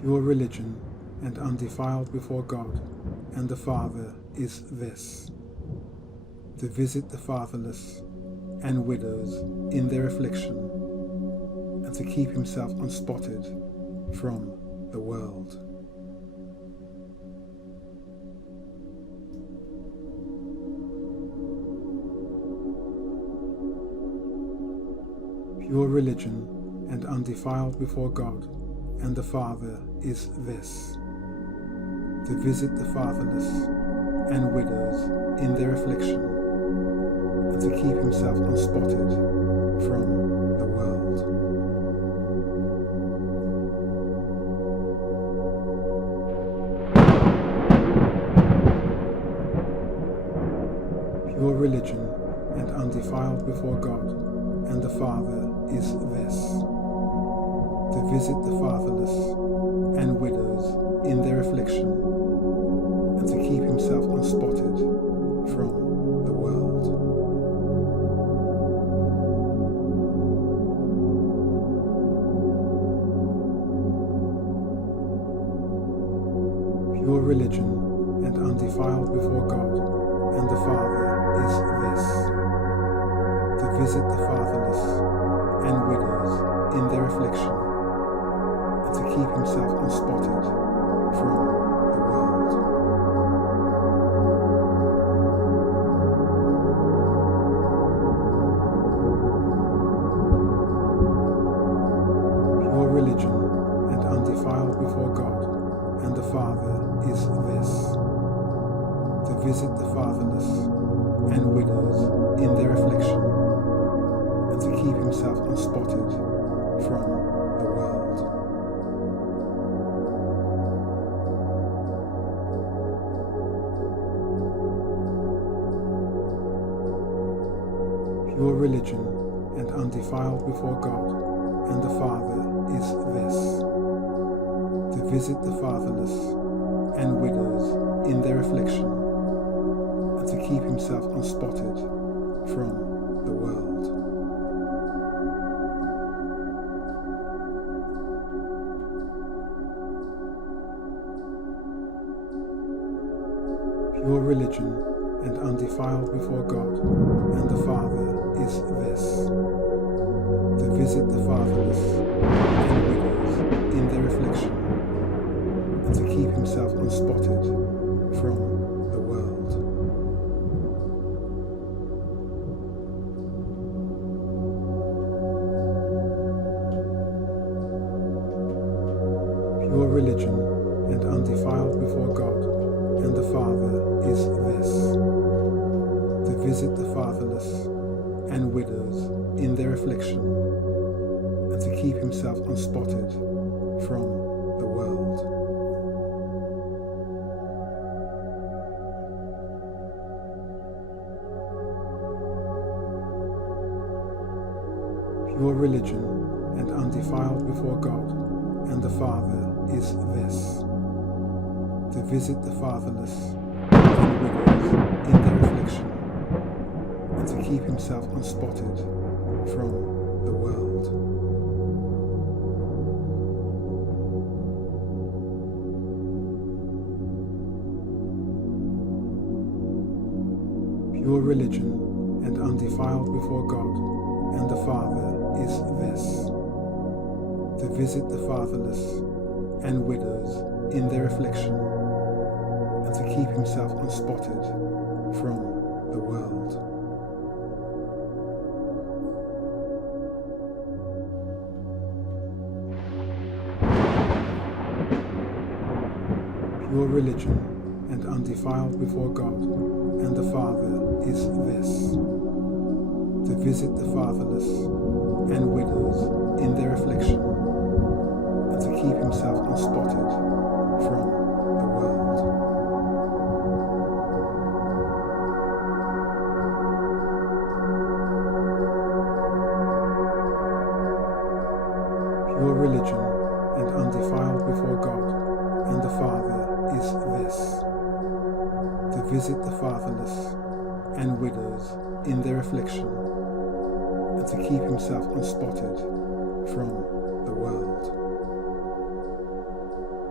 Pure religion and undefiled before God and the Father is this: to visit the fatherless and widows in their affliction, and to keep himself unspotted from the world. Pure religion and undefiled before God and the Father is this: to visit the fatherless and widows in their affliction, and to keep himself unspotted from the world. Pure religion and undefiled before God and the Father is this: to visit the fatherless and widows in their affliction, and to keep himself unspotted from the world. Pure religion and undefiled before God and the Father is this: to visit the fatherless and widows in their affliction, and to keep himself unspotted from the world. Pure religion and undefiled before God and the Father is this: to visit the fatherless and widows in their affliction, and to keep himself unspotted from the world. Pure religion and undefiled before God and the Father is this: to visit the fatherless and widows in their affliction, and to keep himself unspotted from the world. Pure religion and undefiled before God and the Father is this: to visit the fatherless and widows in their affliction, and to keep himself unspotted from the world. Pure religion and undefiled before God and the Father is this: to visit the fatherless and widows in their affliction, and to keep himself unspotted from the world. Pure religion and undefiled before God and the Father is this: to visit the fatherless and widows in their affliction, and to keep himself unspotted from the world. Pure religion and undefiled before God and the Father is this: to visit the fatherless and widows in their affliction, and to keep himself unspotted from the world. Pure religion and undefiled before God and the Father is this: to visit the fatherless and widows in their affliction, and to keep himself unspotted from the world. Pure religion and undefiled before God and the Father is this: to visit the fatherless and widows in their affliction, and to keep himself unspotted from the world.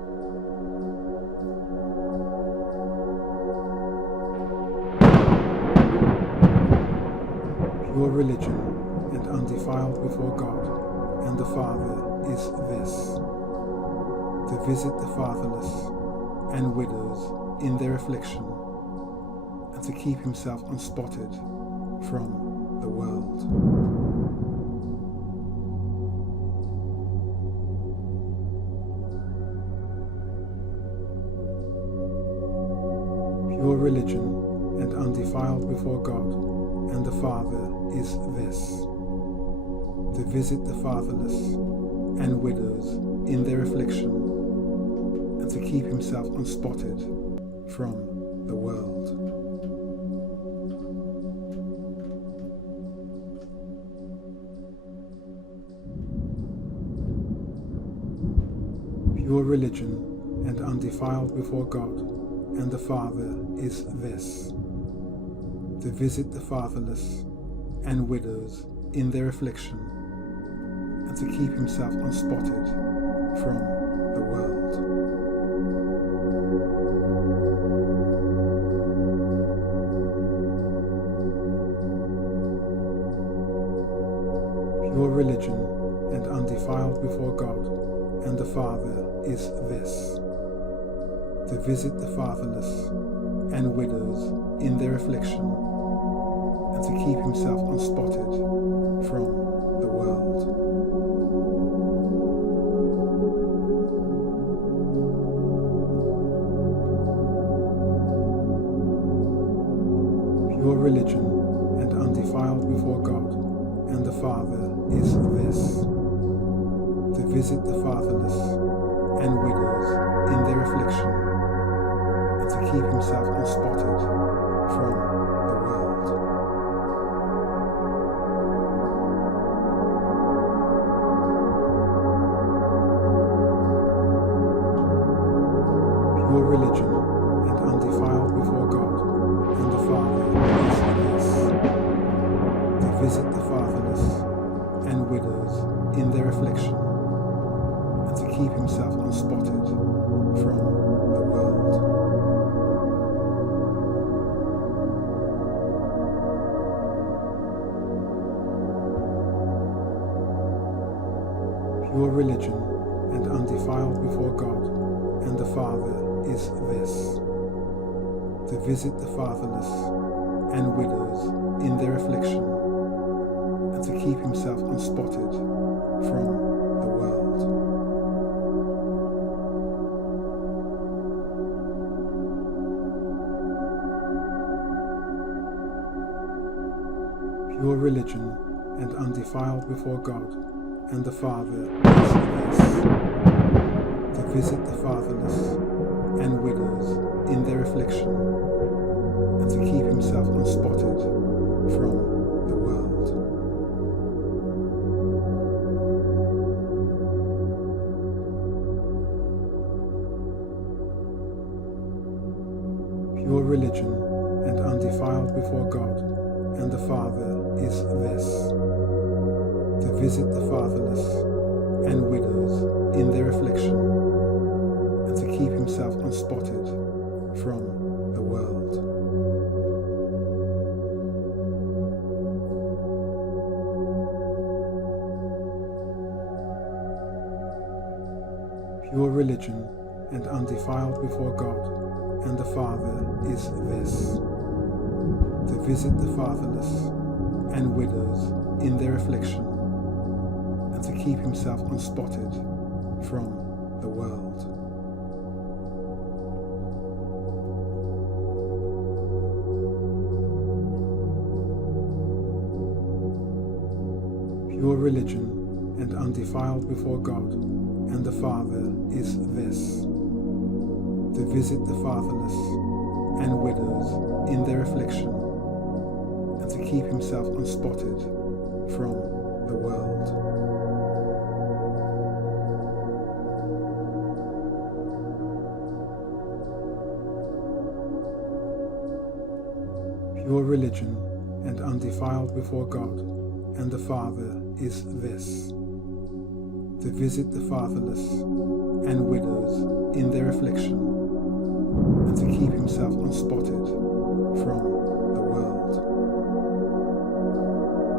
Pure religion and undefiled before God and the Father is this: to visit the fatherless and widows in their affliction, and to keep himself unspotted from the world. Pure religion and undefiled before God and the Father is this: to visit the fatherless and widows in their affliction, and to keep himself unspotted from the world. Pure religion and undefiled before God and the Father is this: to visit the fatherless and widows in their affliction, and to keep himself unspotted from the world. Pure religion and undefiled before God and the Father is this: to visit the fatherless and widows in their affliction, and to keep himself unspotted from the world. Pure religion and undefiled before God and the Father is this: to visit the fatherless and widows in their affliction, and to keep himself unspotted from the world. Pure religion and undefiled before God and the Father is this: to visit the fatherless and widows in their affliction, and to keep himself unspotted from the world. Pure religion and undefiled before God and the Father is this: to visit the fatherless and widows in their affliction, and to keep himself unspotted from the world. Pure religion and undefiled before God and the Father is this: to visit the fatherless and widows in their affliction, and to keep himself unspotted from the world. Pure religion and undefiled before God and the Father is this: to visit the fatherless and widows in their affliction, and to keep himself unspotted from the world. Pure religion and undefiled before God and the Father is this: to visit the fatherless and widows in their affliction, and to keep himself unspotted from the world. Pure religion and undefiled before God and the Father is this: to visit the fatherless and widows in their affliction, and to keep himself unspotted from the world. Pure religion and undefiled before God and the Father is this: to visit the fatherless and widows in their affliction, and to keep himself unspotted from the world.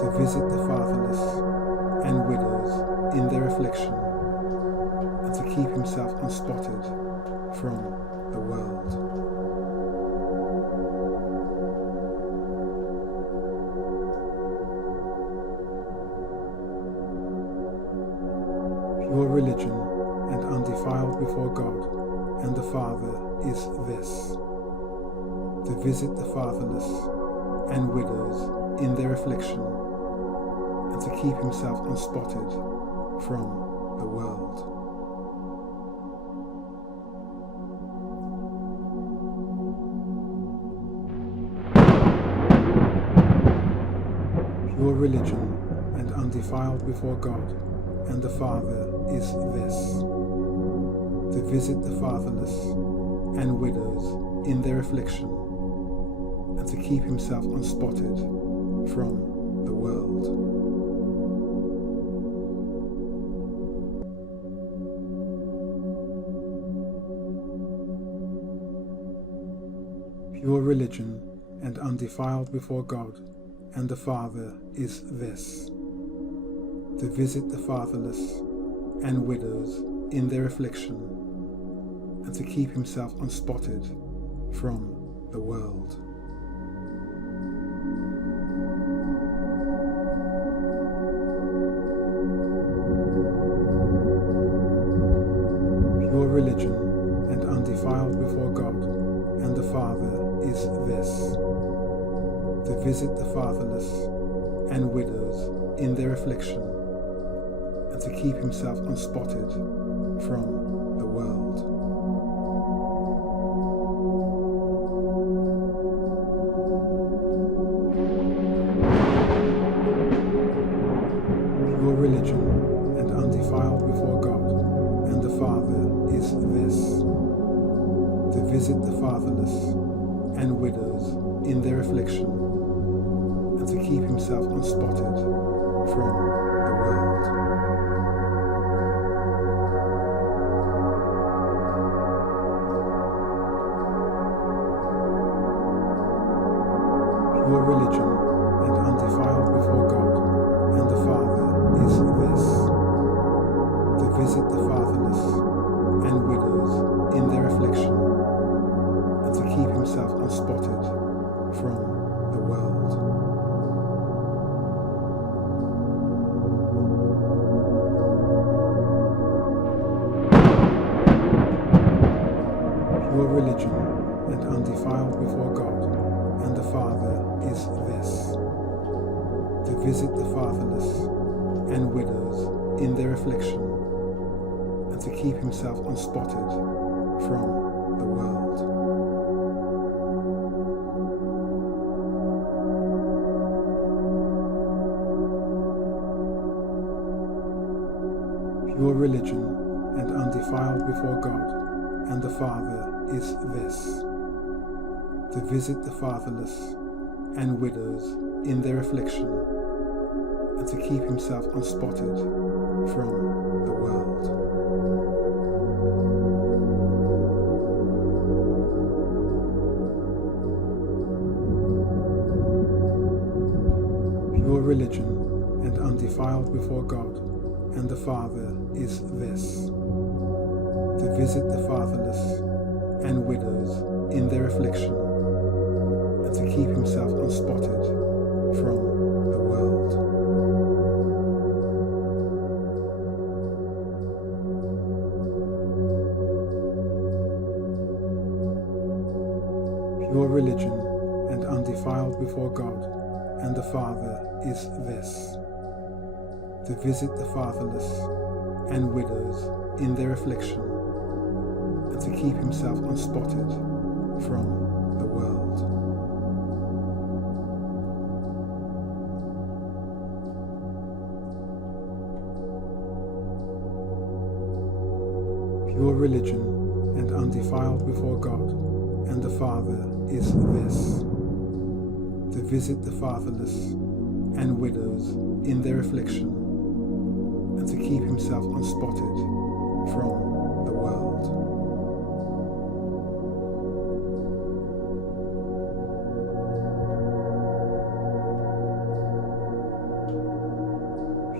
to visit the fatherless and widows in their affliction, and to keep himself unspotted from the world. Pure religion and undefiled before God and the Father is this: to visit the fatherless and widows in their affliction, and to keep himself unspotted from the world. Pure religion and undefiled before God and the Father is this: to visit the fatherless and widows in their affliction, and to keep himself unspotted from the world. Pure religion and undefiled before God and the Father is this: to visit the fatherless and widows in their affliction, and to keep himself unspotted from the world. Pure religion and undefiled before God and the Father is this: to visit the fatherless and widows in their affliction, and to keep himself unspotted from the world. Pure religion and undefiled before God and the Father is this: to visit the fatherless and widows in their affliction, and to keep himself unspotted from the world. Pure religion and undefiled before God and the Father is this: to visit the fatherless and widows in their affliction, and to keep himself unspotted from the world. Pure religion and undefiled before God and the Father is this: to visit the fatherless and widows in their affliction, and to keep himself unspotted from the world. Pure religion and undefiled before God and the Father is this: to visit the fatherless and widows in their affliction, and to keep himself unspotted from the world. Pure religion and undefiled before God and the Father is this: to visit the fatherless and widows in their affliction, and to keep himself unspotted from the world. Pure religion and undefiled before God and the Father is this: to visit the fatherless and widows in their affliction, and to keep himself unspotted from the world. Pure religion and undefiled before God and the Father is this: to visit the fatherless and widows in their affliction, and to keep himself unspotted from the world.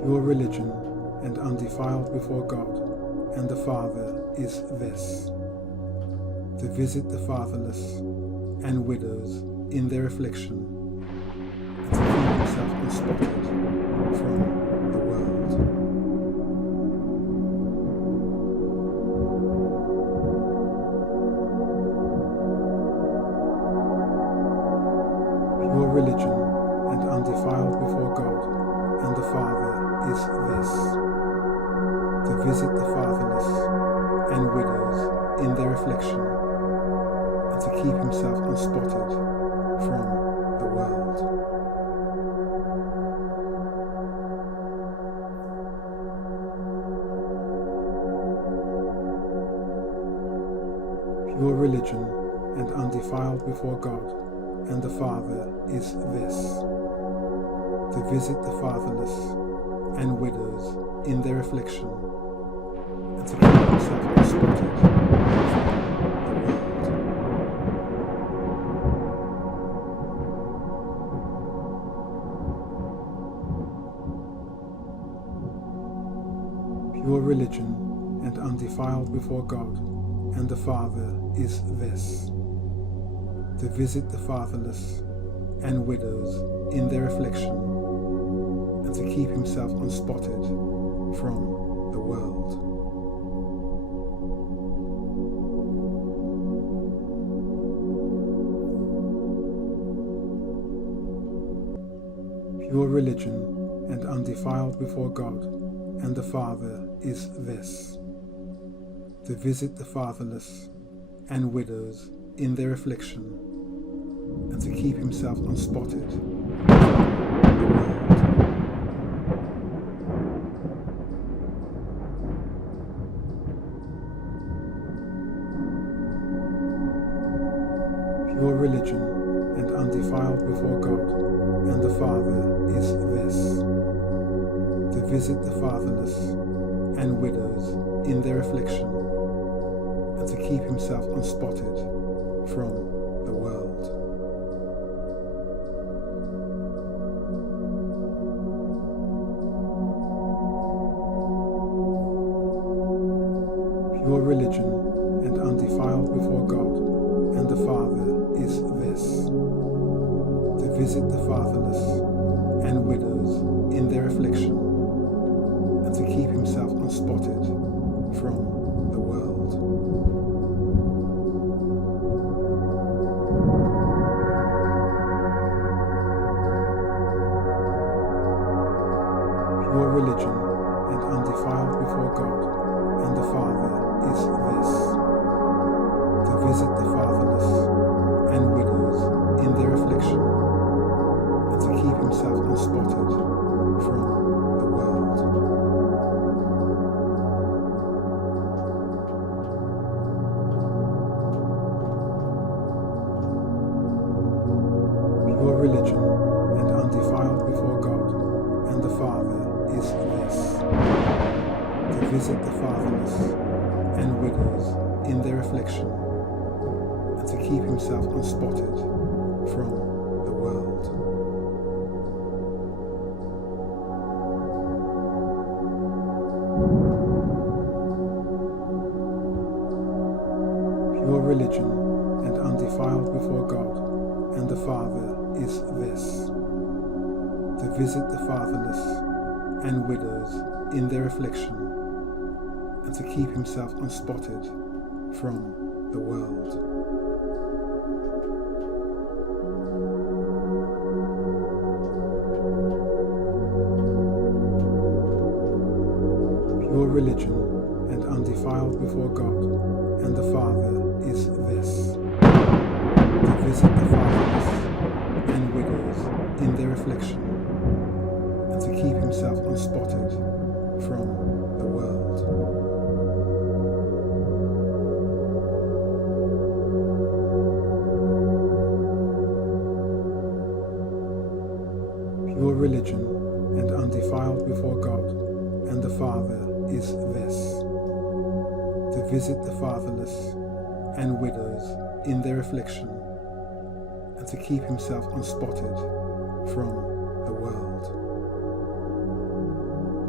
Pure religion and undefiled before God and the Father is this: to visit the fatherless and widows in their affliction, and to keep himself unspotted from the world. Pure religion and undefiled before God and the Father is this: to visit the fatherless and widows in their affliction, and to keep himself unspotted from the world. Pure religion and undefiled before God and the Father is this: to visit the fatherless and widows in their affliction, and to keep himself unspotted from the world. Pure religion and undefiled before God and the Father is this: to visit the fatherless and widows in their affliction, and to keep himself unspotted from the world. Pure religion and undefiled before God and the Father is this: to visit the fatherless and widows in their affliction, and to keep himself unspotted from the world. Pure religion and undefiled before God and the Father is this: to visit the fatherless and widows in their affliction, and to keep himself unspotted from the world. Pure religion and undefiled before God and the Father is this: to visit the fatherless and widows in their affliction, and to keep himself unspotted from the world. Pure religion and undefiled before God and the Father is this: to visit the fatherless and widows in their affliction, and to keep himself unspotted from the world. Pure religion and undefiled before God and the Father is this: to visit the fatherless and widows in their affliction, and to keep himself unspotted from the world. Pure religion and undefiled before God and the Father is this: to visit the fatherless and widows in their affliction, and to keep himself unspotted from the world. Pure religion and undefiled before God and the Father is this: to visit the fatherless and widows in their affliction, and to keep himself unspotted from the world. Pure religion and undefiled before God and the Father is this: to visit the fatherless and widows in their affliction, and to keep himself unspotted from the world.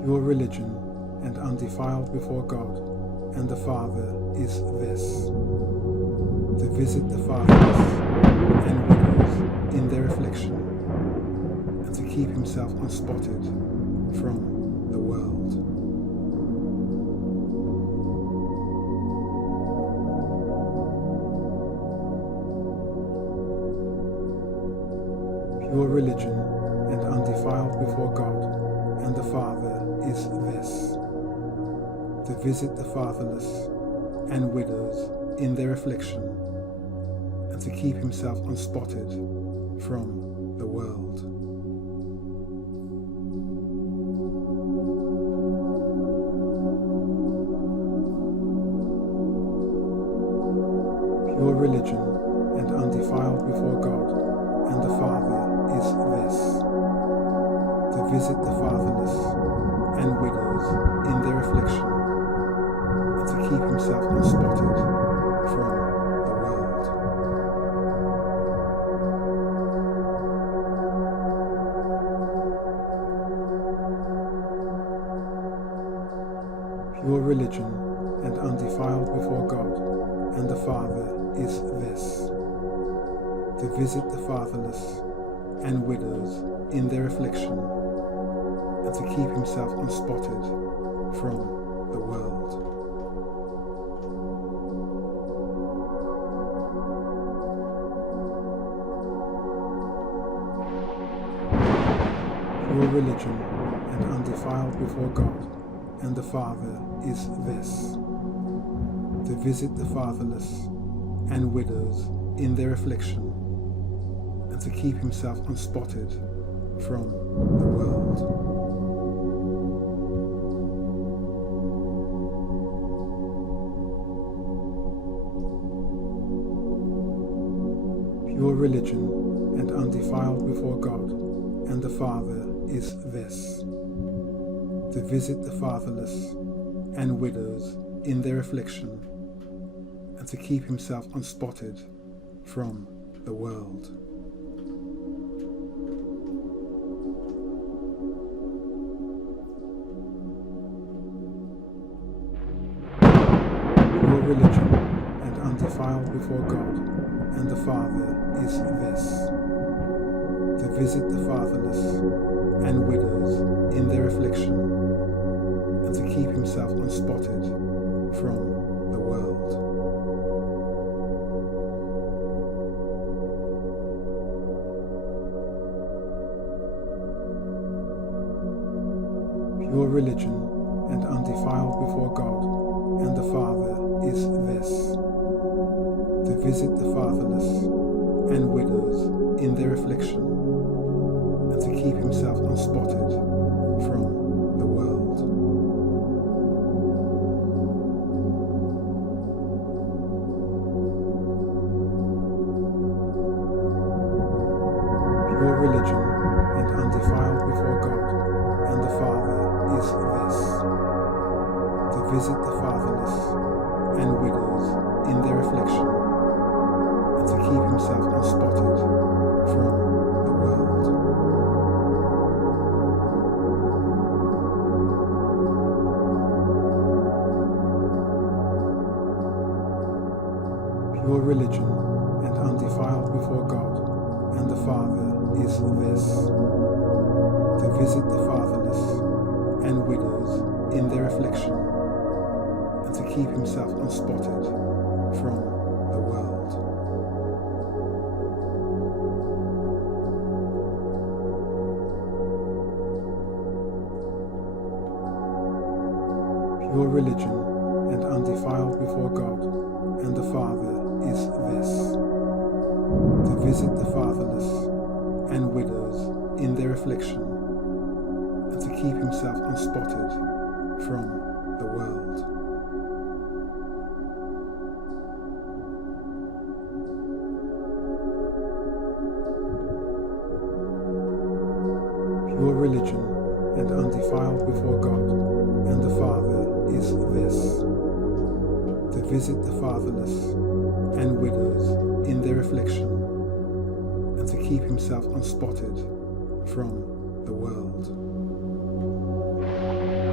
Pure religion and undefiled before God and the Father is this: to visit the fatherless and widows in their affliction, and to keep himself unspotted from the world. Pure religion and undefiled before God and the Father is this: to visit the fatherless and widows in their affliction, and to keep himself unspotted from the world. Pure religion and undefiled before God and the Father is this: to visit the fatherless and widows in their affliction, and to keep himself unspotted from the world. Pure religion and undefiled before God and the Father is this: to visit the fatherless and widows in their affliction, and to keep himself unspotted from the world. Pure religion and undefiled before God and the Father is this: to visit the fatherless and widows in their affliction, and to keep himself unspotted from the world. Pure religion and undefiled before God and the Father is this: to visit the fatherless and widows in their affliction, and to keep himself unspotted from the world. Pure religion and undefiled before God and the Father is this: to visit the fatherless and widows in their affliction, and to keep himself unspotted from the world. Pure religion and undefiled before God and the Father is this: to visit the fatherless and widows in their affliction, and to keep himself unspotted from the world. Pure religion and undefiled before God and the Father is this: to visit the fatherless and widows in their affliction, and to keep himself unspotted from the world. Pure religion and undefiled before God and the Father is this: to visit the fatherless and widows in their affliction, and to keep himself unspotted from the world. Pure religion and undefiled before God and the Father is this: to visit the fatherless and widows in their affliction, and to keep himself unspotted from the world. Pure religion and undefiled before God and the Father is this: to visit the fatherless and widows in their affliction, and to keep himself unspotted from the world.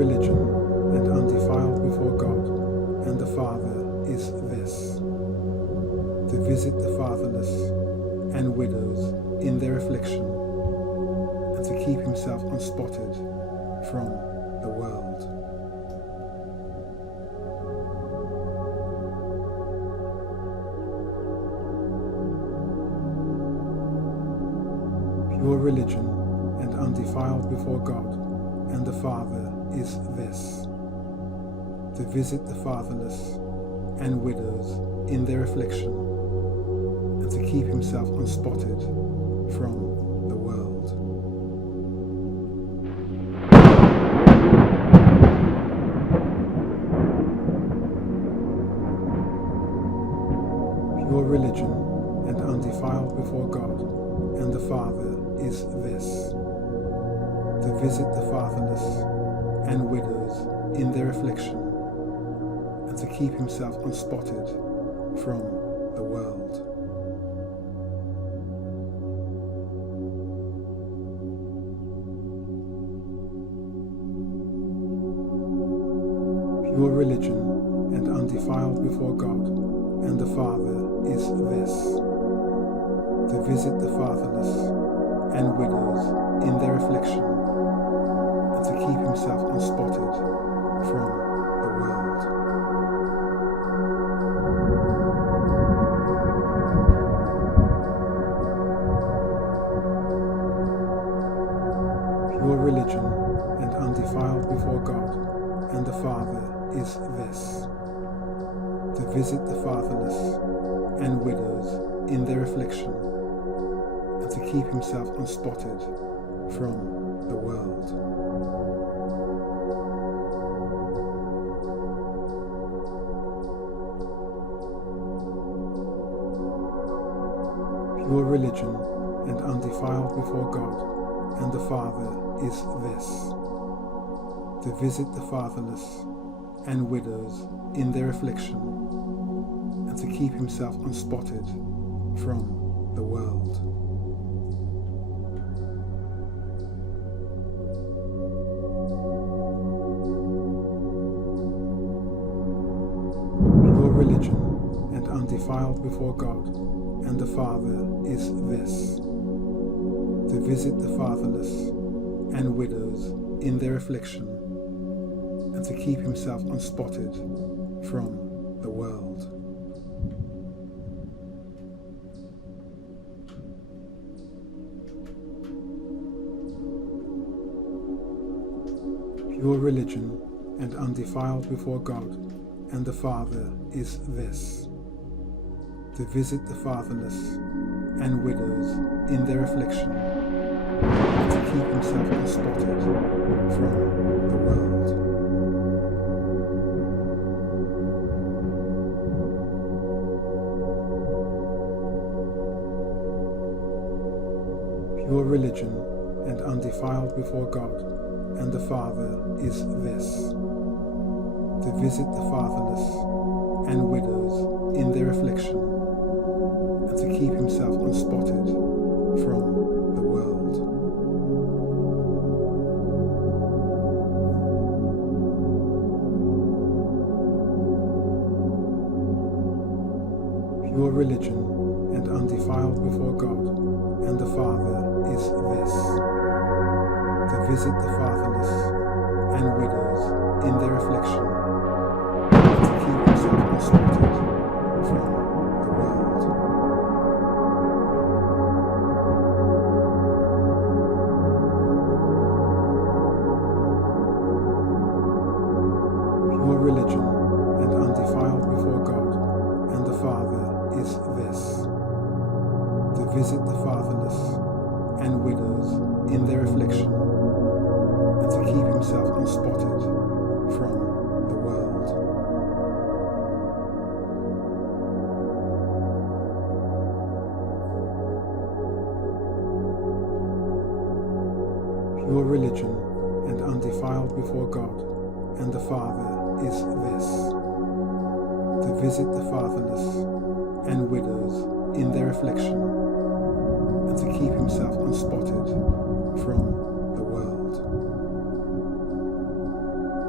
religion and undefiled before God and the Father is this: to visit the fatherless and widows in their affliction, and to keep himself unspotted from the world. Pure religion and undefiled before God and the Father is this: to visit the fatherless and widows in their affliction, and to keep himself unspotted from the world. Pure religion and undefiled before God and the Father is this: to visit the fatherless and widows in their affliction, and to keep himself unspotted from the world. Pure religion and undefiled before God and the Father is this: to visit the fatherless and widows in their affliction, and to keep himself unspotted from the world. Pure religion and undefiled before God and the Father is this: to visit the fatherless and widows in their affliction, and to keep himself unspotted from the world. Pure religion and undefiled before God and the Father is this: to visit the fatherless and widows in their affliction, and to keep himself unspotted from the world. Pure religion and undefiled before God and the Father is this: to visit the fatherless and widows in their affliction, and to keep himself unspotted from the world. Pure religion and undefiled before God and the Father is this: to visit the fatherless and widows in their affliction, and to keep himself unspotted from the world. Pure religion and undefiled before God and the Father is this: to visit the fatherless and widows in their affliction, and to keep himself unspotted from the world. Pure religion and undefiled before God and the Father is this: to visit the fatherless and widows in their affliction, and to keep himself unspotted from the world. Pure religion and undefiled before God and the Father is this: to visit the fatherless and widows in their affliction, and to keep himself unspotted from the world. Pure religion and undefiled before God and the Father is this: to visit the fatherless and widows in their affliction, and to keep himself unspotted from the world.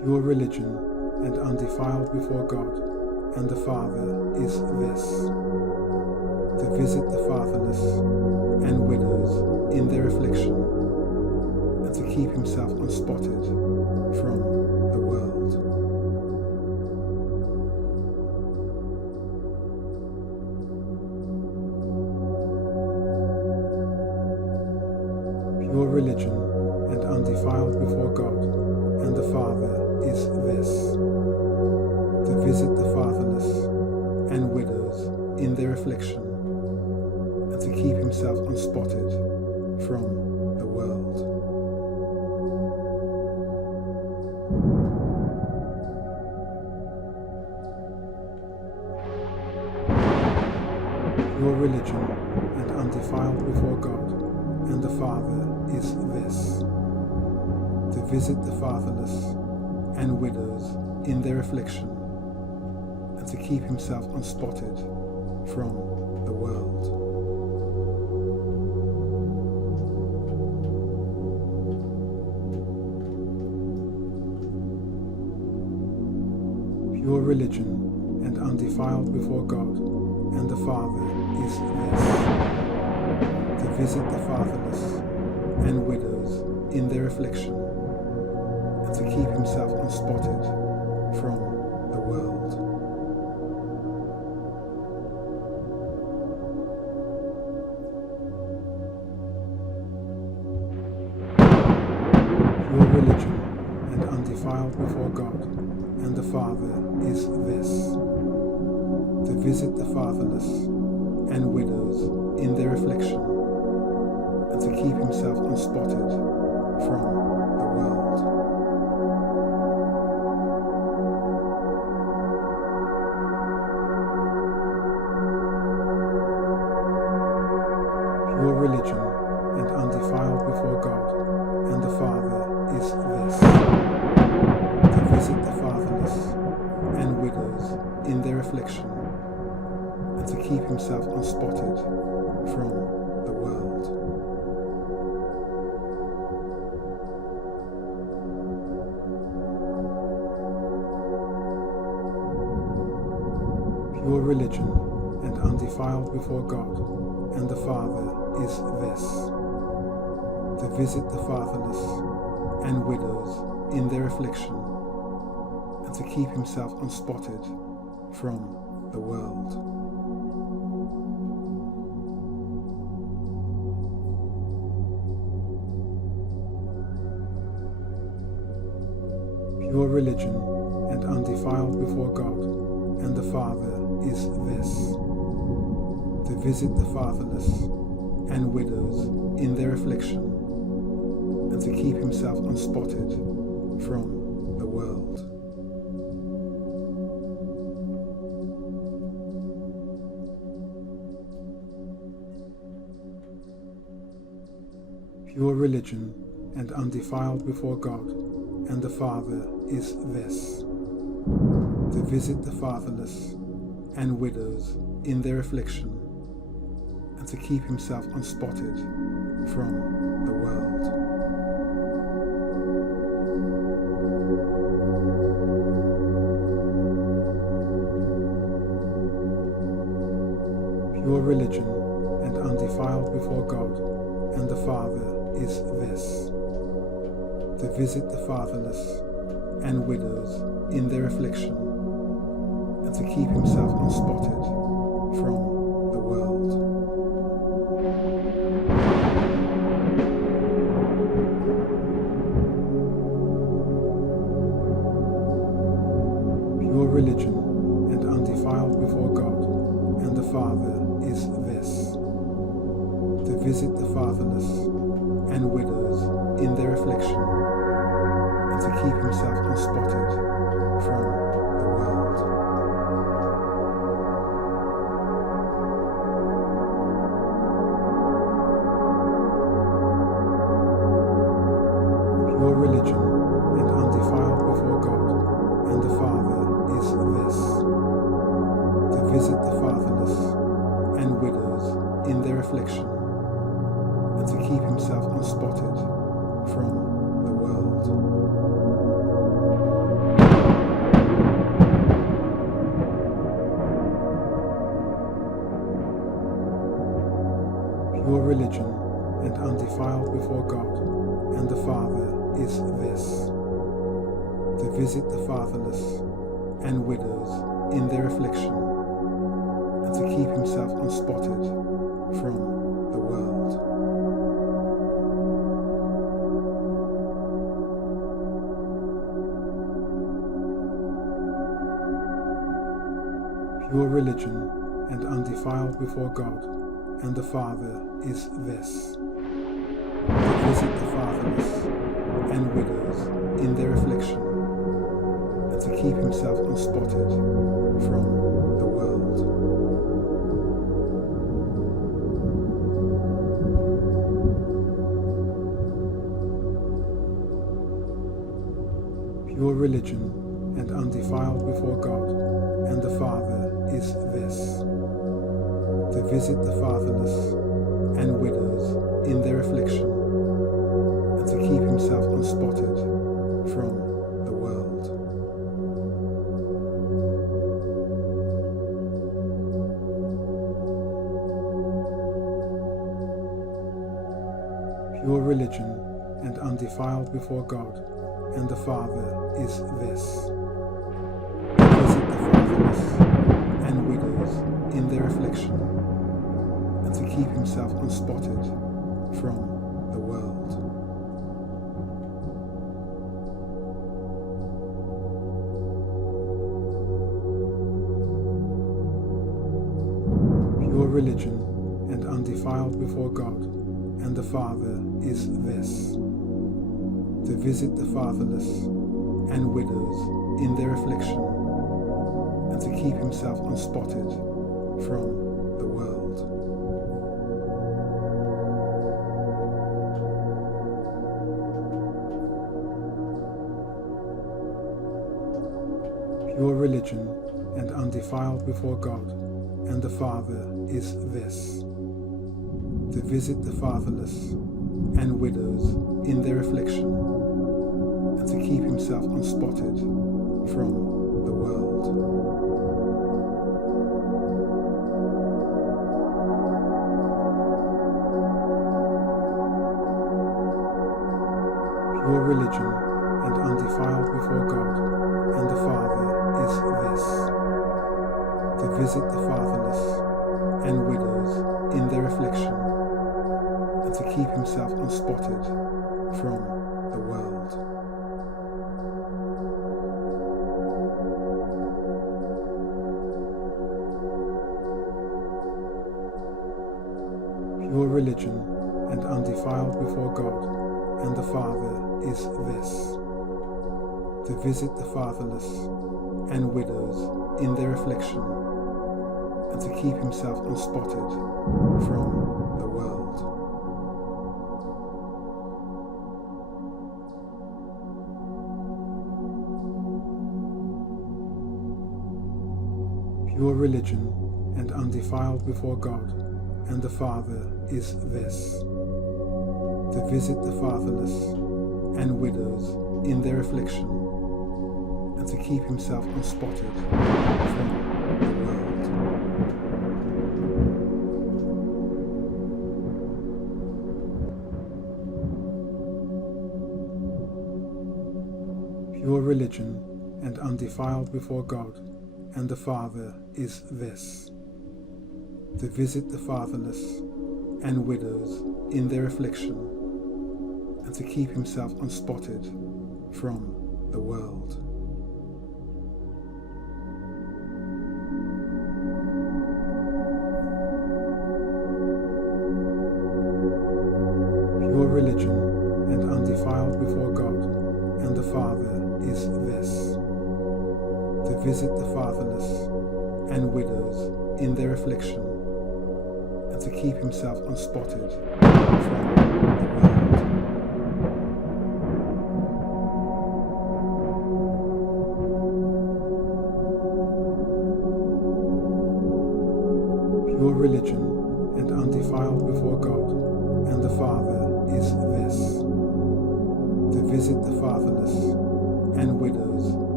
Pure religion and undefiled before God and the Father is this: to visit the fatherless and widows in their affliction, and to keep himself unspotted from the world. Pure religion and undefiled before God and the Father is this: to visit the fatherless and widows in their affliction, and to keep himself unspotted from the world. Pure religion and undefiled before God and the Father is this: to visit the fatherless and widows in their affliction, and to keep himself unspotted from the world. Pure religion and undefiled before God and the Father is this: to visit the fatherless and widows in their affliction, and to keep himself unspotted from the world. Pure religion and undefiled before God and the Father is this: to visit the fatherless and widows in their affliction, and to keep himself unspotted from the world. Pure religion and undefiled before God and the Father is this: to visit the fatherless and widows in their affliction, and to keep himself unspotted from the world. Pure religion and undefiled before God and the Father is this: to visit the fatherless and widows in their affliction, and to keep himself unspotted from the world. Pure religion and undefiled before God and the Father is this: to visit the fatherless and widows in their affliction, and to keep himself unspotted from the world. Pure religion and undefiled before God and the Father is this: to visit the fatherless and widows in their affliction, and to keep himself unspotted from the world. Pure religion and undefiled before God and the Father is this: to visit the fatherless and widows in their affliction, and to keep himself unspotted from the world. Pure religion and undefiled before God and the Father is this: to visit the fatherless and widows in their affliction, and to keep himself unspotted from the world. Pure religion and undefiled before God and the Father is this: to visit the fatherless and widows in their affliction, and to keep himself unspotted from the world. Pure religion and undefiled before God and the Father is this: to visit the fatherless and widows in their affliction, and to keep himself unspotted from the world. Pure religion and undefiled before God and the Father is this: to visit the fatherless and widows in their affliction, and to keep himself unspotted from the world. Pure religion and undefiled before God and the Father is this: to visit the fatherless and widows in their affliction, and to keep himself unspotted from the world. Pure religion and undefiled before God and the Father is this: to visit the fatherless and widows in their affliction, and to keep himself unspotted from the world. Pure religion and undefiled before God and the Father is this: to visit the fatherless and widows in their affliction, and to keep himself unspotted from the world. Pure religion and undefiled before God and the Father is this: to visit the fatherless and widows in their affliction, and to keep himself unspotted from the world. Pure religion and undefiled before God and the Father is this: to visit the fatherless and widows in their affliction, and to keep himself unspotted from the world. Pure religion and undefiled before God and the Father is this: to visit the fatherless and widows in their affliction, and to keep himself unspotted from the world. Pure religion and undefiled before God and the Father is this: to visit the fatherless and widows in their affliction, and to keep himself unspotted from the world. Pure religion and undefiled before God and the Father is this: to visit the fatherless and widows in their affliction, and to keep himself unspotted from the world. Pure religion and undefiled before God and the Father is this: to visit the fatherless and widows in their affliction, and to keep himself unspotted from the world. Pure religion and undefiled before God and the Father is this: to visit the fatherless and widows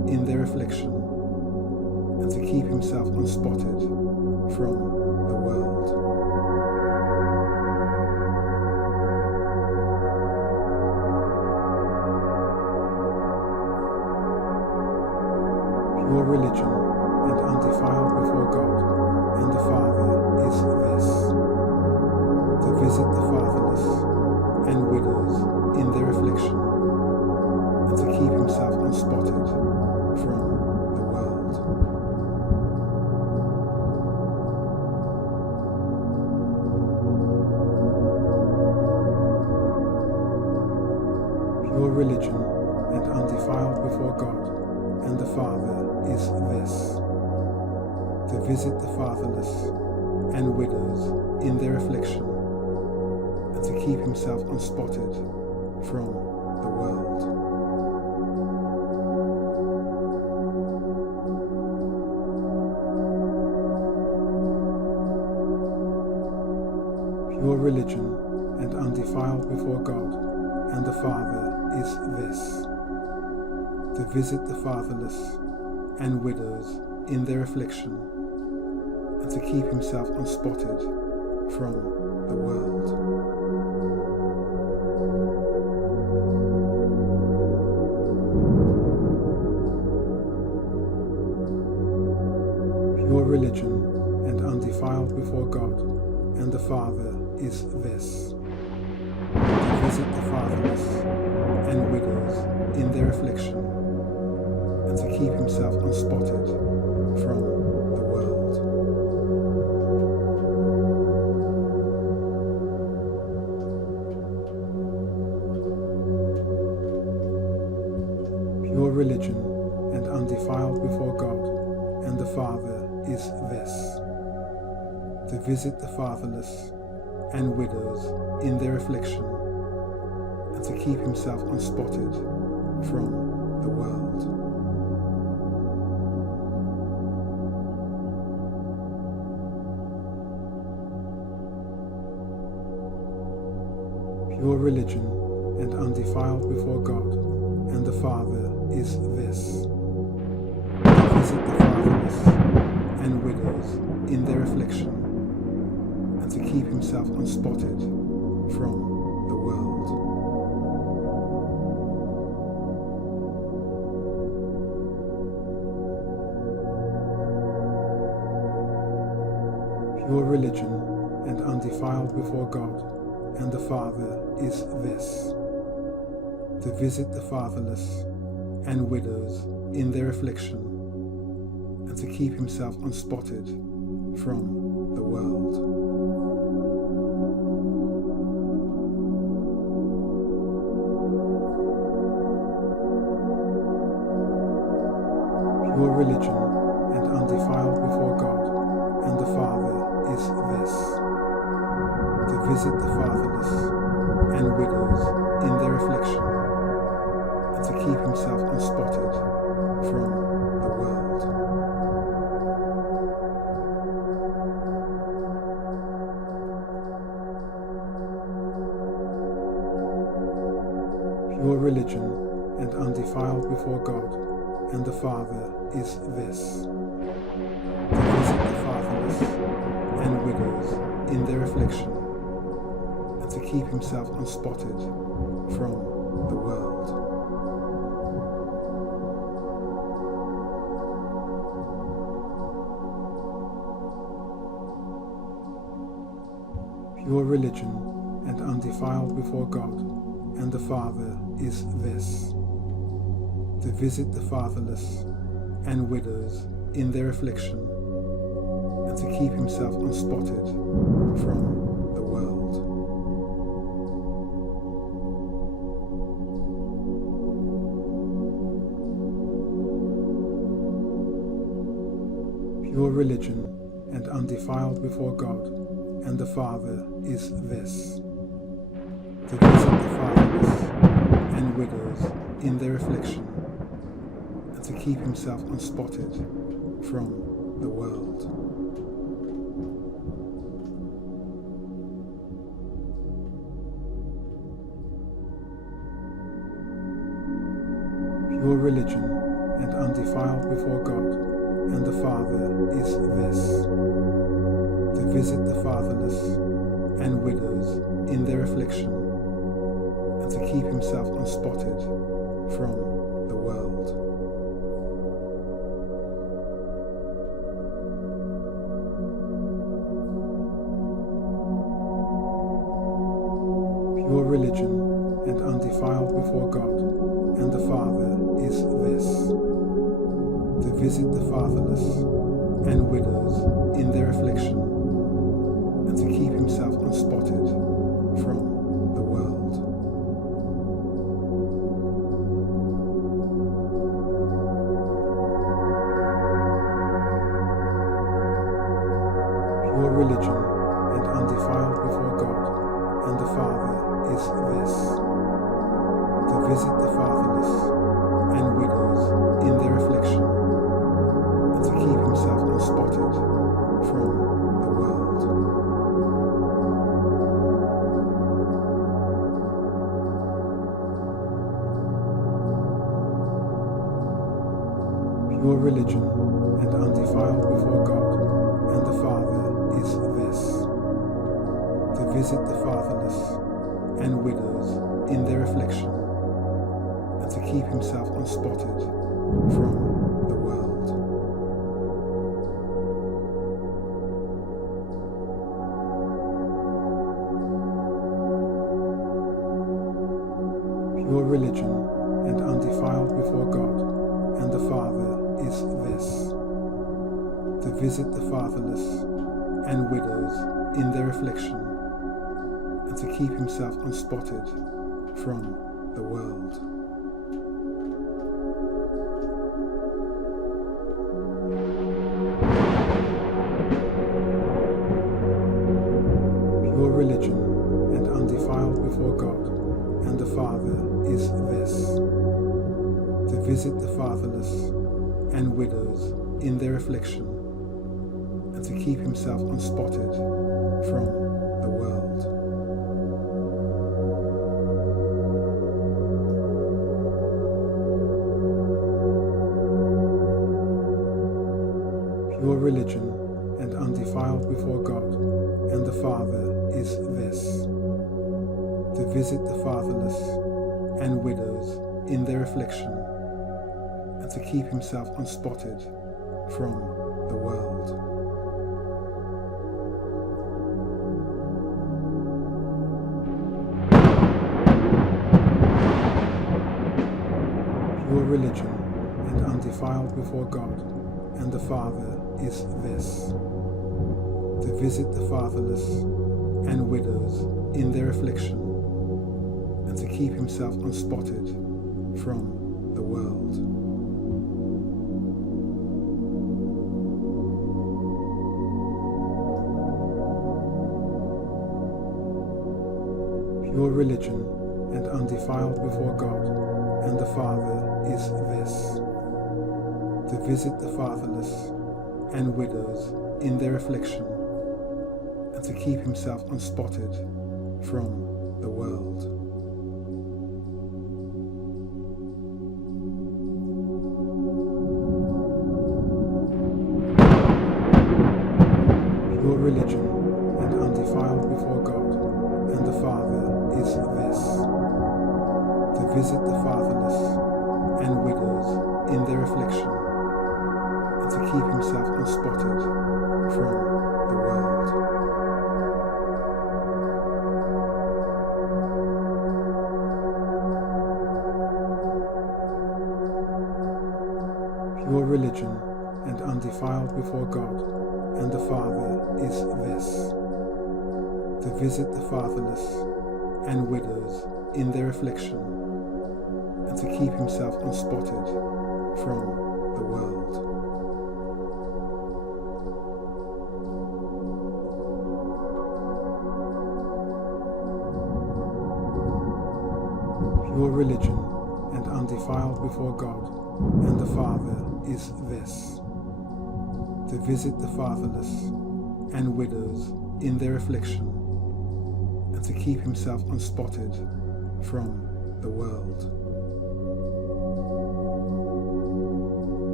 in their affliction, and to keep himself unspotted from the world. Pure religion and undefiled before God and the Father is this: to visit the fatherless and widows in their affliction, and to keep himself unspotted from the world. Pure religion and undefiled before God and the Father is this: to visit the fatherless and widows in their affliction, and to keep himself unspotted from the world. Pure religion and undefiled before God and the Father is this: to visit the fatherless and widows in their affliction, and to keep himself unspotted from the world. Pure religion and undefiled before God and the Father is this: to visit the fatherless and widows in their affliction, and to keep himself unspotted from the world. Pure religion and undefiled before God and the Father is this: to visit the fatherless and widows in their affliction, and to keep himself unspotted from the world. Pure religion and undefiled before God and the Father is this: to visit the fatherless and widows in their affliction, and to keep himself unspotted from the world. Pure religion and undefiled before God and the Father is this: to visit the fatherless and widows in their affliction, and to keep himself unspotted from the world. Pure religion and undefiled before God and the Father is this: to visit the fatherless and widows in their affliction, and to keep himself unspotted from the world. Pure religion and undefiled before God and the Father is this: to visit the fatherless and widows in their affliction, and to keep himself unspotted from the world. Pure religion and undefiled before God and the Father is this: to visit the fatherless and widows in their affliction, and to keep himself unspotted from the world. Pure religion and undefiled before God and the Father is this: to visit the fatherless and widows in their affliction, and to keep himself unspotted from the world. Pure religion and undefiled before God and the Father is this, to visit the fatherless and widows in their affliction, and to keep himself unspotted from the world. Pure religion and undefiled before God and the Father is this, to visit the fatherless and widows in their affliction, and to keep himself unspotted from the world. Pure religion and undefiled before God and the Father is this, to visit the fatherless and widows in their affliction, and to keep himself unspotted from the world. Pure religion and undefiled before God and the Father is this, to visit the fatherless and widows in their affliction, and to keep himself unspotted from the world. Pure religion and undefiled before God and the Father is this, to visit the fatherless and widows in their affliction, and to keep himself unspotted from the world. Pure religion and undefiled before God and the Father is this, to visit the fatherless and widows in their affliction, and to keep himself unspotted from the world. Pure religion and undefiled before God and the Father is this, to visit the fatherless and widows in their affliction, and to keep himself unspotted from the world. Pure religion and undefiled before God and the Father is this, to visit the fatherless and widows in their affliction, and to keep himself unspotted from the world. Pure religion and undefiled before God and the Father is this, to visit the fatherless and widows in their affliction, and to keep himself unspotted from the world. Pure religion and undefiled before God and the Father is this, to visit the fatherless and widows in their affliction, and to keep himself unspotted from the world. Pure religion and undefiled before God and the Father is this, to visit the fatherless and widows in their affliction, and to keep himself unspotted from the world. Pure religion and undefiled before God and the Father is this, to visit the fatherless and widows in their affliction, and to keep himself unspotted from the world.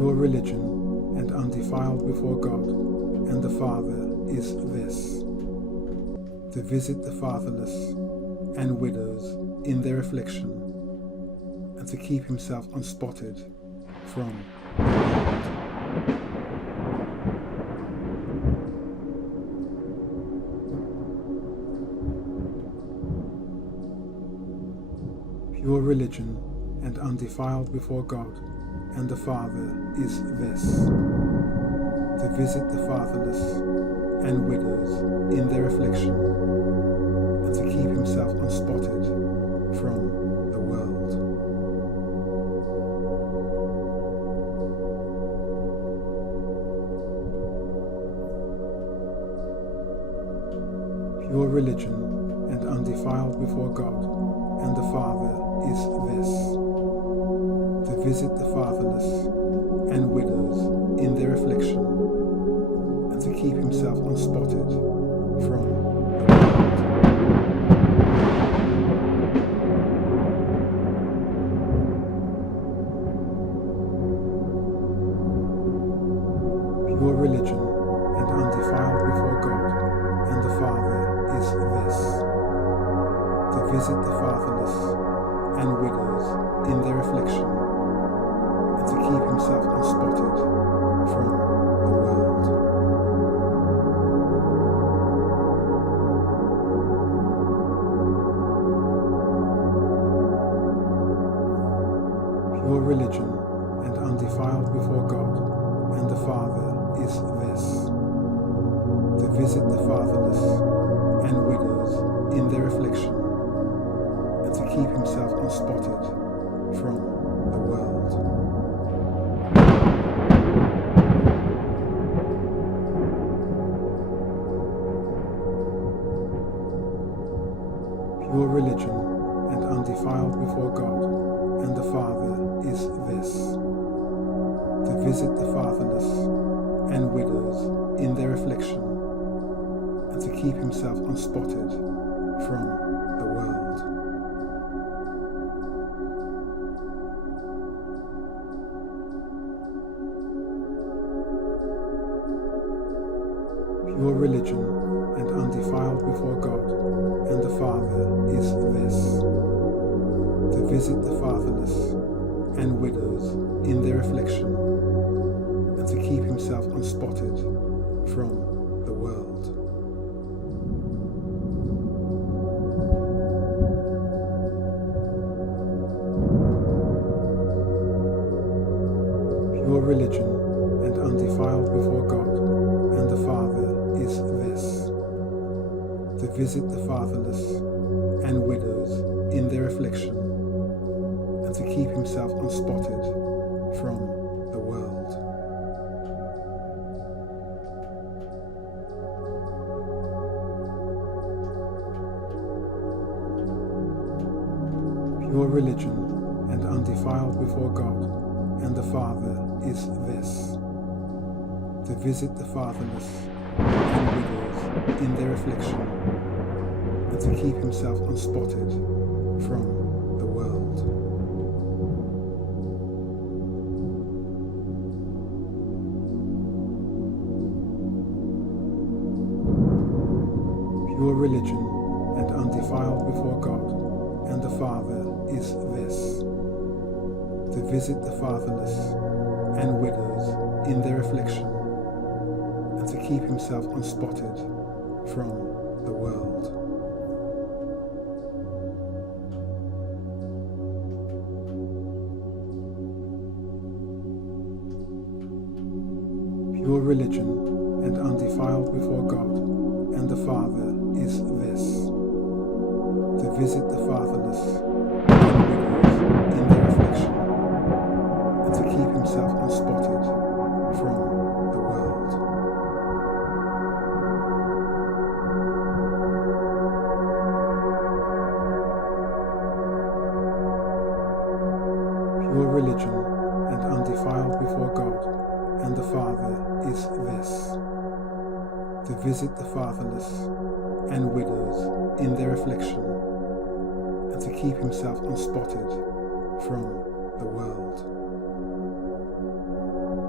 Pure religion and undefiled before God and the Father is this: to visit the fatherless and widows in their affliction, and to keep himself unspotted from the world. Pure religion and undefiled before God and the Father is this: to visit the fatherless and widows in their affliction, and to keep himself unspotted from the world. Pure religion and undefiled before God and the Father is this: to visit the fatherless and widows in their affliction, and to keep himself unspotted from the world. Pure religion and undefiled before God and the Father is this: to visit the fatherless and widows in their affliction, and to keep himself unspotted from the world. Pure religion and undefiled before God and the Father is this: to visit the fatherless and widows in their affliction, and to keep himself unspotted from the world. Pure religion and undefiled before God and the Father is this: to visit the fatherless and widows in their affliction, and to keep himself unspotted from the world. Pure religion and undefiled before God and the Father is this: to visit the fatherless and widows in their affliction, and to keep himself unspotted from the world. Pure religion and undefiled before God and the Father is this: to visit the fatherless and widows in their affliction, and to keep himself unspotted from the world. Pure religion and undefiled before God and the Father is this: to visit the fatherless and widows in their affliction, and to keep himself unspotted from the world. Pure religion and undefiled before God and the Father is this: to visit the fatherless and widows in their affliction, and to keep himself unspotted from the world. Pure religion and undefiled before God and the Father is this: to visit the fatherless and widows in their affliction, and to keep himself unspotted from the world. Pure religion and undefiled before God and the Father is this: to visit the fatherless and widows in their affliction, and to keep himself unspotted from the world.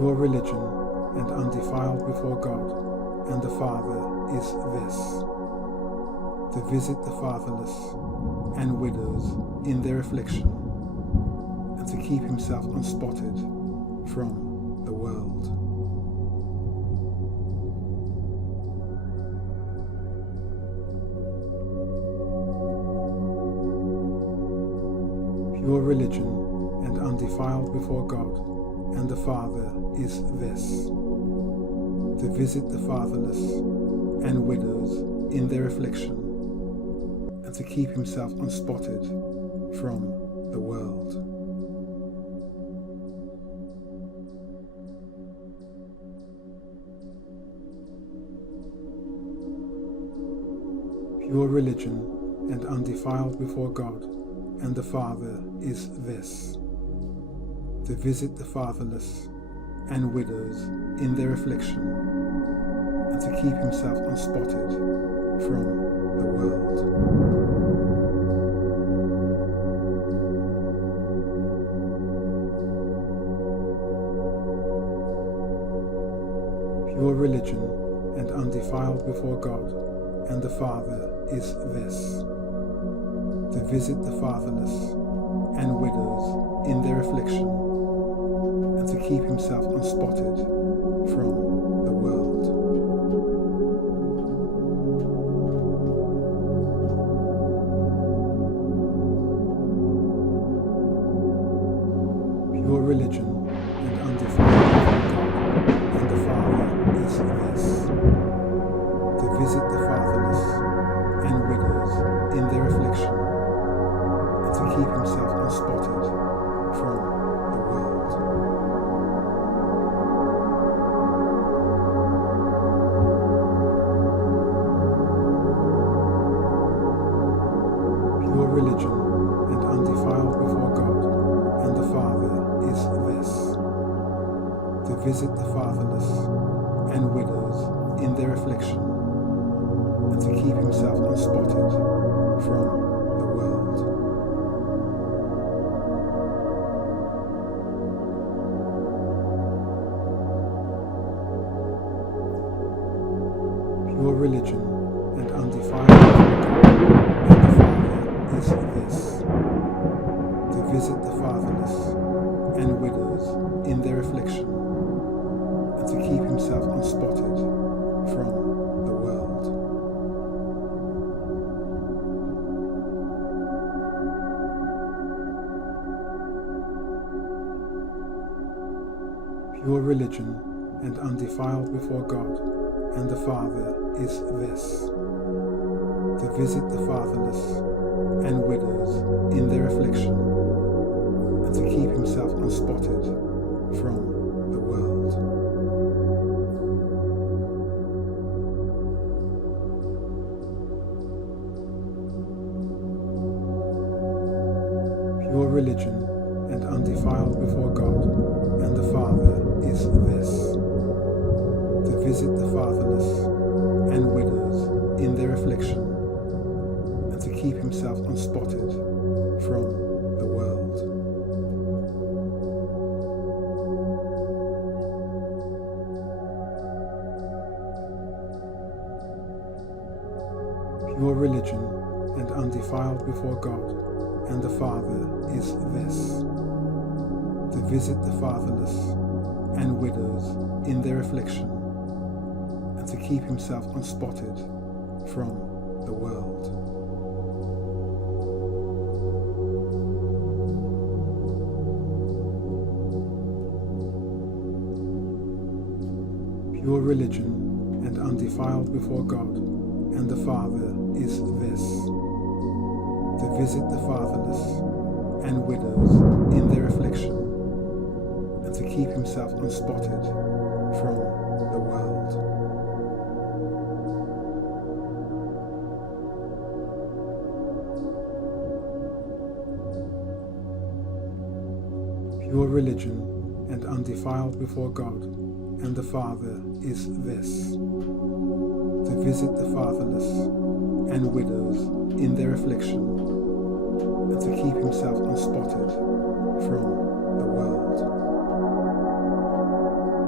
Pure religion and undefiled before God and the Father is this: to visit the fatherless and widows in their affliction, and to keep himself unspotted from the world. Pure religion and undefiled before God and the Father is this: to visit the fatherless and widows in their affliction, and to keep himself unspotted from the world. Pure religion and undefiled before God and the Father is this: to visit the fatherless and widows in their affliction, and to keep himself unspotted from the world. Pure religion and undefiled before God and the Father is this: to visit the fatherless and widows in their affliction, and to keep himself unspotted from the world. Pure religion and undefiled before God and the Father is this: to visit the fatherless and widows in their affliction, and to keep himself unspotted from the world. Pure religion and undefiled before God and the Father is this: to visit the fatherless and widows in their affliction, and to keep himself unspotted from the world. Pure religion and undefiled before God and the Father is this: to visit the fatherless and widows in their affliction, and to keep himself unspotted from the world. Pure religion and undefiled before God and the Father is this: to visit the fatherless and widows in their affliction, and to keep himself unspotted from the world. Pure religion and undefiled before God and the Father is this: to visit the fatherless and widows in their affliction, and to keep himself unspotted from the world. Pure religion and undefiled before God and the Father is this: to visit the fatherless and widows in their affliction, and to keep himself unspotted from the world. Pure religion and undefiled before God and the Father is this: to visit the fatherless and widows in their affliction, and to keep himself unspotted from the world. Pure religion and undefiled before God and the Father is this: to visit the fatherless and widows in their affliction, and to keep himself unspotted from the world.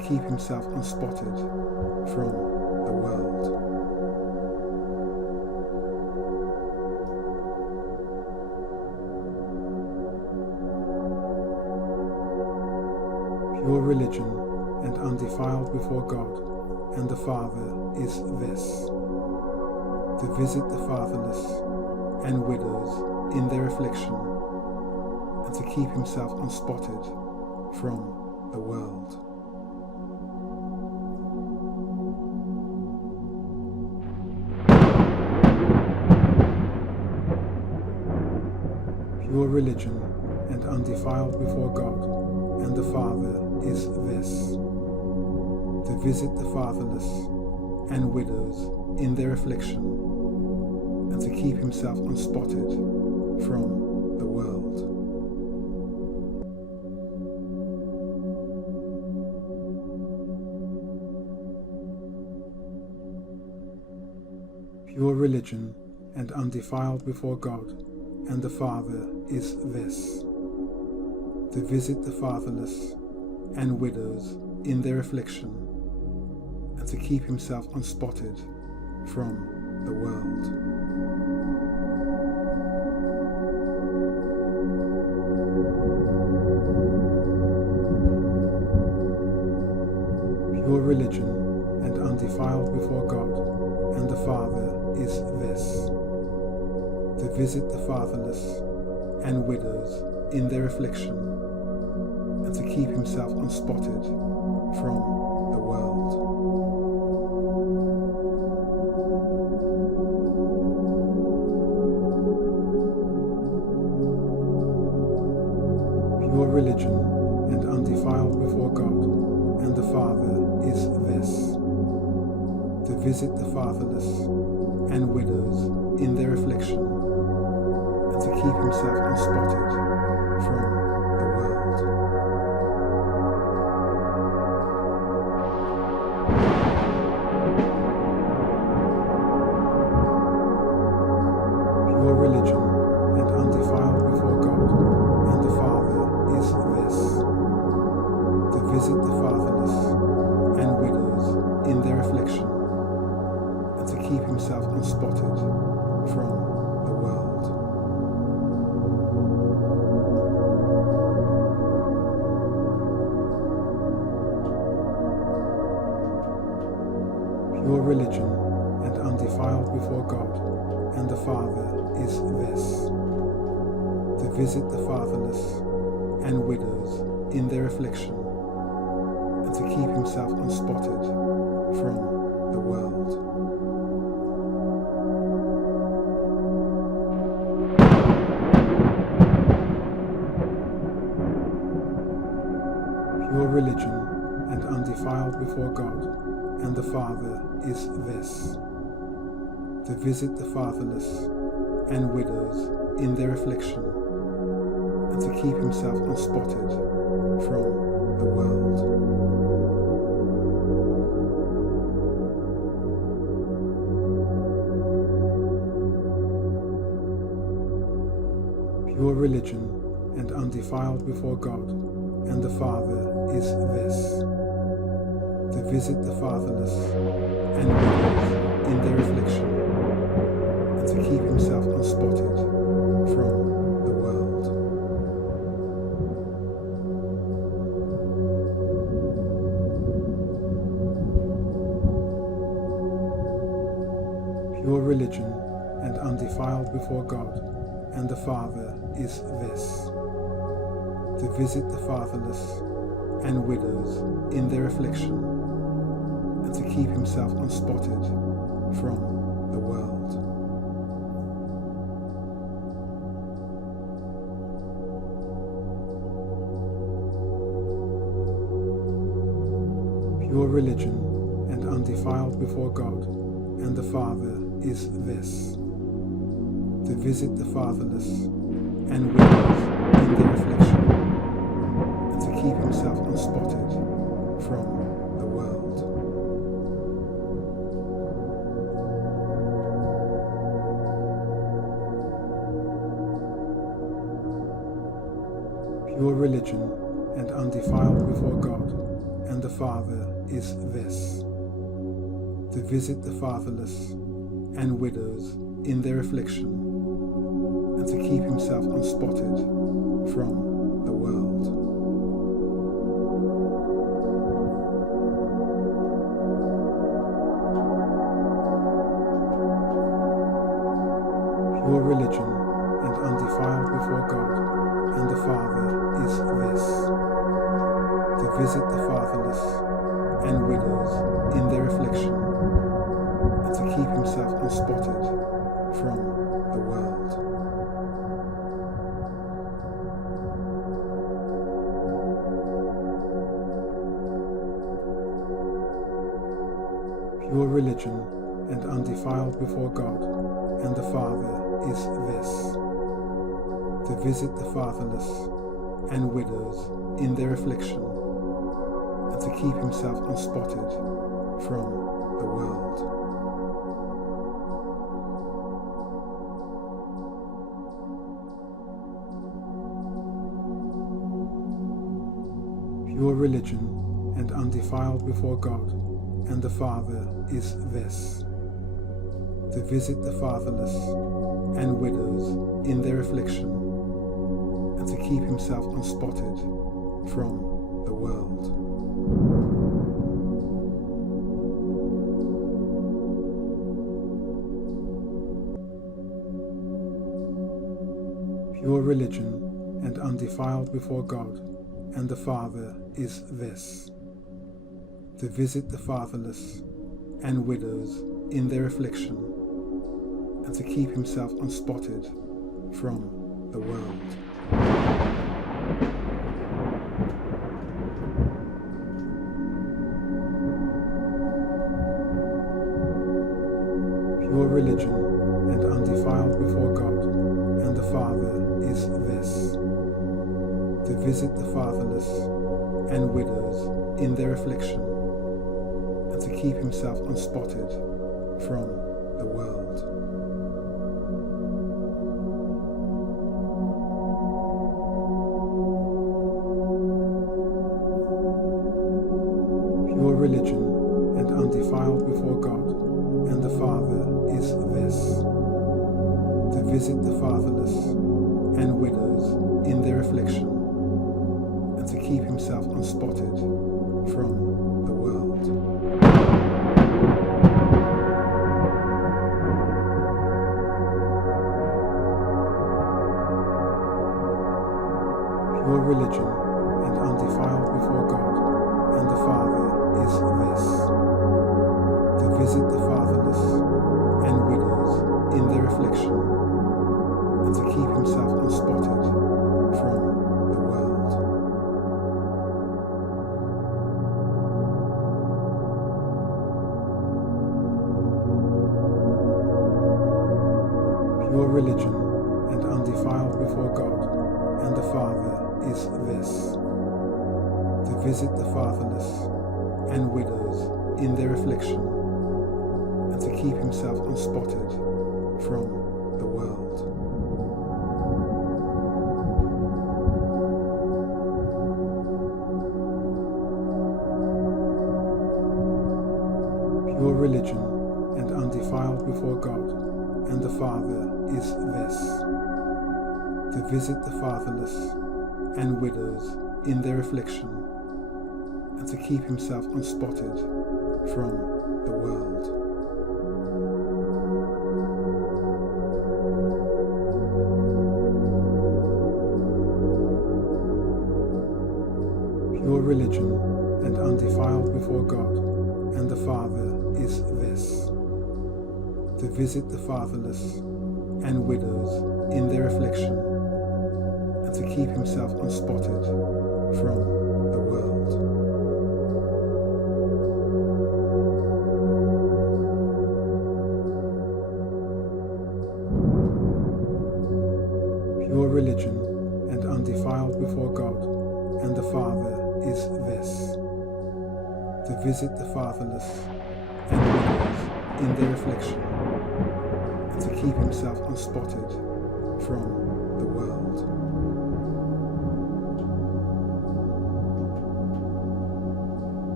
keep himself unspotted from the world. Pure religion and undefiled before God and the Father is this: to visit the fatherless and widows in their affliction, and to keep himself unspotted from the world. Pure religion and undefiled before God and the Father is this: to visit the fatherless and widows in their affliction, and to keep himself unspotted from the world. Pure religion and undefiled before God and the Father is this: to visit the fatherless and widows in their affliction, and to keep himself unspotted from the world. Pure religion and undefiled before God and the Father is this: to visit the fatherless and widows in their affliction, and to keep himself unspotted from the world. Pure religion and undefiled before God and the Father is this: to visit the fatherless and widows in their affliction, and to keep himself unspotted from the world. Pure religion and undefiled before God and the Father is this: to visit the fatherless and widows in their affliction, and to keep himself unspotted from the world. Pure religion and undefiled before God and the Father is this: to visit the fatherless and widows in their affliction, and to keep himself unspotted from the world. Pure religion and undefiled before God and the Father is this: to visit the fatherless and widows in their affliction, and to keep himself unspotted from the world. Pure religion and undefiled before God and the Father is this: to visit the fatherless and widows in their affliction, and to keep himself unspotted from the world. Pure religion and undefiled before God and the Father is this: to visit the fatherless and widows in their affliction, and to keep himself unspotted from the world. Pure religion and undefiled before God and the Father is this: to visit the fatherless and widows in their affliction, and to keep himself unspotted from the world. Pure religion and undefiled before God and the Father is this: to visit the fatherless and widows in their affliction, and to keep himself unspotted from the world. Pure religion and undefiled before God and the Father is this: to visit the fatherless and widows in their affliction, and to keep himself unspotted from the world. Pure religion and undefiled before God and the Father is this: to visit the fatherless and widows in their affliction, and to keep himself unspotted from the world. Pure religion and undefiled before God and the Father is this: to visit the fatherless and widows in their affliction, and to keep himself unspotted from the world. Pure religion and undefiled before God and the Father is this: to visit the fatherless and widows in their affliction, and to keep himself unspotted from the world. Pure religion and undefiled before God and the Father is this: to visit the fatherless and widows in their affliction, and to keep himself unspotted from the world. Pure religion and undefiled before God and the Father is this: to visit the fatherless and widows in their affliction, and to keep himself unspotted from the world. Pure religion and undefiled before God and the Father is this: to visit the fatherless and widows in their affliction, and to keep himself unspotted from the world. Pure religion and undefiled before God and the Father is this: to visit the fatherless and widows in their affliction, and to keep himself unspotted from the world. Pure religion and undefiled before God and the Father is this: to visit the fatherless and widows in their affliction, and to keep himself unspotted from the world. Pure religion and undefiled before God and the Father is this: to visit the fatherless and widows in their affliction, and to keep himself unspotted from the world. Pure religion and undefiled before God and the Father is this: to visit the fatherless and widows in their affliction, and to keep himself unspotted from the world.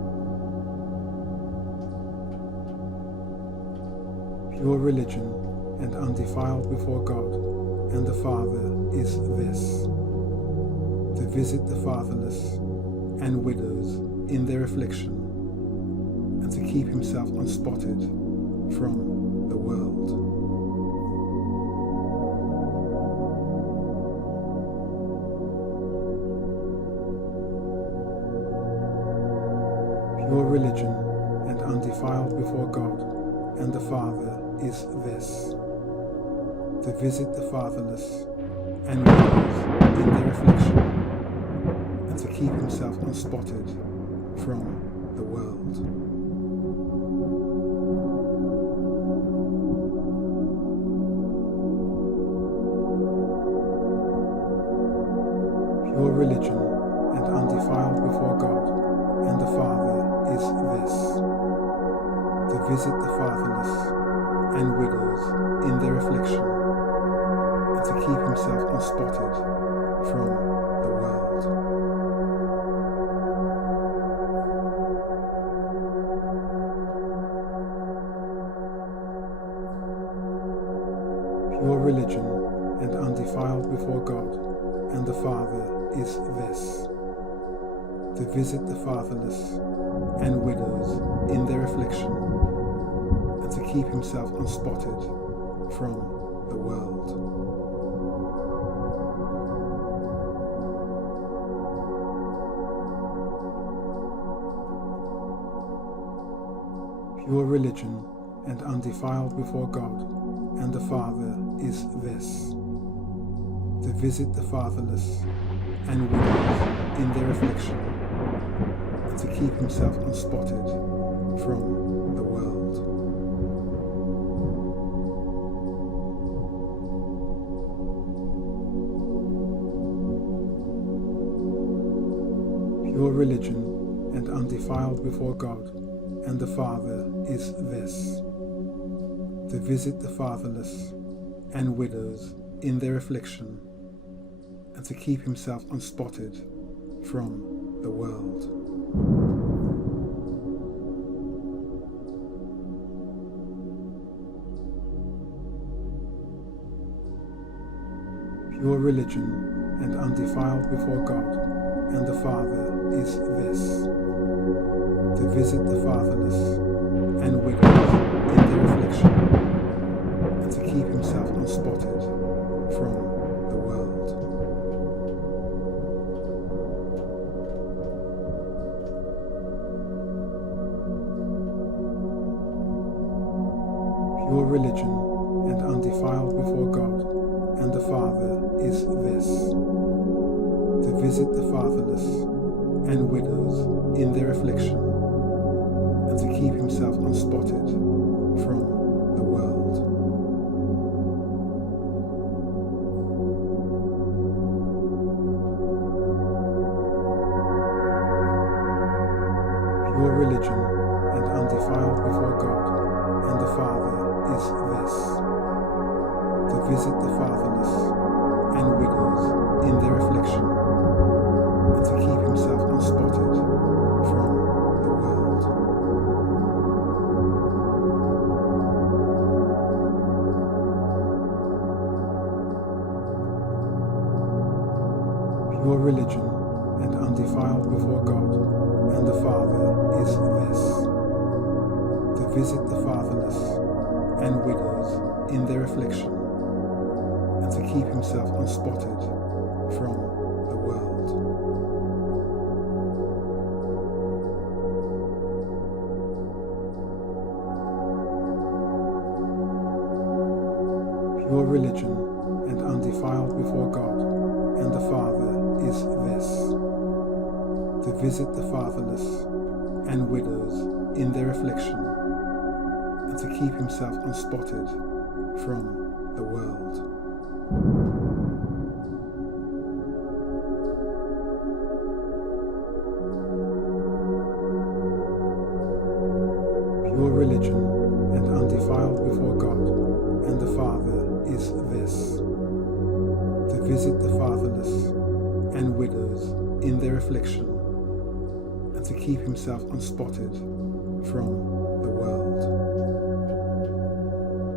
Pure religion and undefiled before God and the Father is this: to visit the fatherless and widows in their affliction, and to keep himself unspotted from the world. Pure religion and undefiled before God and the Father is this: to visit the fatherless and widows in their affliction, and to keep himself unspotted from the world. Pure religion and undefiled before God and the Father is this: to visit the fatherless and widows in their affliction, and to keep himself unspotted from the world. Pure religion and undefiled before God and the Father is this: to visit the fatherless and widows in their affliction, and to keep himself unspotted from the world. Pure religion and undefiled before God and the Father is this: to visit the fatherless and widows in their affliction, and to keep himself unspotted from the world. Pure religion and undefiled before God and the Father is this: to visit the fatherless and widows in their affliction, and to keep himself unspotted from the world. Pure religion and undefiled before God and the Father is this: to visit the fatherless and widows in their affliction, and to keep himself unspotted from the world. Pure religion and undefiled before God and the Father is this: to visit the fatherless and widows in their affliction, and to keep himself unspotted from the world. Pure religion and undefiled before God and the Father is this: to visit the fatherless and widows in their affliction, and to keep himself unspotted from the world. Pure religion and undefiled before God and the Father is this: to visit the fatherless and widows in their affliction, and to keep himself unspotted from the world. Pure religion and undefiled before God and the Father is this: to visit the fatherless and widows in their affliction, and to keep himself unspotted from the world. Pure religion and undefiled before God and the Father is this: to visit the fatherless and widows in their affliction, and to keep himself unspotted from the world.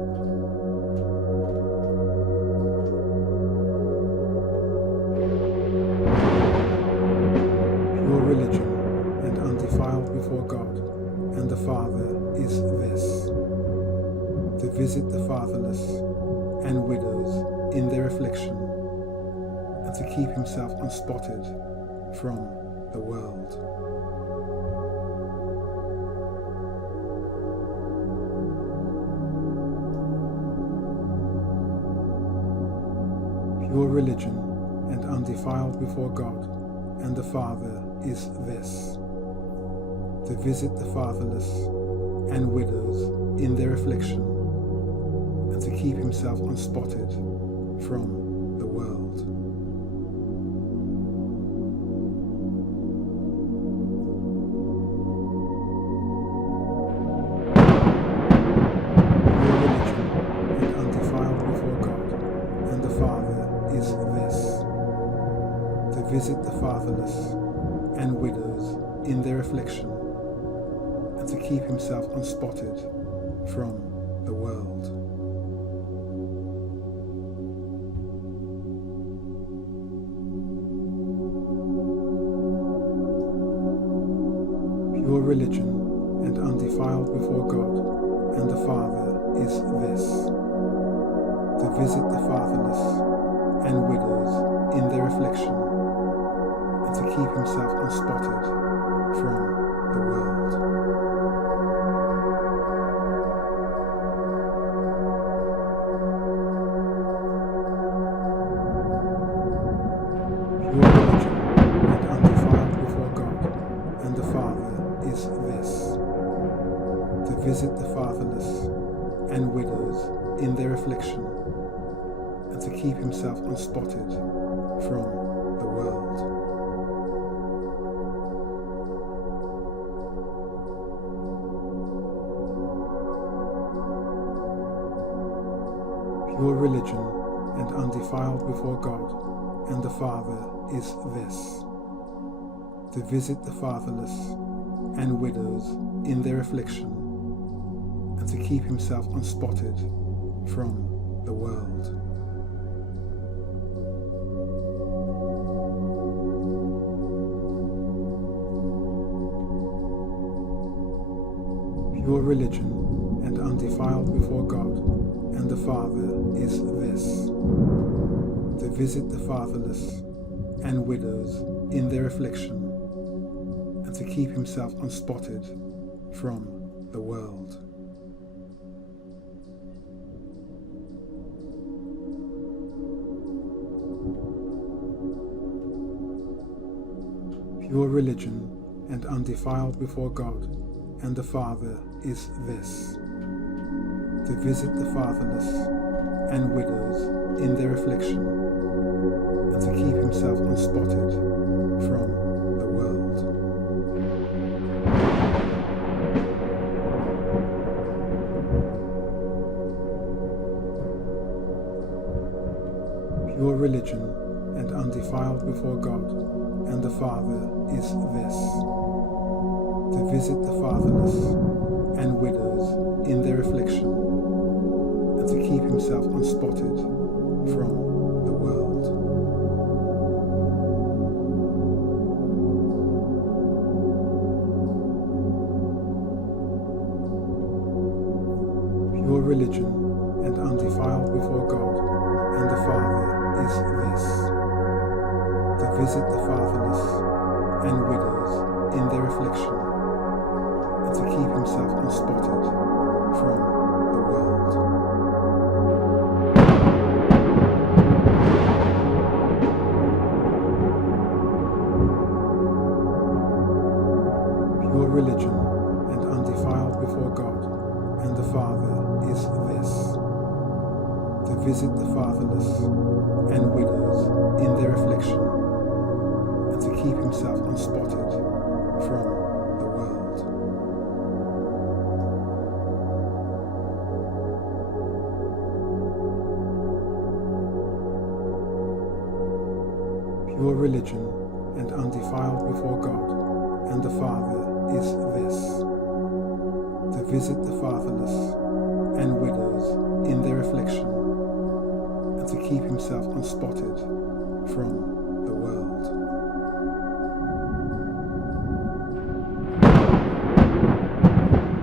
and the Father is this, to visit the fatherless and widows in their affliction, and to keep himself unspotted from the world. Pure religion and undefiled before God and the Father is this, to visit the fatherless and widows in their affliction, and to keep himself unspotted from the world. Pure religion and undefiled before God and the Father is this, to visit the fatherless and widows in their affliction, and to keep himself unspotted from the world. Pure religion and undefiled before God and the Father is this, to visit the fatherless and widows in their affliction, and to keep himself unspotted from the world. Pure religion and undefiled before God and the Father is this, to visit the fatherless and widows in their affliction, and to keep himself unspotted from the world. Pure religion and undefiled before God and the Father is this, to visit the fatherless and widows in their affliction, and to keep himself unspotted from the world. Pure religion and undefiled before God and the Father is this, to visit the fatherless and widows in their affliction, and to keep himself unspotted from the world. Pure religion and undefiled before God and the Father is this, to visit the fatherless and widows in their affliction, and to keep himself unspotted from the world. Pure religion and undefiled before God and the Father is this, to visit the fatherless and widows in their affliction, and to keep himself unspotted from the world. Pure religion and undefiled before God and the Father is this, to visit the fatherless and widows in their affliction, and to keep himself unspotted from the world. Pure religion and undefiled before God and the Father is this, to visit the fatherless and widows in their affliction, and to keep himself unspotted from the world. Pure religion and undefiled before God and the Father is this, to visit the fatherless and widows in their affliction, and to keep himself unspotted from the world.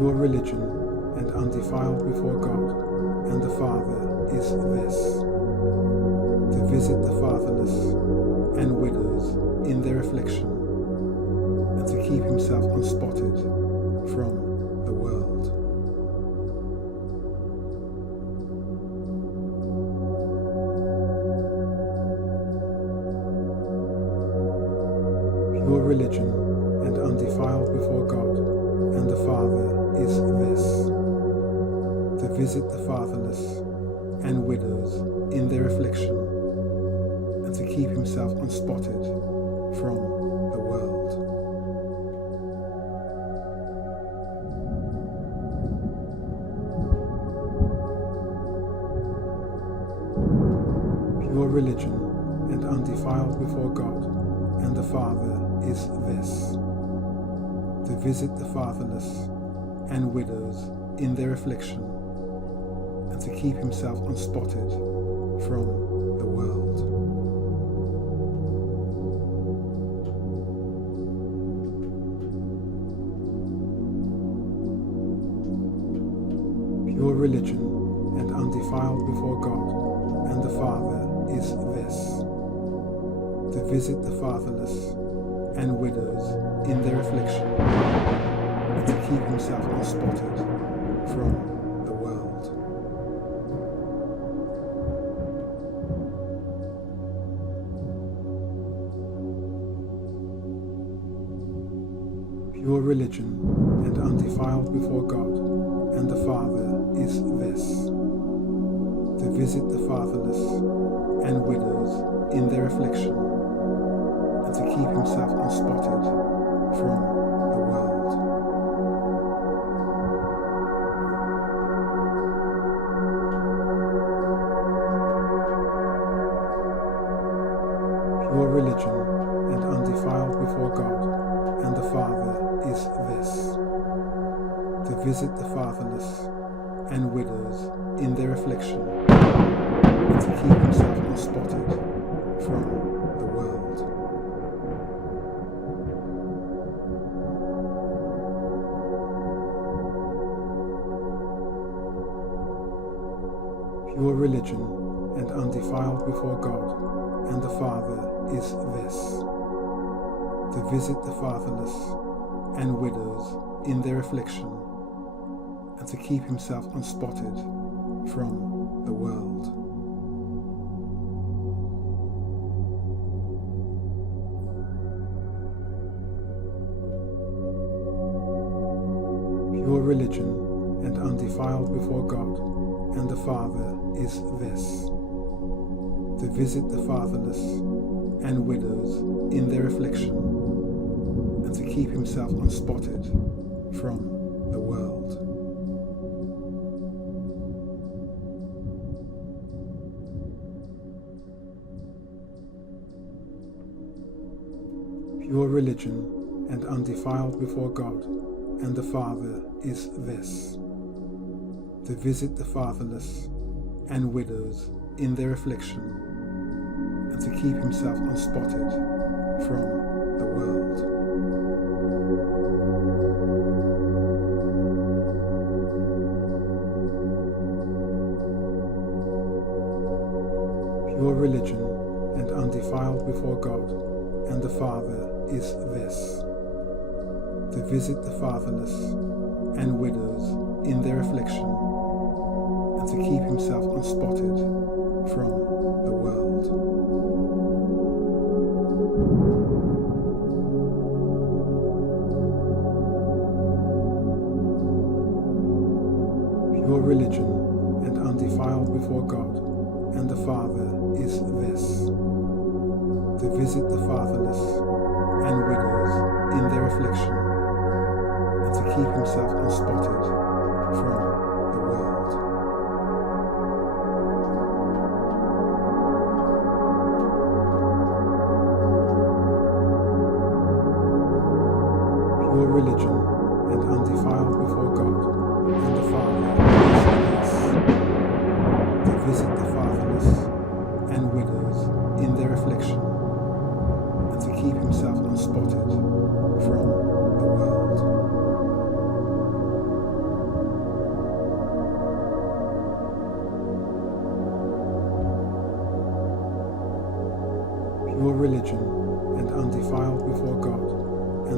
Pure religion and undefiled before God and the Father is this: to visit the fatherless and widows in their affliction, and to keep himself unspotted from the world. Pure religion and undefiled before God and the Father is this: to visit the fatherless and widows in their affliction, and to keep himself unspotted from the world. Pure religion and undefiled before God and the Father is this: to visit the fatherless and widows in their affliction, and to keep himself unspotted from the world. Pure religion and undefiled before God and the Father is this: to visit the fatherless and widows in their affliction, and to keep himself unspotted from the world. Pure religion and undefiled before God and the Father is this: to visit the fatherless and widows in their affliction, and to keep himself unspotted from the world. Pure religion and undefiled before God and the Father is this: to visit the fatherless and widows in their affliction, and to keep himself unspotted from the world. Pure religion and undefiled before God and the Father is this: to visit the fatherless and widows in their affliction, and to keep himself unspotted from the world. Pure religion and undefiled before God and the Father is this: to visit the fatherless and widows in their affliction, and to keep himself unspotted from the world. Pure religion and undefiled before God and the Father is this: to visit the fatherless and widows in their affliction, and to keep himself unspotted from the world. Pure religion and undefiled before God and the Father is this: to visit the fatherless and widows in their affliction, and to keep himself unspotted from the world. Pure religion and undefiled before God and the Father is this: to visit the fatherless and widows in their affliction, and to keep himself unspotted from the world. Pure religion and undefiled before God and the Father is this: to visit the fatherless and widows in their affliction, and to keep himself unspotted from the world.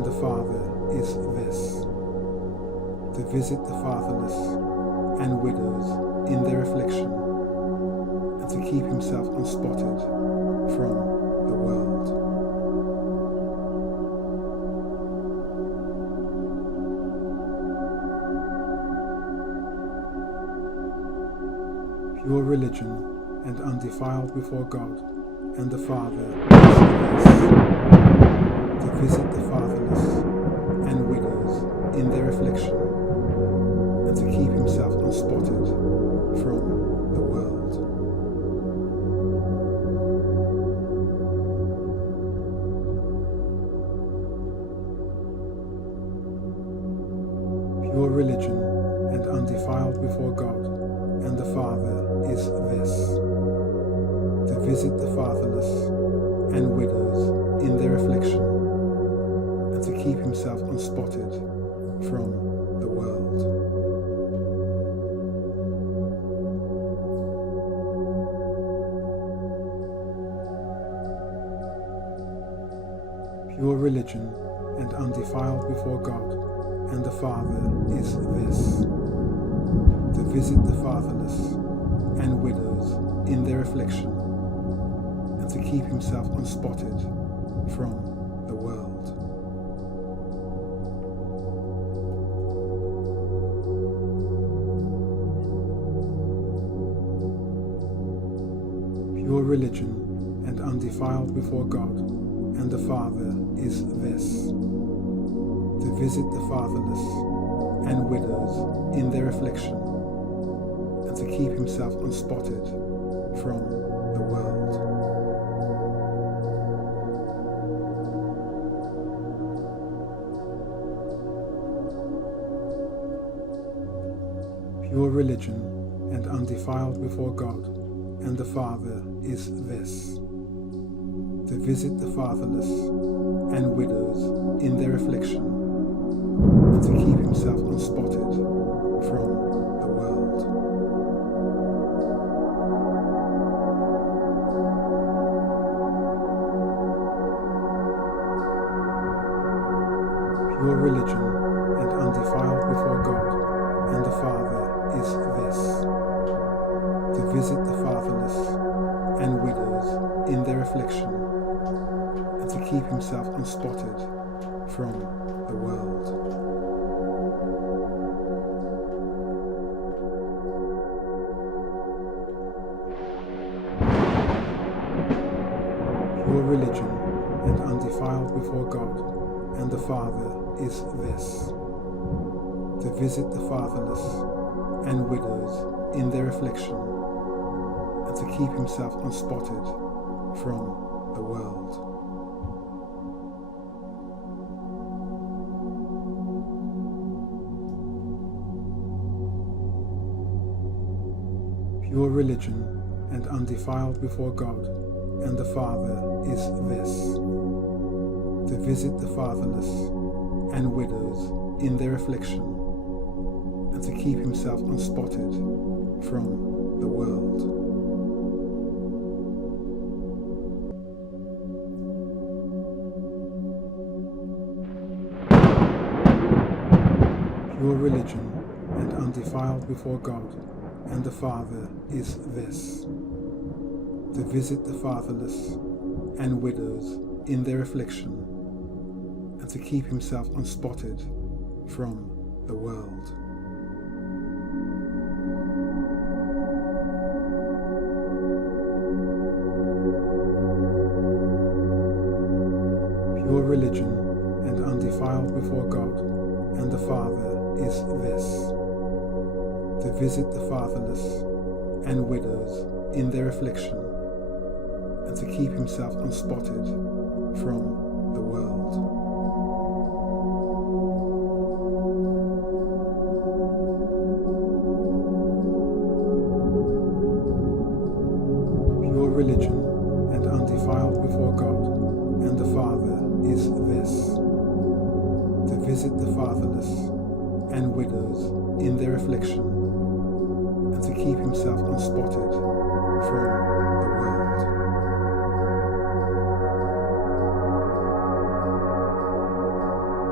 and the Father is this, to visit the fatherless and widows in their affliction, and to keep himself unspotted from the world. Pure religion and undefiled before God and the Father is this, to visit the fatherless and widows in their affliction, and to keep himself unspotted from the world. Pure religion and undefiled before God and the Father is this, to visit the fatherless and widows in their affliction, and to keep himself unspotted from the world. Pure religion and undefiled before God and the Father is this, to visit the fatherless and widows in their affliction, and to keep himself unspotted from the world. Pure religion and undefiled before God and the Father is this, to visit the fatherless and widows in their affliction, and to keep himself unspotted from the world. Pure religion and undefiled before God and the Father is this, to visit the fatherless and widows in their affliction, and to keep himself unspotted from the world. Pure religion and undefiled before God and the Father is this, to visit the fatherless and widows in their affliction, and to keep himself unspotted from the world. Pure religion and undefiled before God and the Father is this, to visit the fatherless and widows in their affliction, and to keep himself unspotted from the world. Pure religion and undefiled before God and the Father is this, to visit the fatherless and widows in their affliction, and to keep himself unspotted from the world. Pure religion and undefiled before God and the Father is this, to visit the fatherless and widows in their affliction, and to keep himself unspotted from the world. Pure religion and undefiled before God and the Father is this, to visit the fatherless and widows in their affliction, and to keep himself unspotted from the world. Pure religion and undefiled before God and the Father is this, to visit the fatherless and widows in their affliction, and to keep himself unspotted from the world.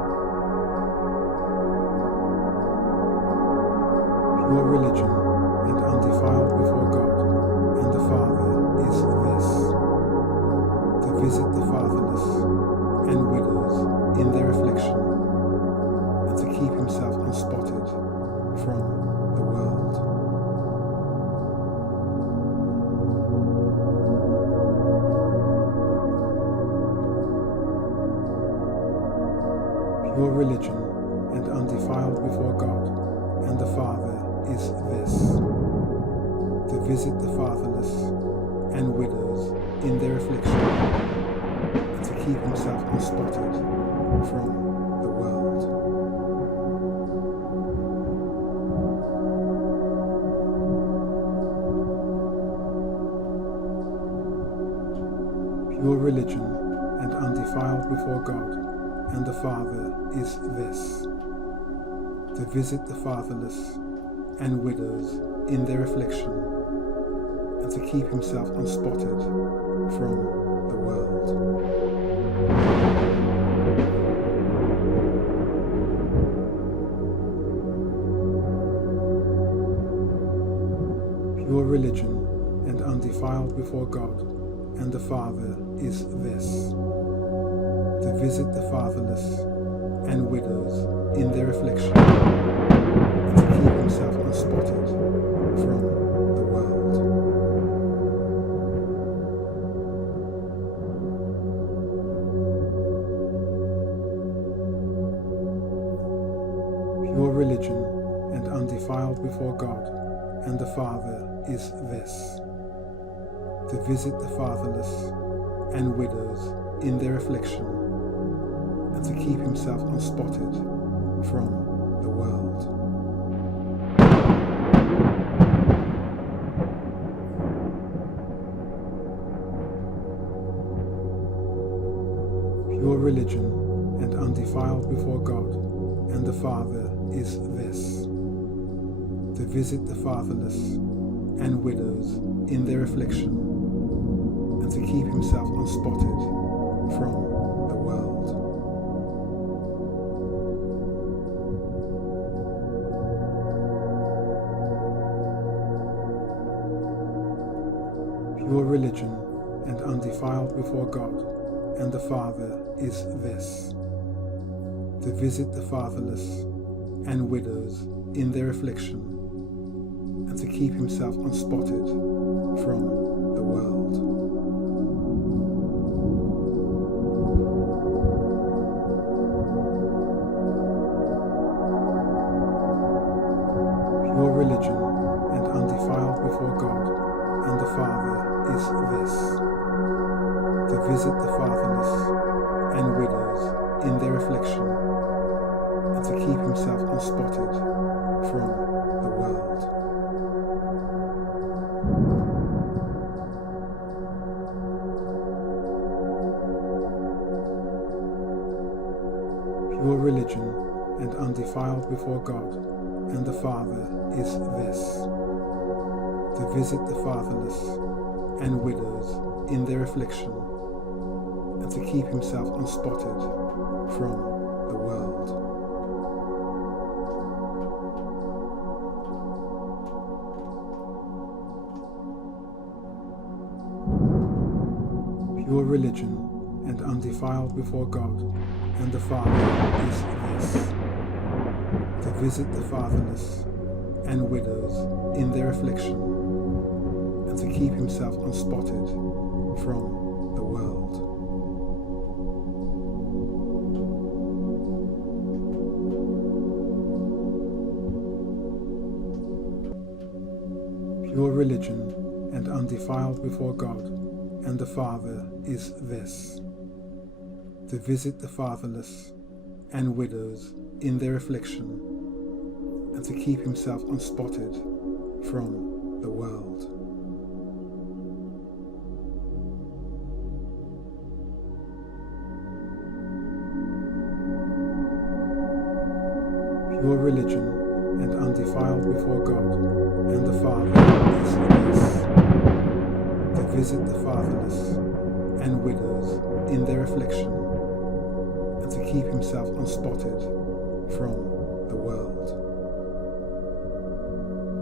Your religion and undefiled before God and the Father is this: to visit the fatherless and widows in their affliction, and to keep himself unspotted from the world. Your religion and undefiled before God and the Father is this: to visit the fatherless and widows in their affliction, and to keep himself unspotted from the world. Your religion and undefiled before God and the Father is this: to visit the fatherless and widows in their affliction, and to keep himself unspotted from the world. Your religion and undefiled before God and the Father is this: to visit the fatherless and widows in their affliction, and to keep himself unspotted from the world. Your religion and undefiled before God and the Father is this: to visit the fatherless and widows in their affliction, and to keep himself unspotted from the world. Your religion and undefiled before God and the Father is this: to visit the fatherless and widows in their affliction, and to keep himself unspotted from the world. Your religion and undefiled before God and the Father is this: to visit the fatherless and widows in their affliction, and to keep himself unspotted from the world. Your religion and undefiled before God and the Father is this: to visit the fatherless and widows in their affliction, and to keep himself unspotted from the world. Your religion and undefiled before God and the Father is this: to visit the fatherless and widows in their affliction, and to keep himself unspotted from the world. Your religion and undefiled before God and the Father is this: to visit the fatherless and widows in their affliction, and to keep himself unspotted from the world. Your religion and undefiled before God and the Father is this: to visit the fatherless and widows in their affliction, and to keep himself unspotted from the world. Your religion and undefiled before God and the Father is this: to visit the fatherless and widows in their affliction, and to keep himself unspotted from the world.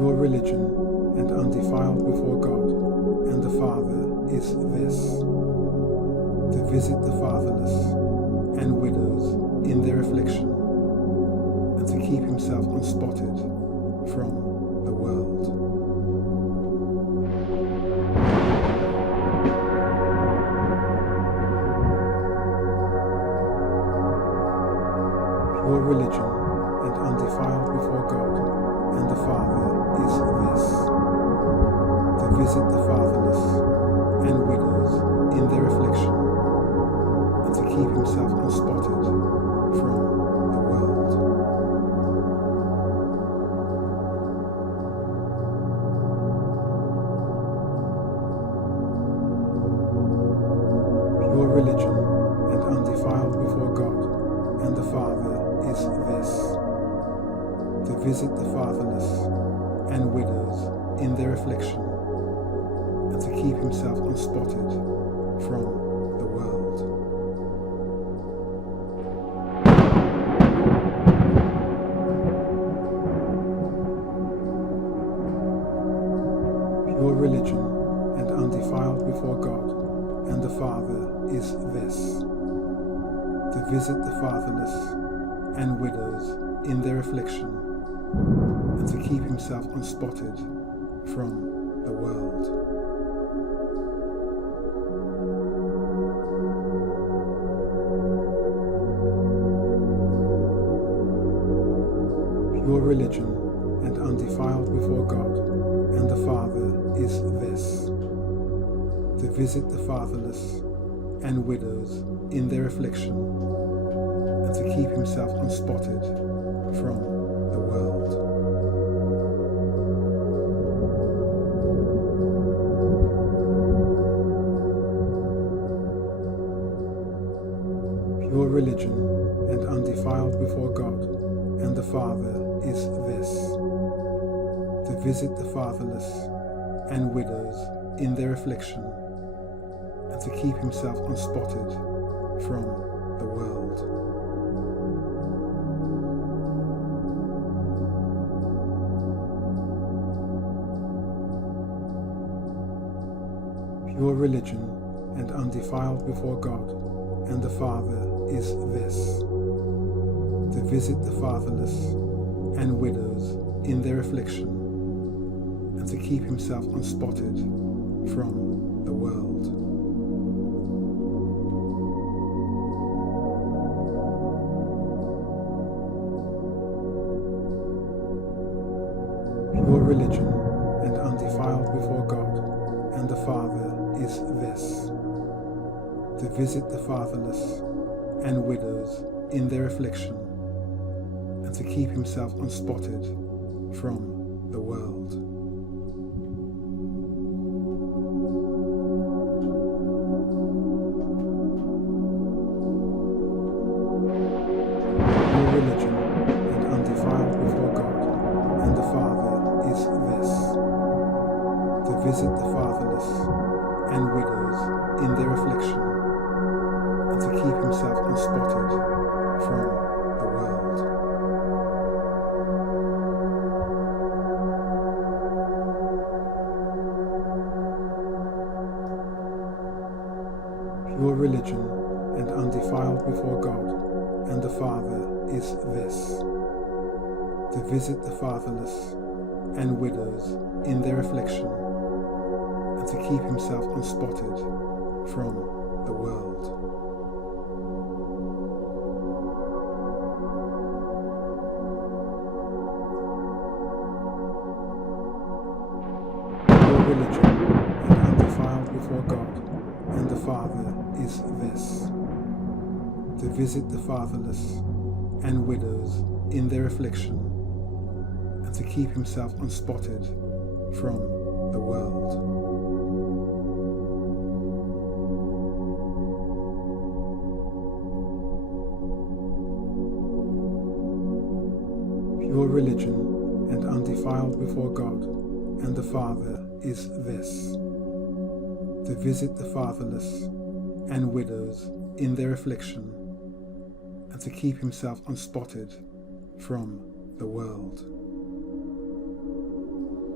Your religion and undefiled before God and the Father is this: to visit the fatherless and widows in their affliction, and to keep himself unspotted from the world. Your religion and undefiled before God and the Father is this: to visit the fatherless and widows in their affliction, and to keep himself unspotted from the world. Your religion and undefiled before God and the Father is this: to visit the fatherless and widows in their affliction, and to keep himself unspotted from the world. Your religion and undefiled before God and the Father is this: to visit the fatherless and widows in their affliction, and to keep himself unspotted from the world. Your religion and undefiled before God and the Father is this: to visit the fatherless and widows in their affliction, and to keep himself unspotted from the world. Your religion and undefiled before God and the Father is this: to visit the fatherless and widows in their affliction, and to keep himself unspotted from the world. Your religion and undefiled before God and the Father is this: to visit the fatherless and widows in their affliction, and to keep himself unspotted from the world. Your religion and undefiled before God and the Father is this: to visit the fatherless and widows in their affliction, and to keep himself unspotted from the world. Your religion and undefiled before God and the Father is this: to visit the fatherless and widows in their affliction, and to keep himself unspotted from the world. Your religion and undefiled before God and the Father is this: to visit the fatherless and widows in their affliction, and to keep himself unspotted from the world. Your religion and undefiled before God and the Father is this: to visit the fatherless and widows in their affliction, and to keep himself unspotted from the world. Your religion and undefiled before God and the Father is this: to visit the fatherless and widows in their affliction, and to keep himself unspotted from the world.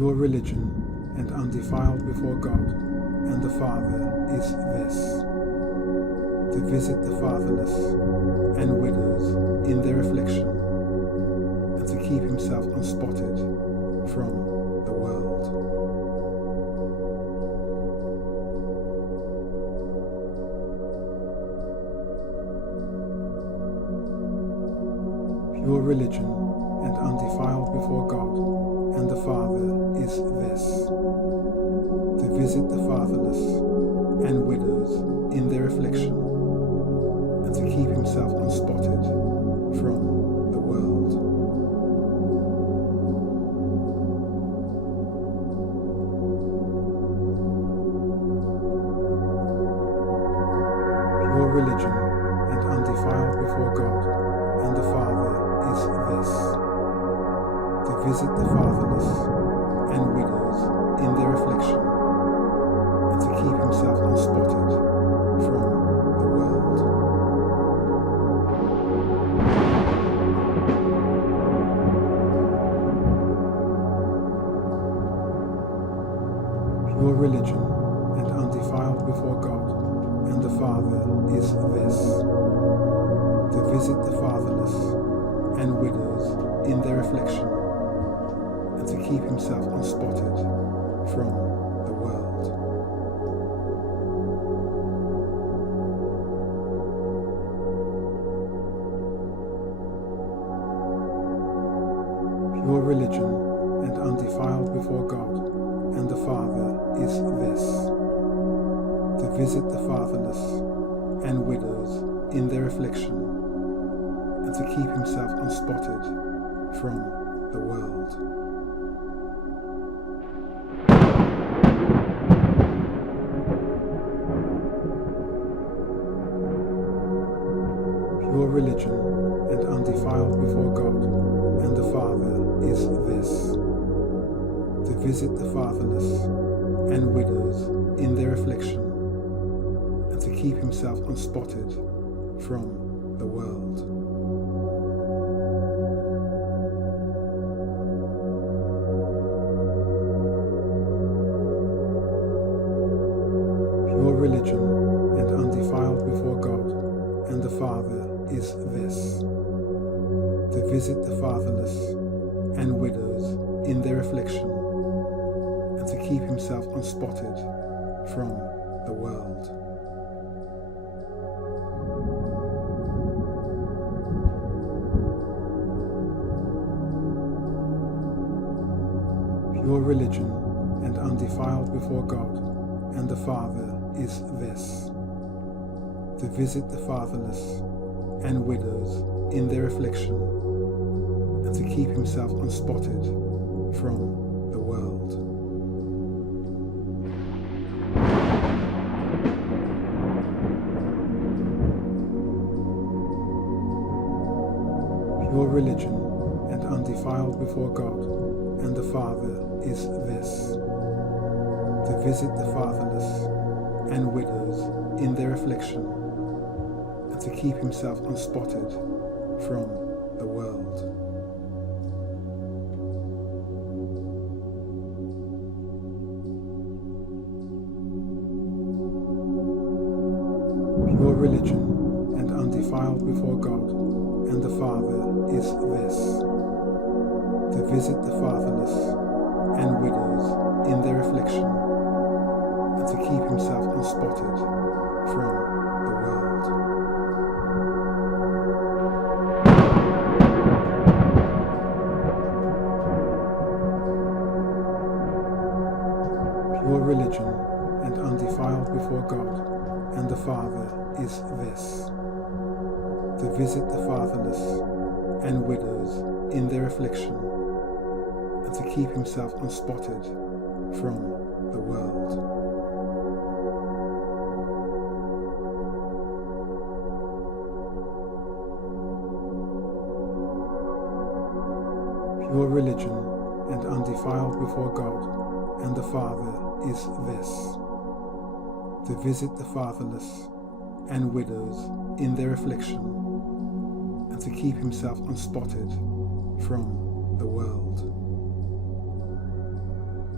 Pure religion and undefiled before God and the Father is this: to visit the fatherless and widows in their affliction, and to keep himself unspotted from the world. Pure religion and undefiled before God and the Father is this: to visit the fatherless and widows in their affliction, and to keep himself unspotted from the world. Pure religion and undefiled before God and the Father is this: to visit the fatherless and widows in their affliction, and to keep himself unspotted from the world. Pure religion and undefiled before God and the Father is this: to visit the fatherless and widows in their affliction, and to keep himself unspotted from the world. Pure religion and undefiled before God and the Father is this: to visit the fatherless and widows in their affliction, and to keep himself unspotted from the world. Pure religion and undefiled before God and the Father is this: to visit the fatherless and widows in their affliction, and to keep himself unspotted from the world. Pure religion and undefiled before God and the Father is this: to visit the fatherless and widows in their affliction, and to keep himself unspotted from the world. Pure religion and undefiled before God and the Father is this: to visit the fatherless and widows in their affliction, and to keep himself unspotted from the world. Pure religion and undefiled before God and the Father is this: to visit the fatherless and widows in their affliction, and to keep himself unspotted from the world. Pure religion and undefiled before God and the Father is this: to visit the fatherless and widows in their affliction, and to keep himself unspotted from the world. Pure religion and undefiled before God and the Father is this: to visit the fatherless and widows in their affliction, and to keep himself unspotted from the world. Pure religion and undefiled before God and the Father is this: to visit the fatherless and widows in their affliction, and to keep himself unspotted from the world.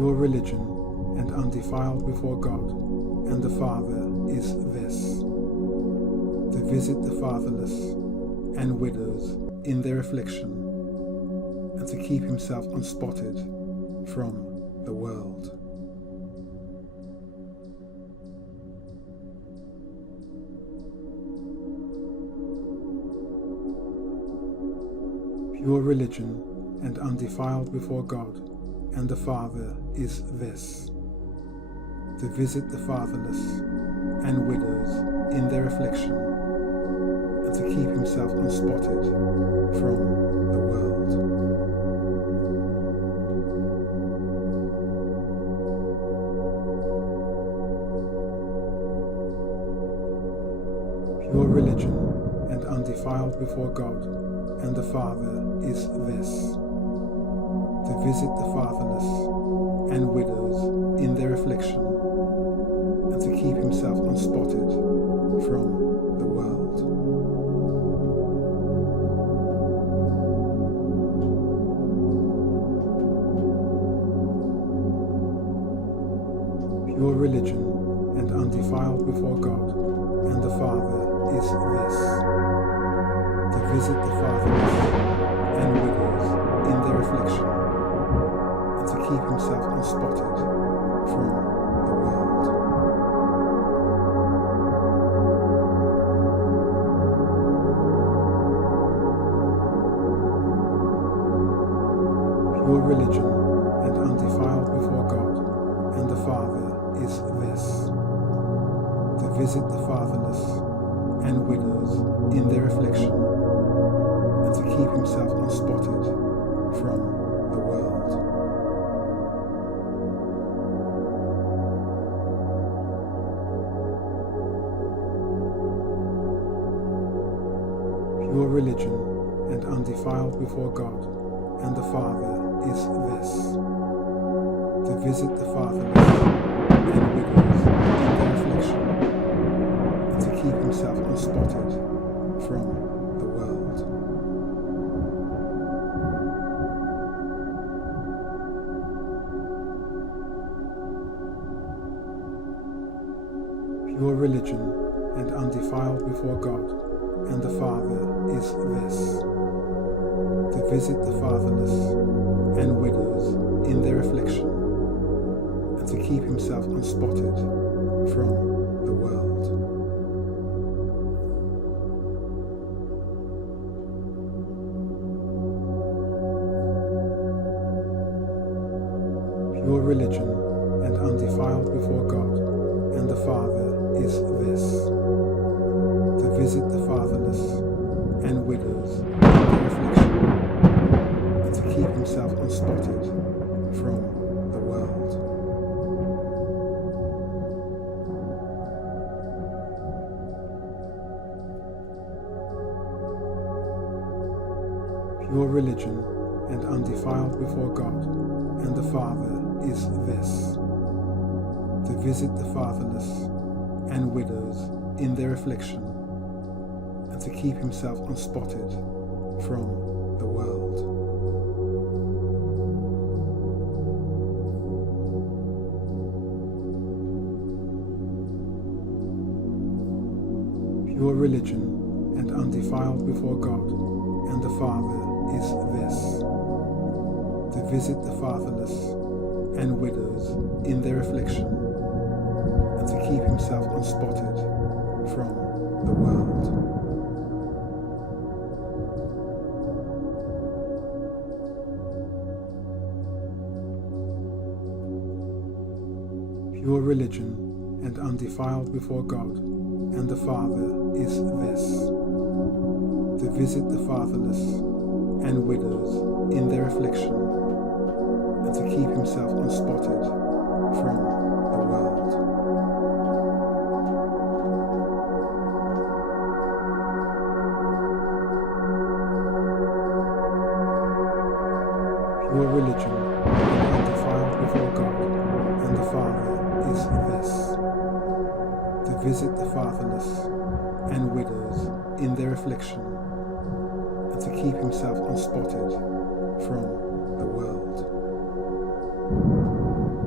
Pure religion and undefiled before God and the Father is this: to visit the fatherless and widows in their affliction, and to keep himself unspotted from the world. Pure religion and undefiled before God and the Father is this: to visit the fatherless and widows in their affliction, and to keep himself unspotted from the world. Pure religion and undefiled before God and the Father is this: to visit the fatherless and widows in their affliction, and to keep himself unspotted from the world. Pure religion and undefiled before God and the Father is this: to visit the fatherless and widows in their affliction, and to keep himself unspotted from the world. Pure religion and undefiled before God and the Father is this: to visit the fatherless and widows in their affliction, and to keep himself unspotted from the world. Pure religion and undefiled before God and the Father is this: to visit the fatherless and widows in their affliction, and to keep himself unspotted from the world. Pure religion and undefiled before God and the Father is this: to visit the fatherless and widows in their affliction, and to keep himself unspotted from the world. Pure religion and undefiled before God and the Father is this: to visit the fatherless and widows in their affliction, and to keep himself unspotted from the world. Pure religion and undefiled before God and the Father is this: to visit the fatherless and widows in their affliction, and to keep himself unspotted from the world. Pure religion and undefiled before God and the Father is this: to visit the fatherless and widows in their affliction, and to keep himself unspotted from the world. Pure religion and undefiled before God and the Father is this: to visit the fatherless and widows in their affliction, and to keep himself unspotted from the world. Pure religion and undefiled before God and the Father is this: to visit the fatherless and widows in their affliction, and to keep himself unspotted from the world.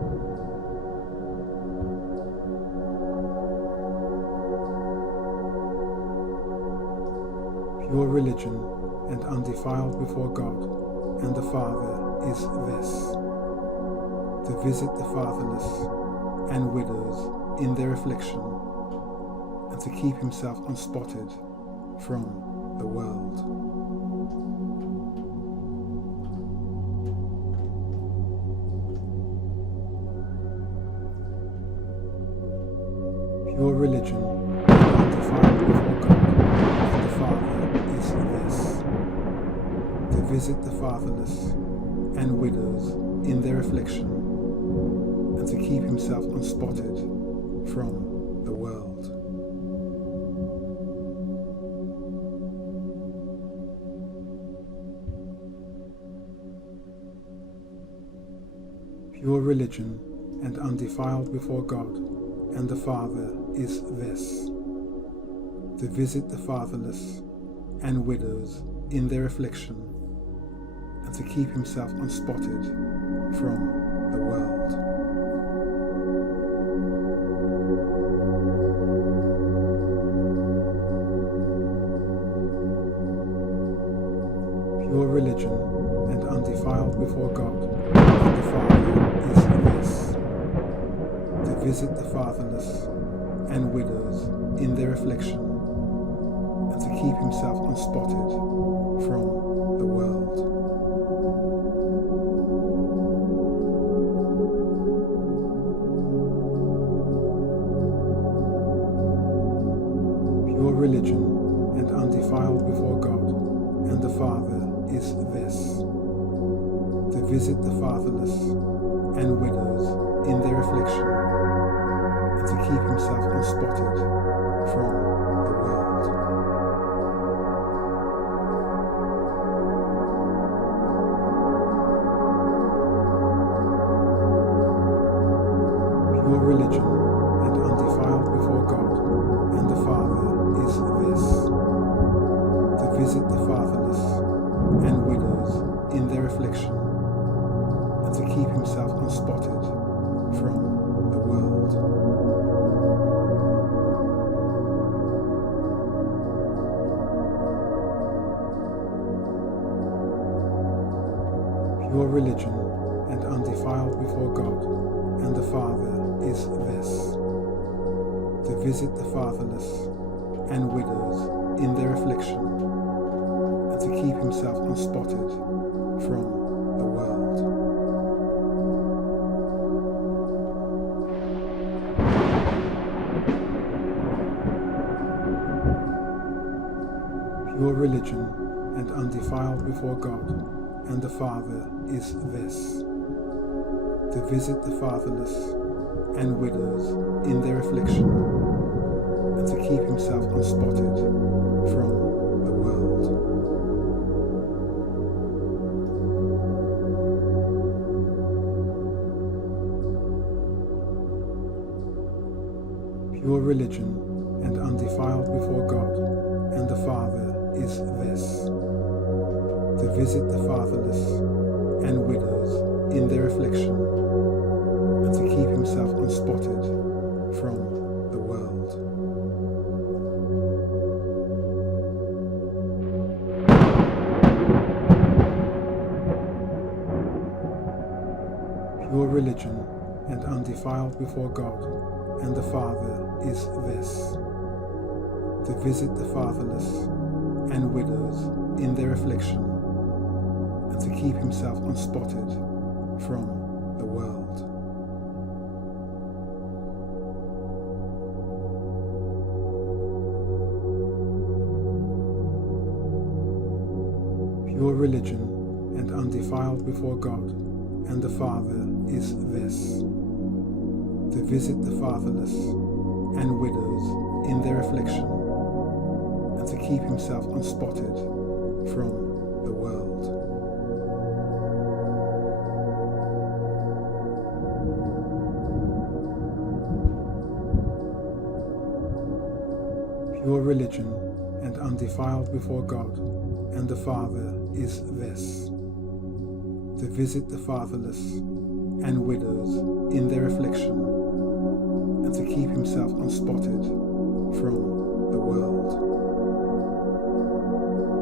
Pure religion and undefiled before God and the Father is this: to visit the fatherless and widows in their affliction, and to keep himself unspotted from the world. Pure religion and undefiled before God and the Father is this: to visit the fatherless and widows in their affliction, and to keep himself unspotted from the world. Pure religion and undefiled before God and the Father is this: to visit the fatherless and widows in their affliction, and to keep himself unspotted from the world. Pure religion and undefiled before God and the Father is this: to visit the fatherless and widows in their affliction, and to keep himself unspotted from the world. Pure religion and undefiled before God and the Father is this: to visit the fatherless and widows in their affliction, and to keep himself unspotted from the world. Pure religion and undefiled before God and the Father is this: to visit the fatherless and widows in their affliction, and to keep himself unspotted from the world. Pure religion and undefiled before God and the Father is this: to visit the fatherless and widows in their affliction, and to keep himself unspotted from the world. Pure religion and undefiled before God and the Father is this: to visit the fatherless and widows in their affliction, and to keep himself unspotted from the world. Pure religion and undefiled before God and the Father is this: to visit the fatherless and widows in their affliction, and to keep himself unspotted from the world. Pure religion and undefiled before God and the Father is this: to visit the fatherless and widows in their affliction, and to keep himself unspotted from the world. Pure religion and undefiled before God and the Father is this: to visit the fatherless and widows in their affliction, and to keep himself unspotted from the world. Pure religion and undefiled before God and the Father is this: to visit the fatherless and widows in their affliction, and to keep himself unspotted from the world.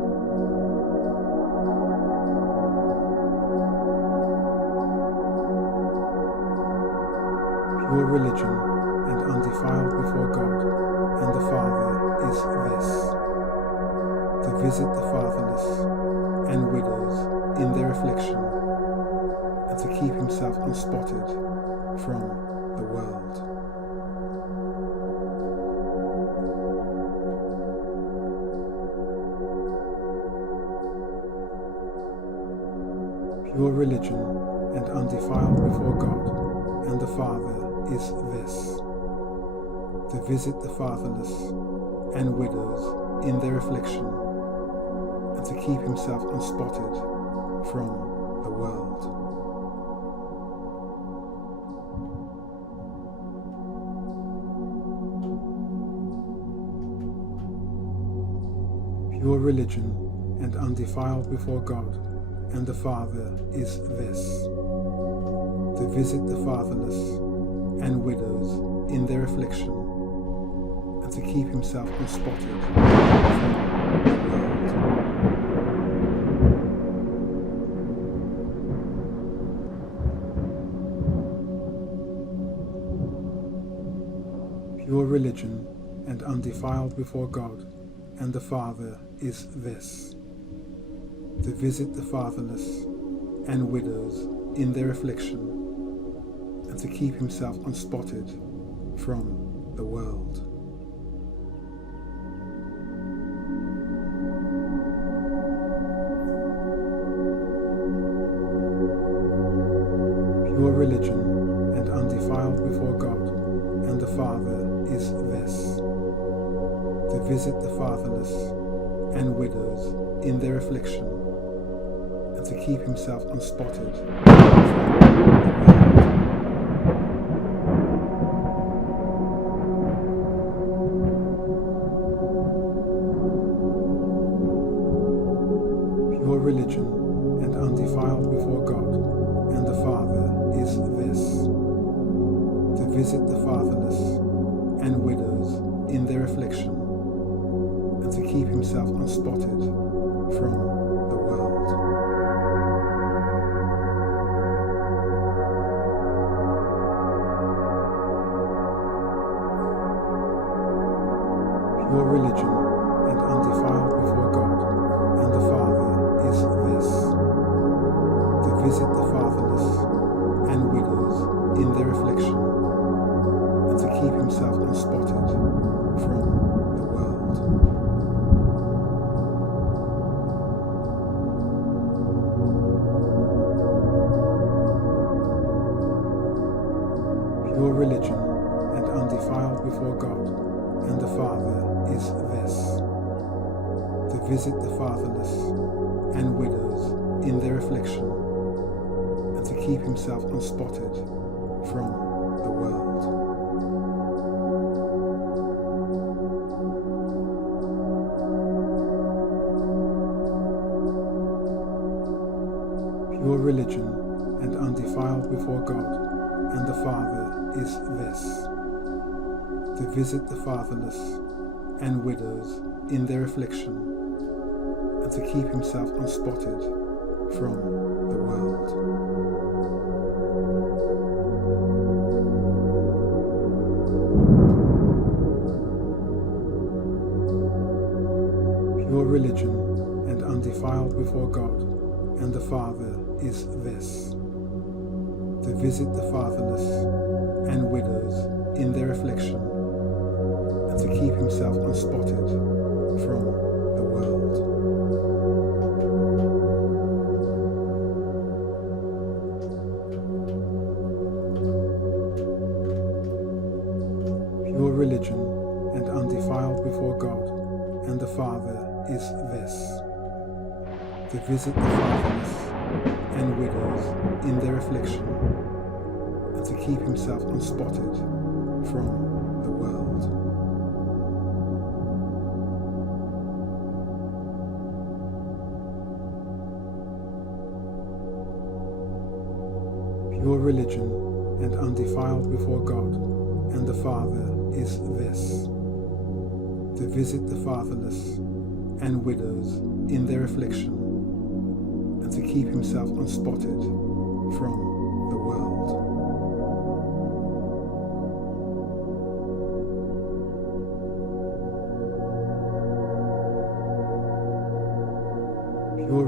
Pure religion and undefiled before God and the Father is this: to visit the fatherless and widows in their affliction, and to keep himself unspotted from the world. Pure religion and undefiled before God and the Father is this: to visit the fatherless and widows in their affliction, and to keep himself unspotted from the world. Pure religion and undefiled before God and the Father is this: to visit the fatherless and widows in their affliction, and to keep himself unspotted from the world. Pure religion and undefiled before God and the Father is this: to visit the fatherless and widows in their affliction, and to keep himself unspotted from the world. Pure religion and undefiled before God and the Father is this: to visit the fatherless and widows in their affliction, and to keep himself unspotted from the world. Pure religion and undefiled before God and the Father is this: to visit the fatherless and widows in their affliction, and to keep himself unspotted from the world. Pure religion and undefiled before God and the Father is this: to visit the fatherless and widows in their affliction, and to keep himself unspotted from the world. Pure religion and undefiled before God and the Father is this: to visit the fatherless and widows in their affliction, and to keep himself unspotted from the world. Pure religion and undefiled before God and the Father is this: to visit the fatherless and widows in their affliction, and to keep himself unspotted from the world. Pure religion and undefiled before God and the Father is this: to visit the fatherless and widows in their affliction, and to keep himself unspotted from the world. Pure religion and undefiled before God and the Father is this: to visit the fatherless and widows in their affliction, and to keep himself unspotted from the world. Pure religion and undefiled before God and the Father is this: to visit the fatherless and widows in their affliction, and to keep himself unspotted from the world.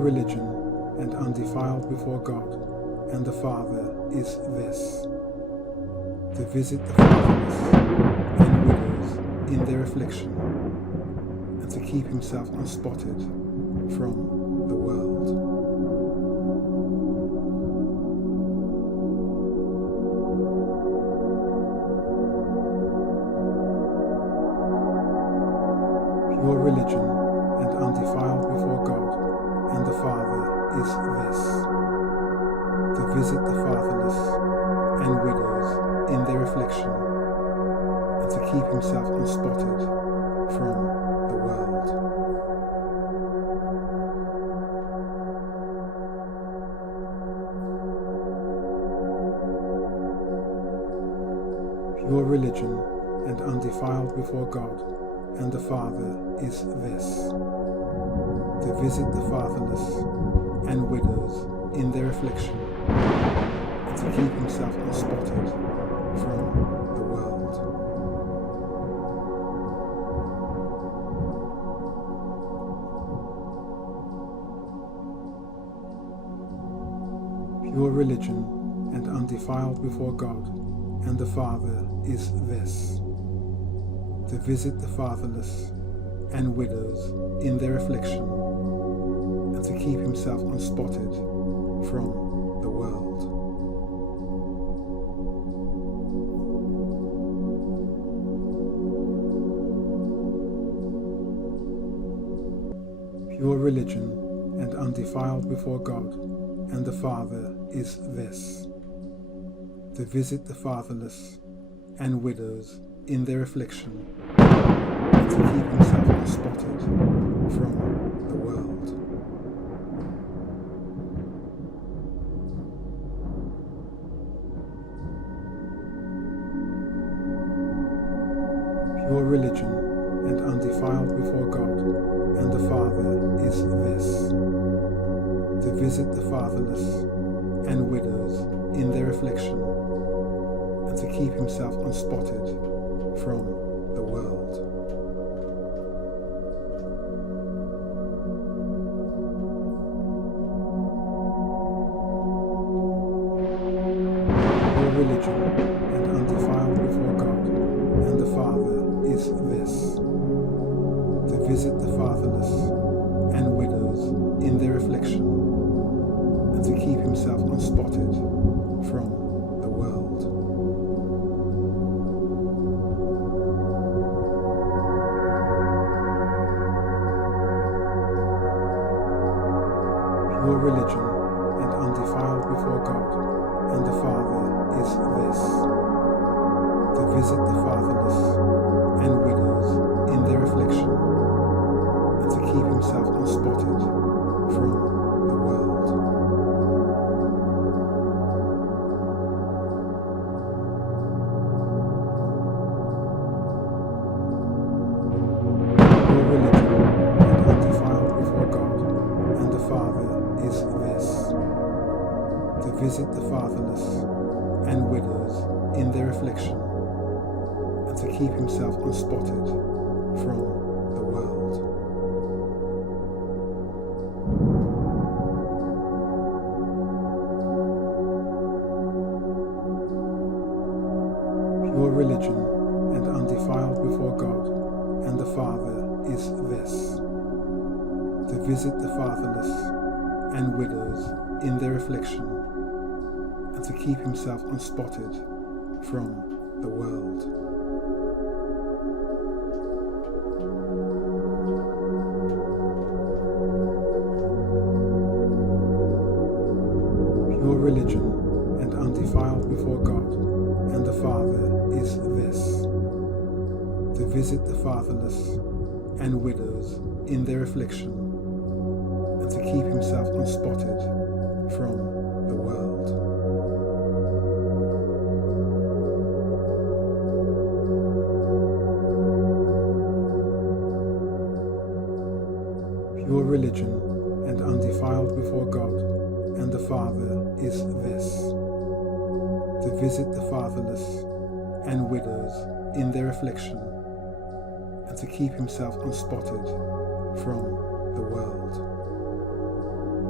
religion and undefiled before God and the Father is this: to visit the fatherless and widows in their affliction, and to keep himself unspotted from the world. Pure religion and undefiled before God and the Father is this: to visit the fatherless and widows in their affliction, and to keep himself unspotted from the world. Pure religion and undefiled before God and the Father is this: to visit the fatherless and widows in their affliction, and to keep himself unspotted from the world. Pure religion and undefiled before God and the Father is this: to visit the fatherless and widows in their affliction, and to keep himself unspotted from the world. Pure religion and undefiled before God and the Father is this: to visit the fatherless and widows in their affliction, and to keep himself unspotted from the world. Pure religion and undefiled before God and the Father is this: to visit the fatherless and widows in their affliction, and to keep himself unspotted from the world. Pure religion and undefiled before God and the Father is this: to visit the fatherless and widows in their affliction, and to keep himself unspotted from the world. Pure religion and undefiled before God and the Father is this: to visit the fatherless and widows in their affliction, and to keep himself unspotted from the world. Pure religion and undefiled before God and the Father is this: to visit the fatherless and widows in their affliction, and to keep himself unspotted from the world. Pure religion and undefiled before God and the Father is this: to visit the fatherless and widows in their affliction, and to keep himself unspotted from the world. Pure religion and undefiled before God and the Father is this: to visit the fatherless and widows in their affliction, and to keep himself unspotted from the world. Pure religion and undefiled before God and the Father is this: to visit the fatherless and widows in their affliction, and to keep himself unspotted from the world.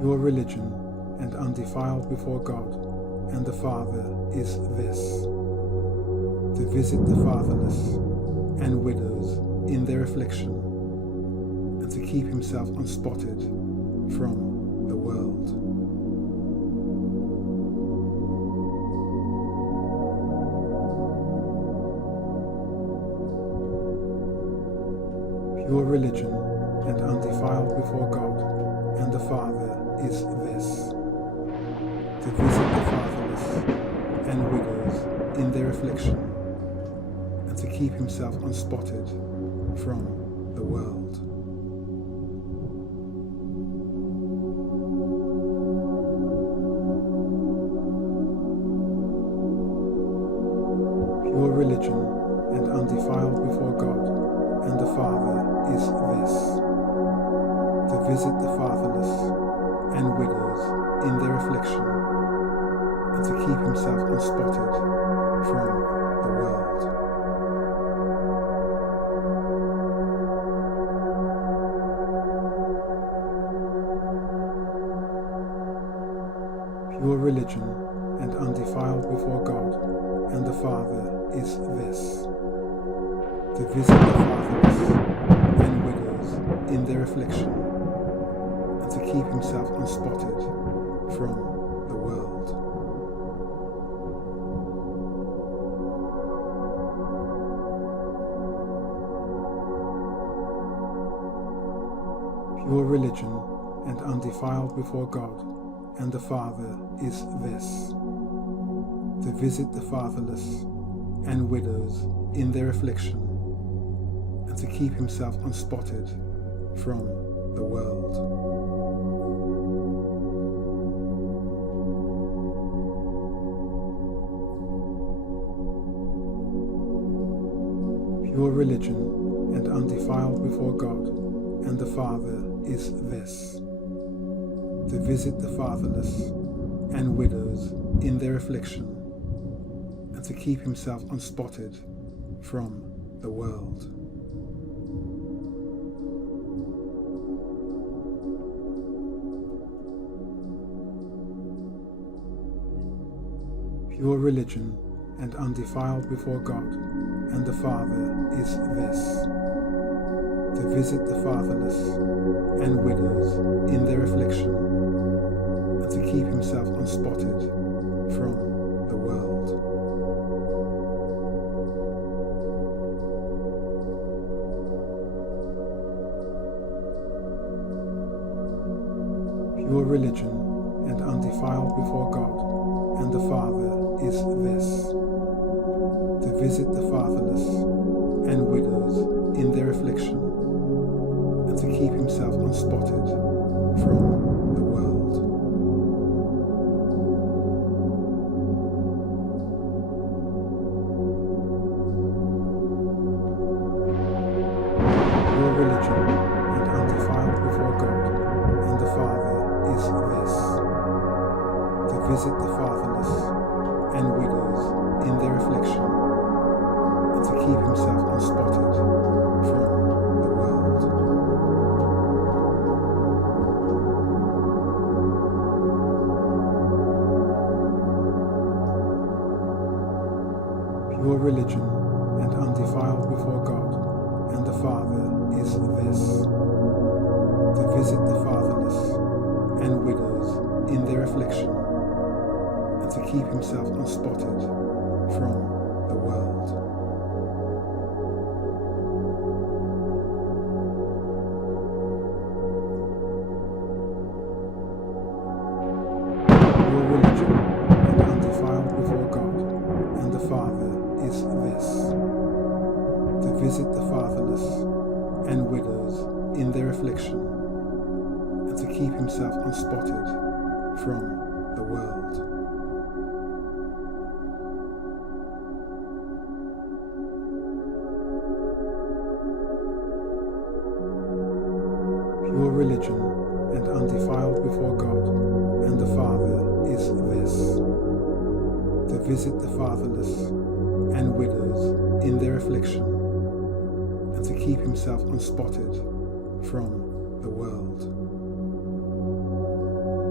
Pure religion and undefiled before God and the Father is this: to visit the fatherless and widows in their affliction, and to keep himself unspotted from the world. Pure religion and undefiled before God and the Father is this: to visit the fatherless and widows in their affliction, and to keep himself unspotted from the world. Pure religion and undefiled before God and the Father is this: to visit the fatherless and widows in their affliction, and to keep himself unspotted from the world. Pure religion and undefiled before God and the Father is this: to visit the fatherless and widows in their affliction, and to keep himself unspotted from the world. Pure religion and undefiled before God and the Father is this: to visit the fatherless and widows in their affliction, and to keep himself unspotted from the world. Pure religion and undefiled before God and the Father is this: to visit the fatherless and widows in their affliction, and to keep himself unspotted from the world. Pure religion and undefiled before God and the Father is this: to visit the fatherless and widows in their affliction, and to keep himself unspotted from the world. Pure religion and undefiled before God and the Father is this: to visit the fatherless and widows in their affliction, and to keep himself unspotted from the world. Pure religion and undefiled before God and the Father is this: to visit the fatherless and widows in their affliction, and to keep himself unspotted from the world. Pure religion and undefiled before God and the Father is this: to visit the fatherless and widows in their affliction, and to keep himself unspotted from the world. Pure religion and undefiled before God and the Father is this: to visit the fatherless and widows in their affliction, and to keep himself unspotted from the world. Pure religion and undefiled before God and the Father is this: to visit the fatherless and widows in their affliction, and to keep himself unspotted from the world.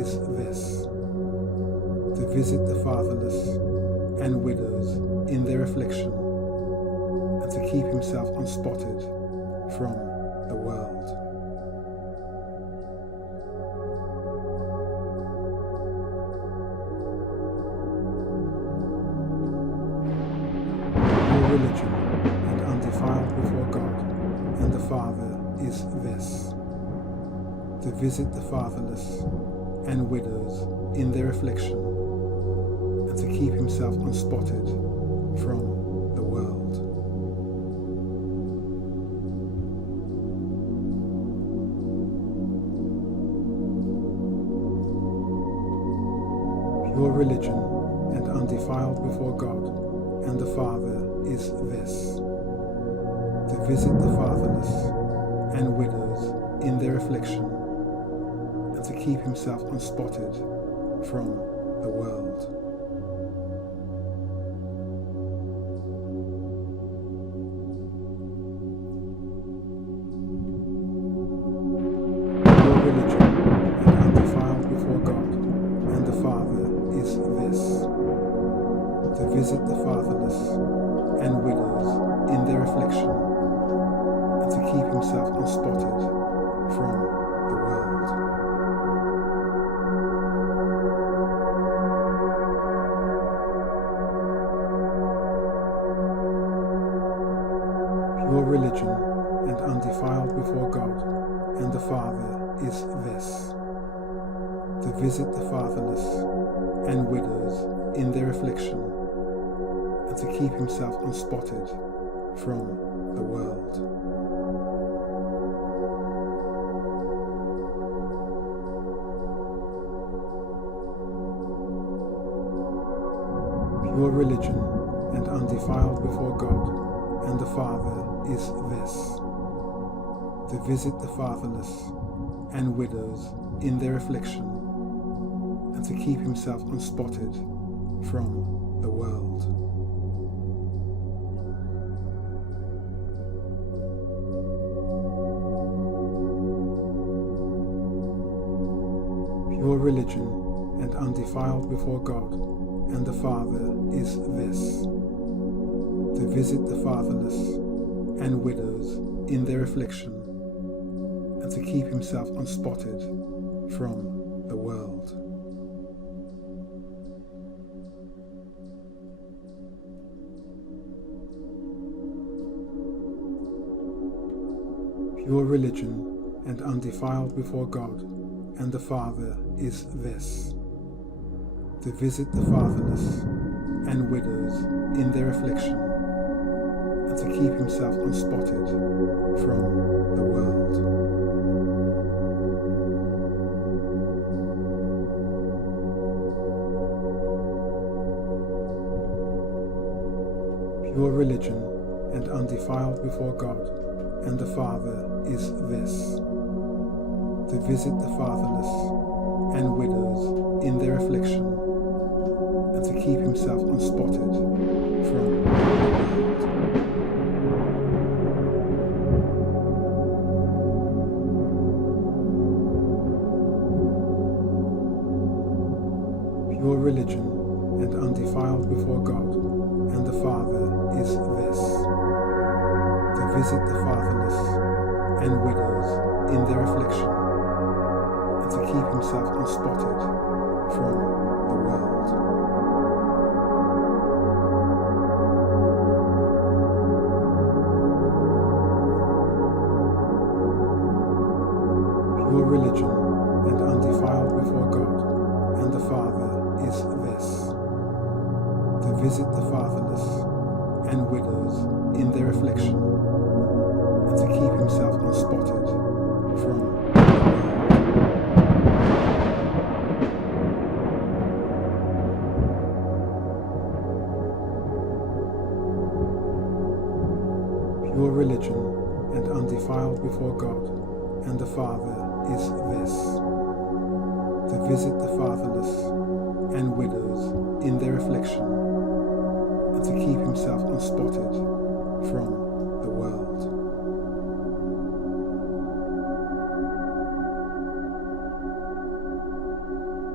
is this: to visit the fatherless and widows in their affliction, and to keep himself unspotted from the world. Your religion and undefiled before God and the Father is this: to visit the fatherless and widows in their affliction, and to keep himself unspotted from the world. Pure religion and undefiled before God and the Father is this: to visit the fatherless and widows in their affliction, and to keep himself unspotted from the world. Your religion and undefiled before God and the Father is this: to visit the fatherless and widows in their affliction, and to keep himself unspotted from the world. Pure religion and undefiled before God and the Father is this: to visit the fatherless and widows in their affliction, and to keep himself unspotted from the world. Pure religion and undefiled before God and the Father is this: to visit the fatherless and widows in their affliction, and to keep himself unspotted from the world. Pure religion and undefiled before God and the Father is this: to visit the fatherless and widows in their affliction, and to keep himself unspotted from the world. Pure religion and undefiled before God and the Father is this: to visit the fatherless and widows in their affliction, and to keep himself unspotted from the world. Pure religion and undefiled before God and the Father is this: to visit the fatherless and widows in their affliction, and to keep himself unspotted from the world. Pure religion and undefiled before God and the Father is this: to visit the fatherless and widows in their affliction, and to keep himself unspotted from the world. Pure religion and undefiled before God and the Father is this: to visit the fatherless and widows in their affliction, and to keep himself unspotted from the world. Pure religion and undefiled before God and the Father is this: to visit the fatherless and widows in their affliction, and to keep himself unspotted from the world.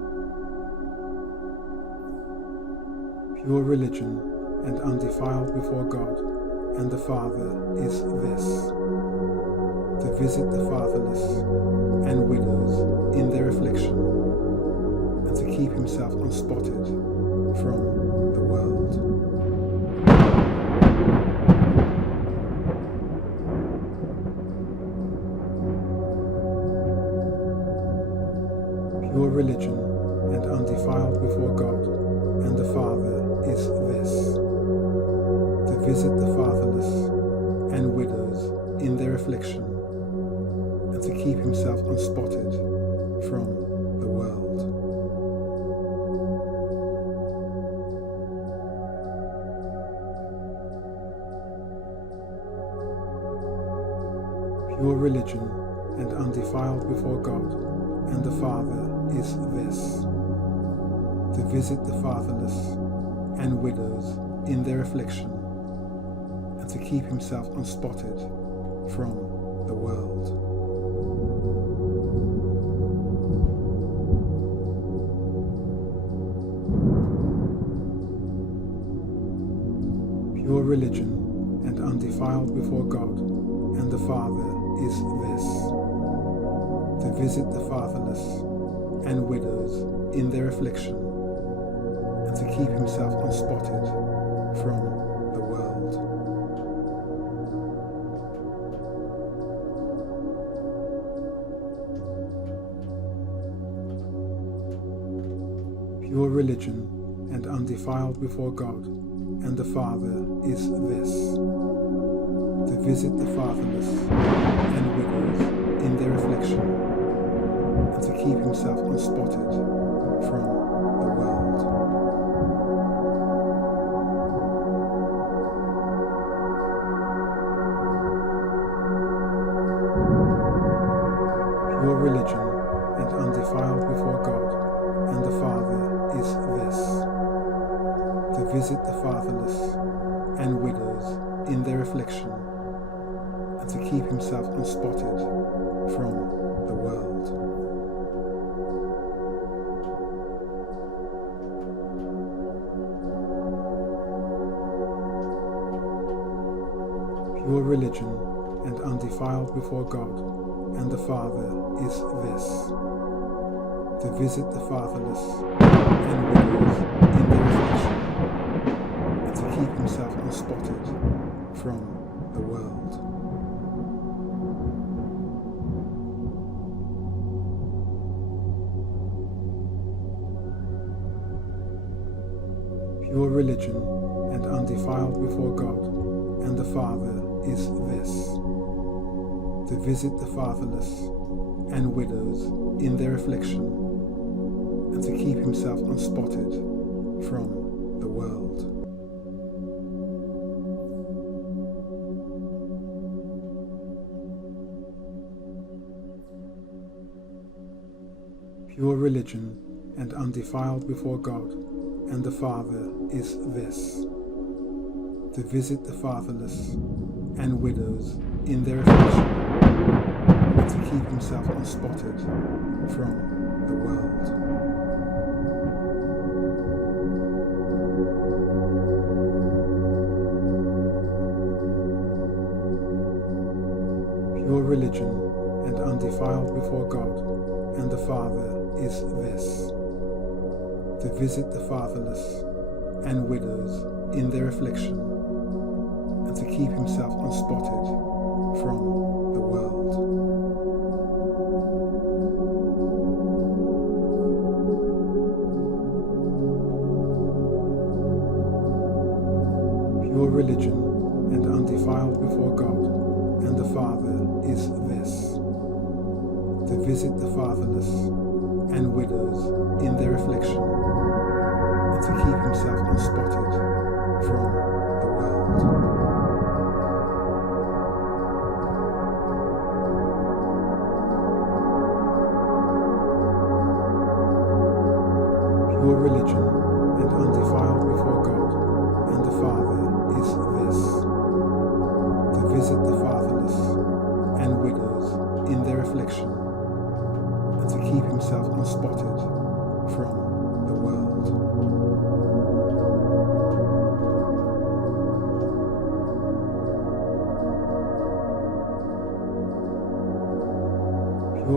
Pure religion and undefiled before God and the Father is this: to visit the fatherless and widows in their affliction, and to keep himself unspotted from the world. Pure religion and undefiled before God and the Father is this: to visit the fatherless and widows in their affliction, and to keep himself unspotted from the world. Pure religion and undefiled before God and the Father is this: to visit the fatherless and widows in their affliction, and to keep himself unspotted from the world. Pure religion and undefiled before God and the Father is this: to visit the fatherless and widows in their affliction, and to keep himself unspotted from the world. Pure religion and undefiled before God and the Father is this: to visit the fatherless and widows in their affliction, and to keep himself unspotted from the world. Pure religion and undefiled before God and the Father is this: to visit the fatherless and widows in their affliction, and to keep himself unspotted from the world. Pure religion and undefiled before God and the Father is this: to visit the fatherless and widows in their affliction, and to keep himself unspotted from the world. Pure religion and undefiled before God and the Father is this: to visit the fatherless and widows in their affliction, and to keep himself unspotted from the world. Pure religion and undefiled before God and the Father is this: to visit the fatherless and widows in their affliction, and to keep himself unspotted from the world. Pure religion and undefiled before God and the Father is this: to visit the fatherless and widows in their affliction, and to keep himself unspotted from the world. Pure religion and undefiled before God and the Father is this: to visit the fatherless and widows in their affliction, and to keep himself unspotted from the world. Pure religion and undefiled before God and the Father is this: to visit the fatherless and widows in their affliction, and to keep himself unspotted from the world.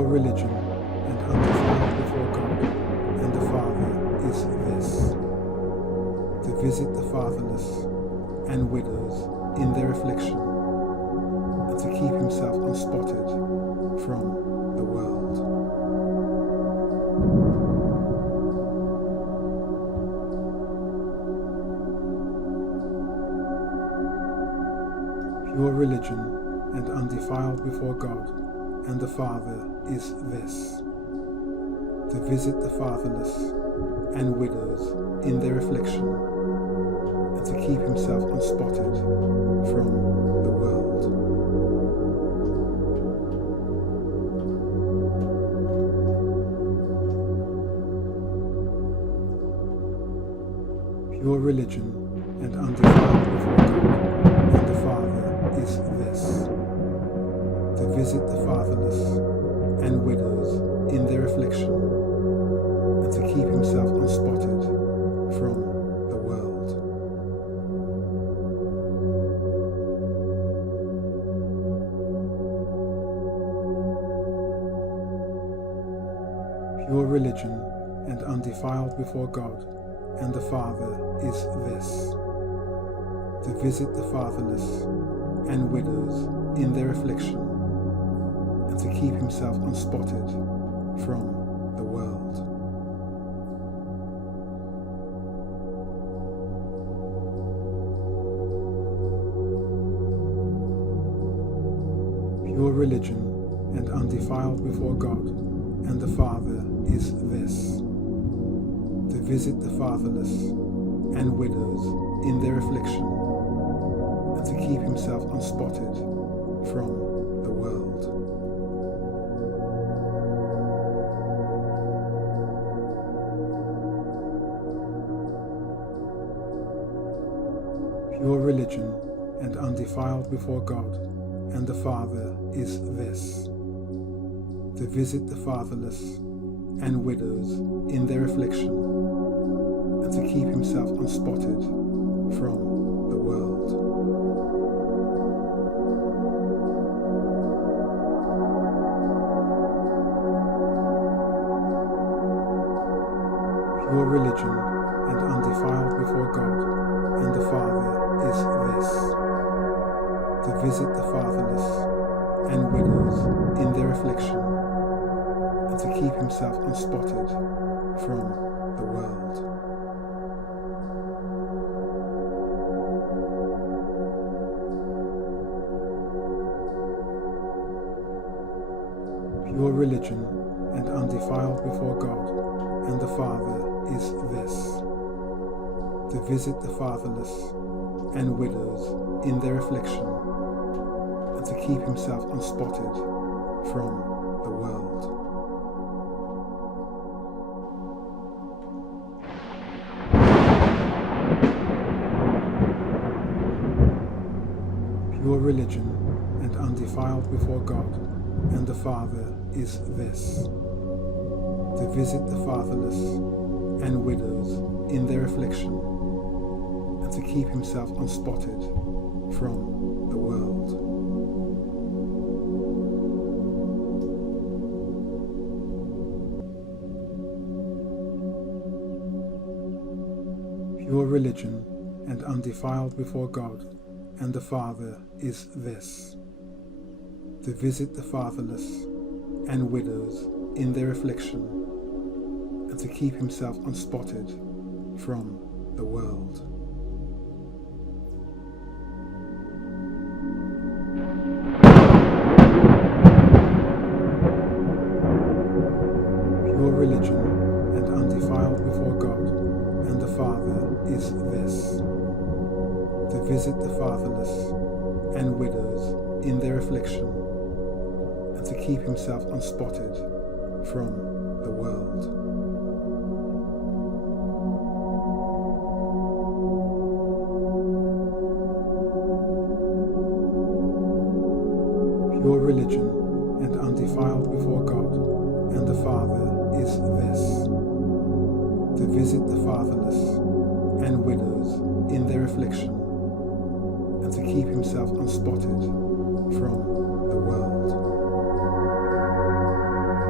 religion and undefiled before God and the Father is this: to visit the fatherless and widows in their affliction, and to keep himself unspotted from the world. Pure religion and undefiled before God and the Father is this: to visit the fatherless and widows in their affliction, and to keep himself unspotted from the world. Pure religion and undefiled before God and the Father is this: to visit the fatherless and widows in their affliction, and to keep himself unspotted from the world. Pure religion and undefiled before God and the Father is this: to visit the fatherless and widows in their affliction, and to keep himself unspotted from the world. Pure religion and undefiled before God and the Father is this: to visit the fatherless and widows in their affliction, and to keep himself unspotted from the world. Pure religion and undefiled before God and the Father is this: to visit the fatherless and widows in their affliction, and to keep himself unspotted from the world. Pure religion and undefiled before God and the Father is this: to visit the fatherless and widows in their affliction, and to keep himself unspotted from the world. Pure religion and undefiled before God and the Father is this: to visit the fatherless and widows in their affliction, and to keep himself unspotted from the world. Pure religion and undefiled before God and the Father is this: to visit the fatherless and widows in their affliction, and to keep himself unspotted from the world. Pure religion and undefiled before God and the Father is this: to visit the fatherless and widows in their affliction, and to keep himself unspotted from the world. Pure religion and undefiled before God and the Father is this: to visit the fatherless and widows in their affliction, and to keep himself unspotted from the world. Pure religion and undefiled before God and the Father is this: to visit the fatherless and widows in their affliction, and to keep himself unspotted from the world.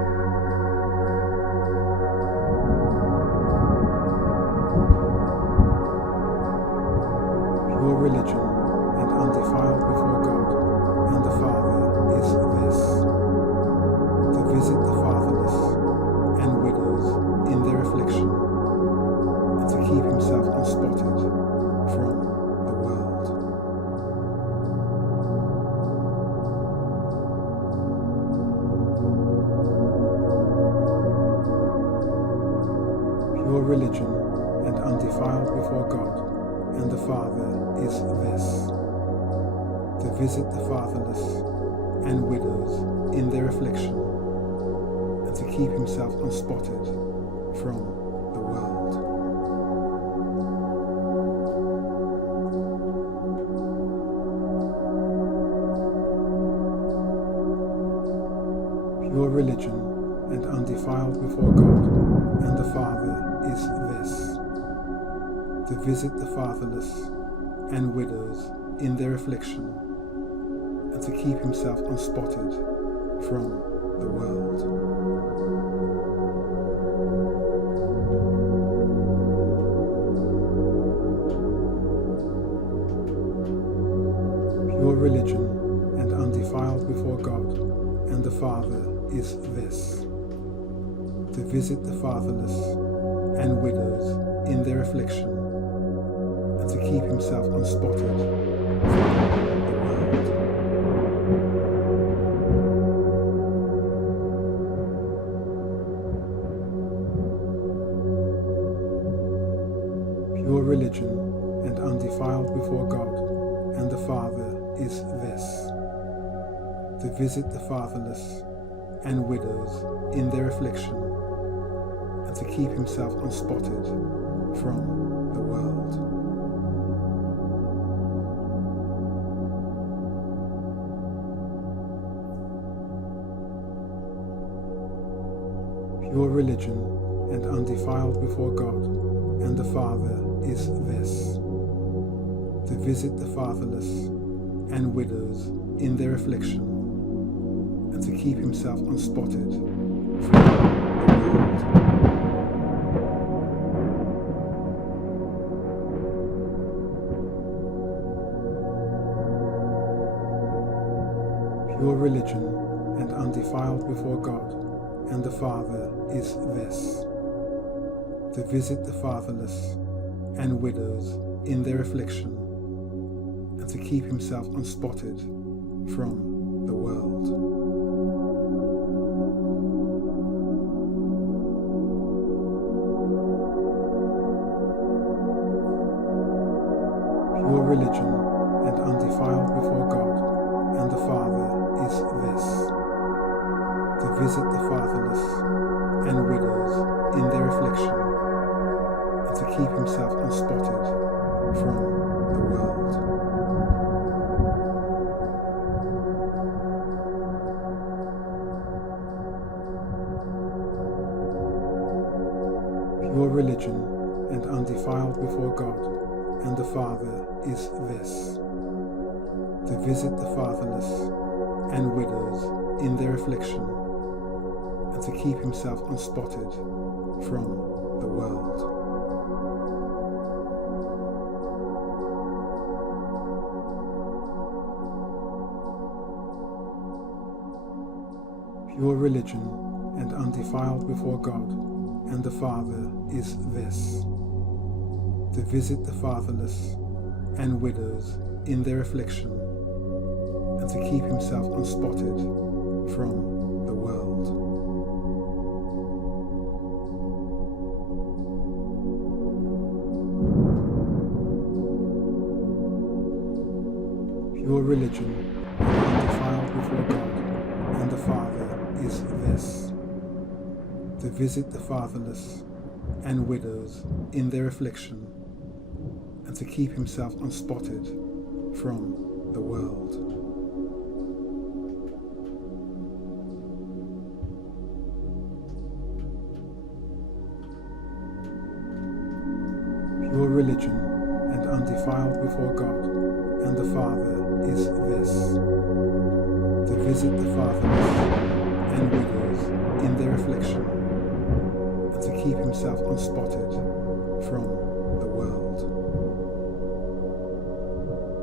religion and undefiled before God and the Father is this: to visit the fatherless and widows in their affliction, and to keep himself unspotted from the world. Pure religion and undefiled before God and the Father is this: to visit the fatherless and widows in their affliction, and to keep himself unspotted from the world. Pure religion and undefiled before God and the Father is this: to visit the fatherless and widows in their affliction, and to keep himself unspotted from the world. Pure religion and undefiled before God and the Father is this: to visit the fatherless and widows in their affliction, and to keep himself unspotted from the world. Pure religion and undefiled before God and the Father is this: to visit the fatherless and widows in their affliction, and to keep himself unspotted from the world. Pure religion and undefiled before God and the Father is this: to visit the fatherless and widows in their affliction, and to keep himself unspotted from the world. Pure religion and undefiled before God and the Father is this: to visit the fatherless and widows in their affliction, and to keep himself unspotted from the world. Pure religion and undefiled before God and the Father is this: to visit the fatherless and widows in their affliction, and to keep himself unspotted from the world. Pure religion and undefiled before God and the Father is this: to visit the fatherless and widows in their affliction, and to keep himself unspotted from the world. Pure religion and undefiled before God and the Father is this: to visit the fatherless and widows in their affliction, and to keep himself unspotted from the world. Pure religion and undefiled before God and the Father is this: to visit the fatherless and widows in their affliction, and to keep himself unspotted from the world. Pure religion and undefiled before God and the Father is this: to visit the fatherless and widows in their affliction, and to keep himself unspotted from the world.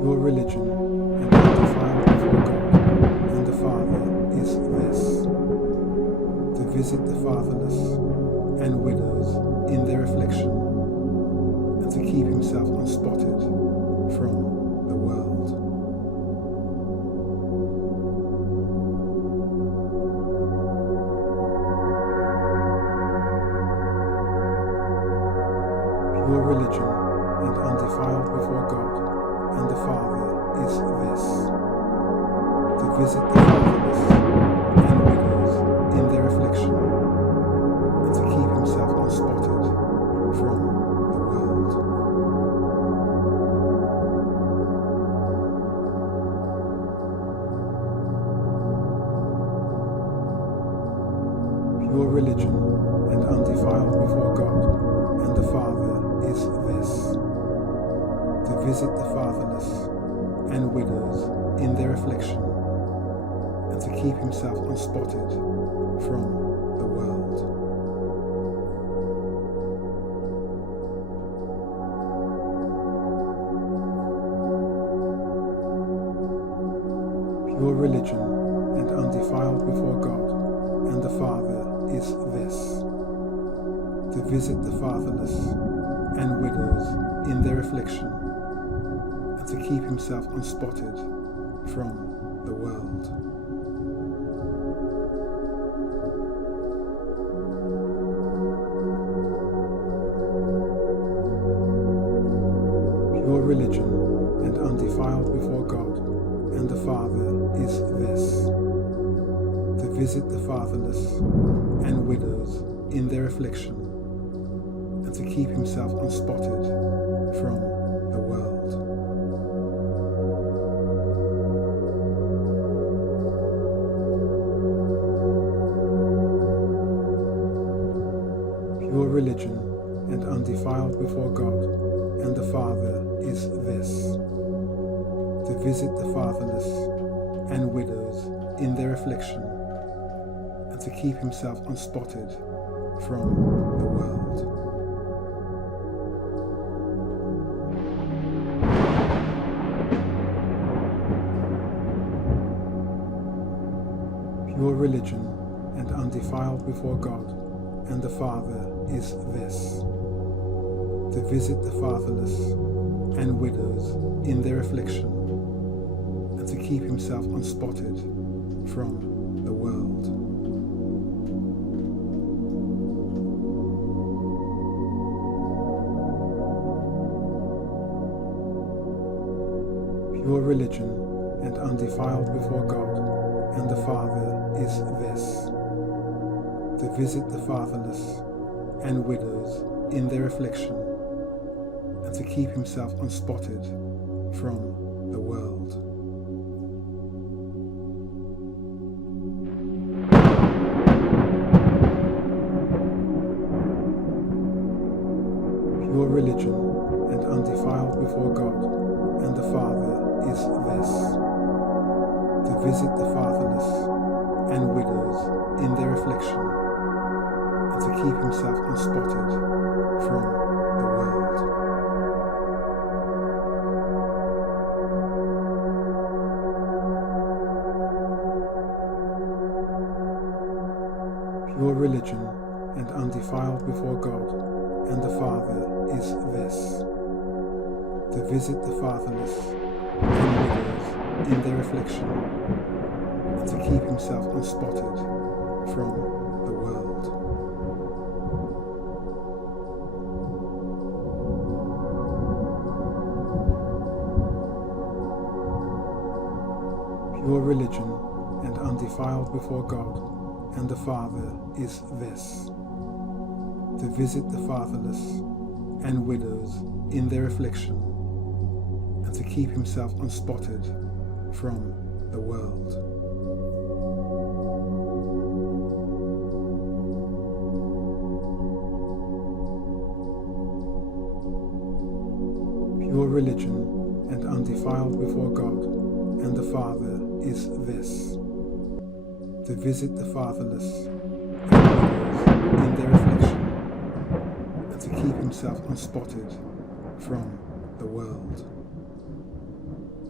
Your religion and undefiled before God and the Father is this: to visit the fatherless and widows in their affliction, and to keep himself unspotted from the world. Your religion and undefiled before God and the Father is this: to visit the fatherless and widows in their affliction, and to keep himself unspotted from the world. Your religion and undefiled before God and the Father is this: to visit the fatherless and widows in their affliction, and to keep himself unspotted from the world. Your religion and undefiled before God and the Father is this: to visit the fatherless and widows in their affliction, and to keep himself unspotted from the world. Your religion and undefiled before God and the Father is this: to visit the fatherless and widows in their affliction, and to keep himself unspotted from the world. Your religion and undefiled before God and the Father is this: to visit the fatherless and widows in their affliction, and to keep himself unspotted from the world. Your religion and undefiled before God and the Father is this: to visit the fatherless and widows in their affliction, and to keep himself unspotted from the world. Your religion and undefiled before God and the Father is this: to visit the fatherless and widows in their affliction, and to keep himself unspotted from the world. Your religion and undefiled before God and the Father is this: to visit the fatherless and widows in their affliction, and to keep himself unspotted from the world. Your religion and undefiled before God and the Father is this: to visit the fatherless and widows in their affliction, and to keep himself unspotted from the world. Your religion and undefiled before God and the Father is this: to visit the fatherless and widows in their affliction, and to keep himself unspotted from the world. Your religion and undefiled before God and the Father is this: to visit the fatherless and widows in their affliction, and to keep himself unspotted from the world.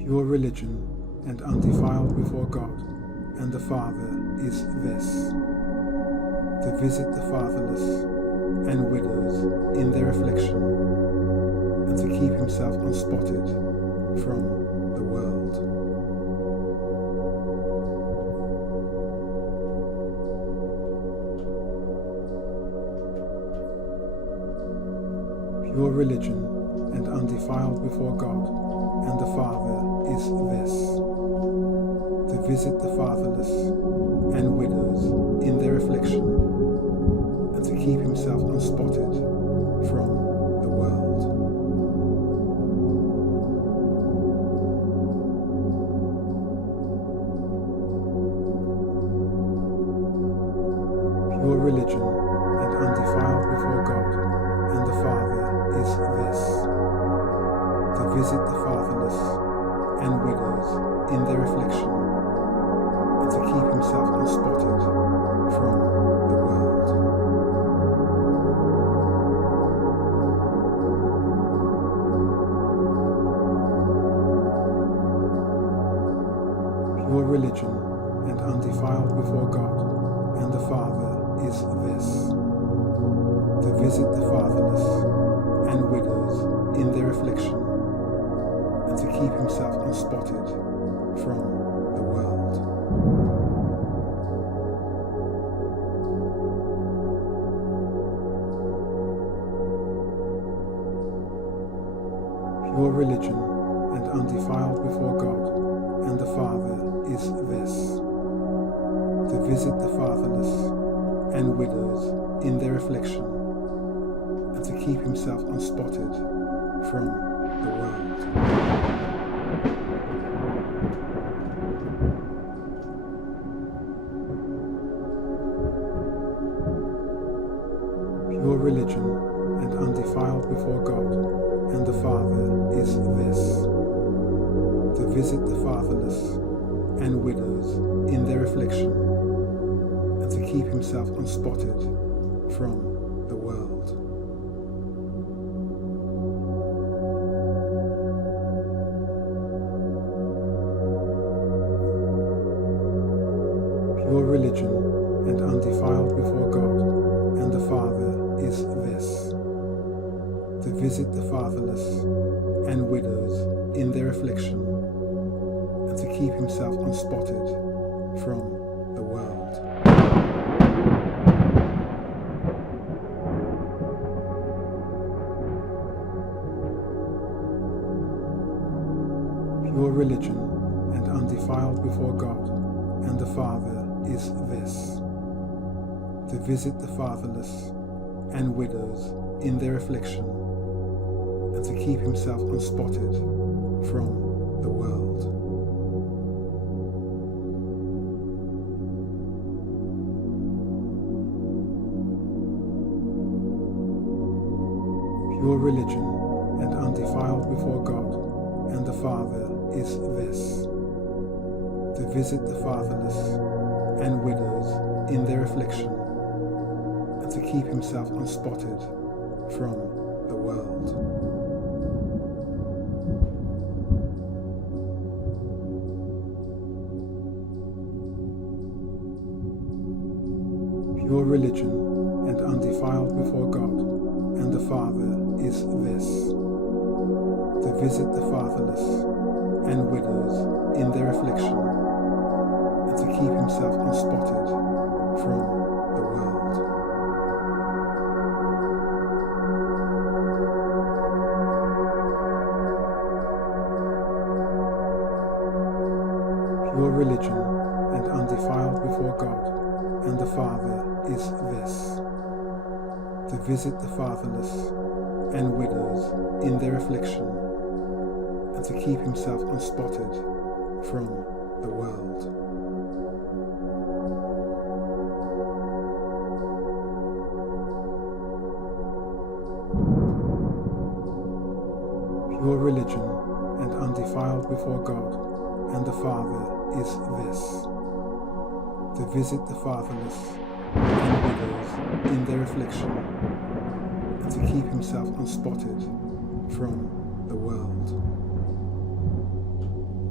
Pure religion and undefiled before God and the Father is this: to visit the fatherless and widows in their affliction, and to keep himself unspotted from the world. Pure religion and undefiled before God and the Father is this: to visit the fatherless and widows in their affliction, and to keep himself unspotted from the world. Pure religion and undefiled before God and the Father is this: to visit the fatherless and widows in their affliction, and to keep himself unspotted from the world. Pure religion and undefiled before God and the Father is this: to visit the fatherless and widows in their affliction, and to keep himself unspotted from the world. Pure religion and undefiled before God and the Father is this: to visit the fatherless and widows in their affliction, and to keep himself unspotted from the world. Pure religion and undefiled before God and the Father is this: to visit the fatherless and widows in their affliction, and to keep himself unspotted from the world. Pure religion and undefiled before God and the Father is this: to visit the fatherless and widows in their affliction, and to keep himself unspotted from the world. Pure religion and undefiled before God and the Father is this: to visit the fatherless and widows in their affliction, and to keep himself unspotted from the world. Pure religion and undefiled before God and the Father is this: to visit the fatherless and widows in their affliction, and to keep himself unspotted from the world. Pure religion and undefiled before God and the Father is this: to visit the fatherless and widows in their affliction, and to keep himself unspotted from the world. Pure religion and undefiled before God and the Father is this: to visit the fatherless and widows in their affliction, and to keep himself unspotted from the world. Pure religion and undefiled before God and the Father is this: to visit the fatherless and widows in their affliction, and to keep himself unspotted from the world.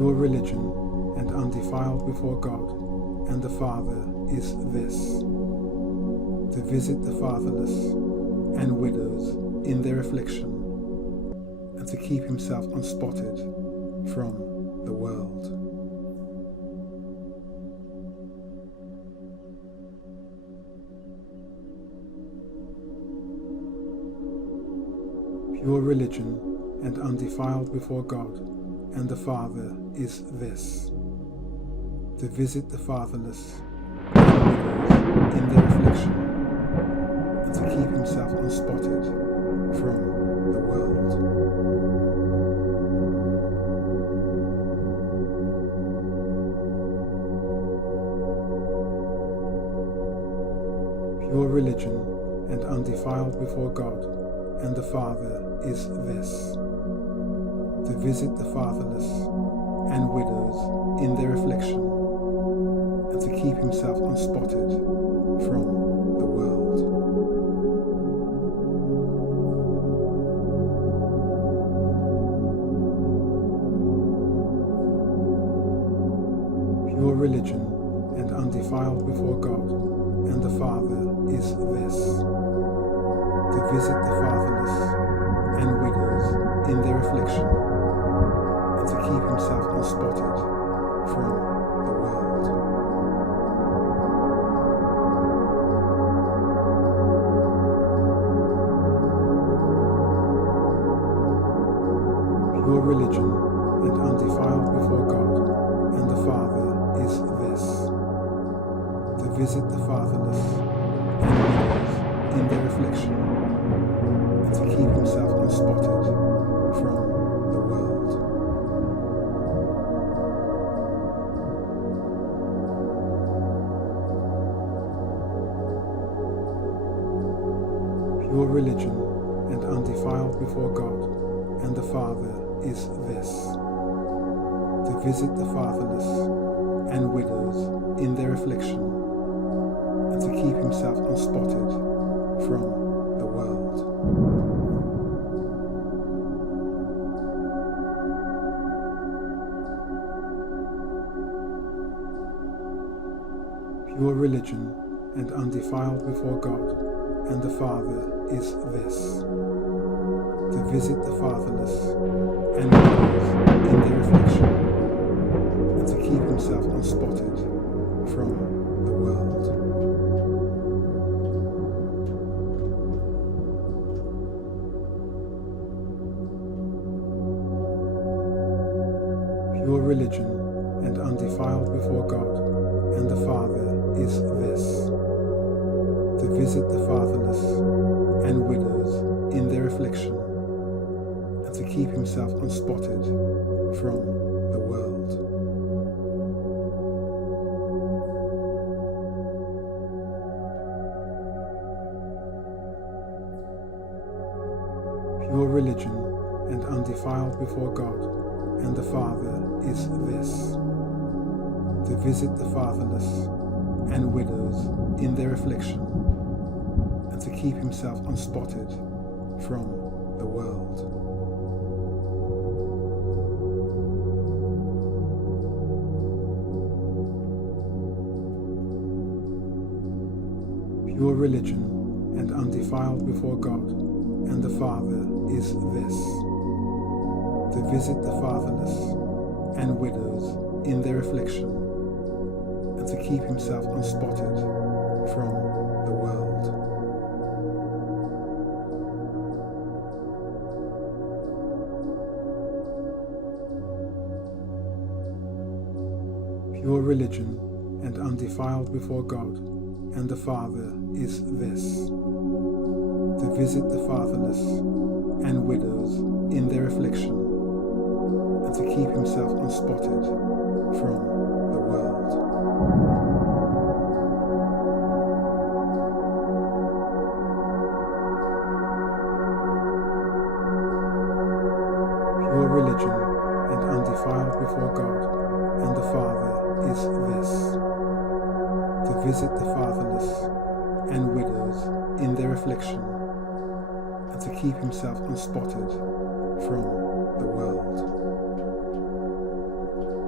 Pure religion and undefiled before God and the Father is this: to visit the fatherless and widows in their affliction, and to keep himself unspotted from the world. Pure religion and undefiled before God and the Father is this: to visit the fatherless and widows in their affliction, and to keep himself unspotted from the world. Pure religion and undefiled before God and the Father is this: to visit the fatherless and widows in their affliction, and to keep himself unspotted from the world. Pure religion and undefiled before God and the Father is this: to visit the fatherless and widows in their affliction, and to keep himself unspotted from the world. Pure religion and undefiled before God and the Father is this: to visit the fatherless and widows in their affliction, and to keep himself unspotted from the world. Pure religion and undefiled before God and the Father is this: to visit the fatherless and widows in their affliction, and to keep himself unspotted from the world. Pure religion and undefiled before God and the Father is this: to visit the fatherless and widows in their affliction, and to keep himself unspotted from the world. Pure religion and undefiled before God and the Father is this: to visit the fatherless and widows in their affliction, and to keep himself unspotted from the world. Pure religion and undefiled before God and the Father is this: to visit the fatherless and widows in their affliction, and to keep himself unspotted from the world. Pure religion and undefiled before God and the Father is this: to visit the fatherless and widows in their affliction, and to keep himself unspotted from the world. Pure religion and undefiled before God and the Father is this: to visit the fatherless and widows in their affliction, and to keep himself unspotted from the world. Pure religion and undefiled before God and the Father is this: to visit the fatherless and widows in their affliction, and to keep himself unspotted from the world.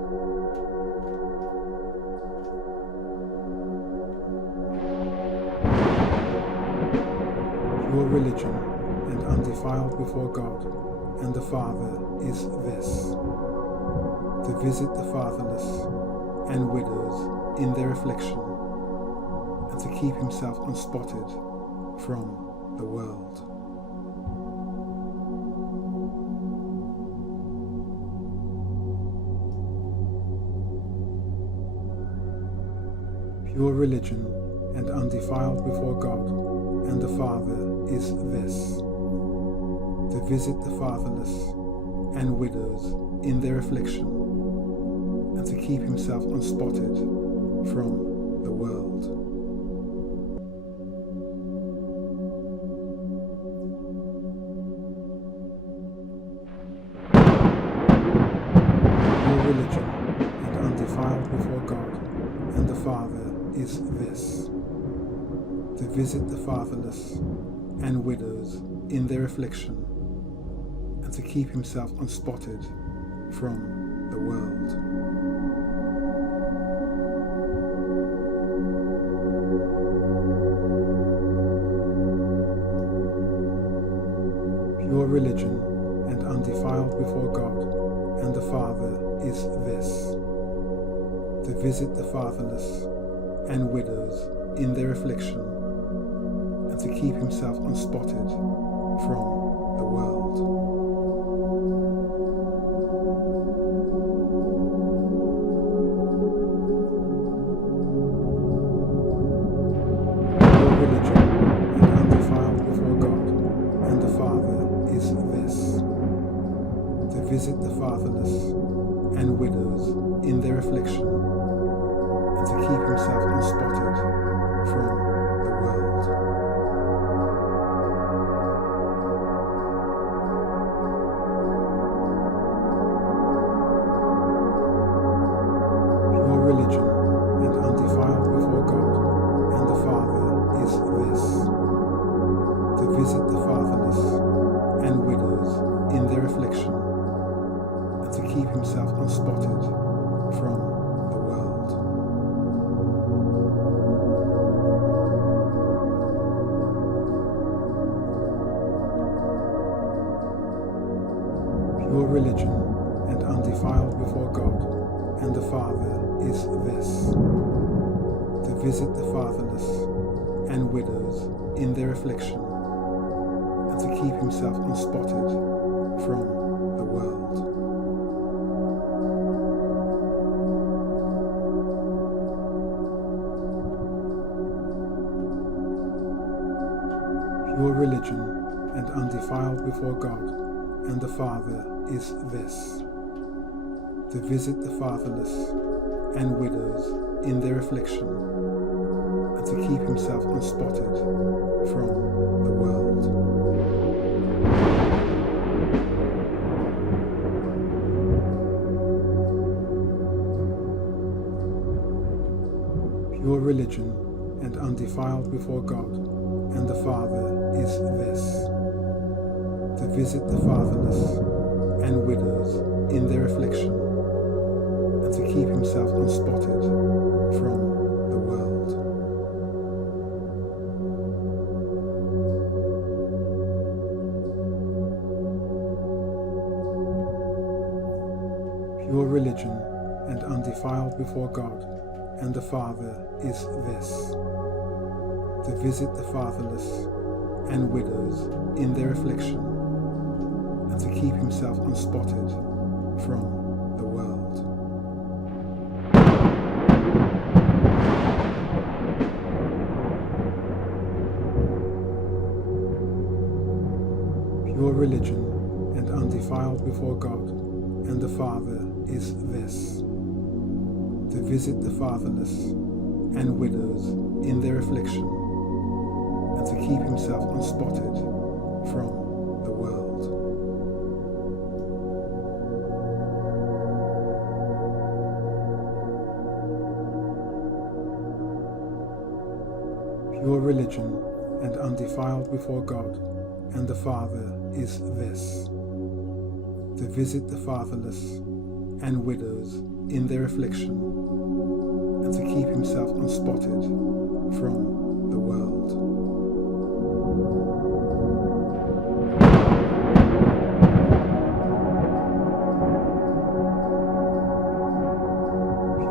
religion and undefiled before God and the Father is this: to visit the fatherless and widows in their affliction, and to keep himself unspotted from the world. Pure religion and undefiled before God and the Father is this: to visit the fatherless and widows in their affliction, and to keep himself unspotted from the world. Pure religion and undefiled before God and the Father is this: to visit the fatherless and widows in their affliction, and to keep himself unspotted from the world. Pure religion and undefiled before God and the Father is this: to visit the fatherless and widows in their affliction, and to keep himself unspotted from the world. Pure religion and undefiled before God and the Father is this: to visit the fatherless and widows in their affliction, and to keep himself unspotted from the world. Pure religion and undefiled before God and the Father is this: to visit the fatherless and widows in their affliction, and to keep himself unspotted from the world. Pure religion and undefiled before God and the Father is this: to visit the fatherless and widows in their affliction, and to keep himself unspotted from the world. Pure religion and undefiled before God and the Father is this: to visit the fatherless and widows in their affliction, and to keep himself unspotted from the world. Pure religion and undefiled before God and the Father is this: to visit the fatherless and widows in their affliction, and to keep himself unspotted from the world. Pure religion and undefiled before God and the Father is this: to visit the fatherless and widows in their affliction, and to keep himself unspotted from the world. Pure religion and undefiled before God and the Father is this: to visit the fatherless and widows in their affliction, and to keep himself unspotted from the world. Pure religion and undefiled before God and the Father is this: to visit the fatherless and widows in their affliction, and to keep himself unspotted from the world.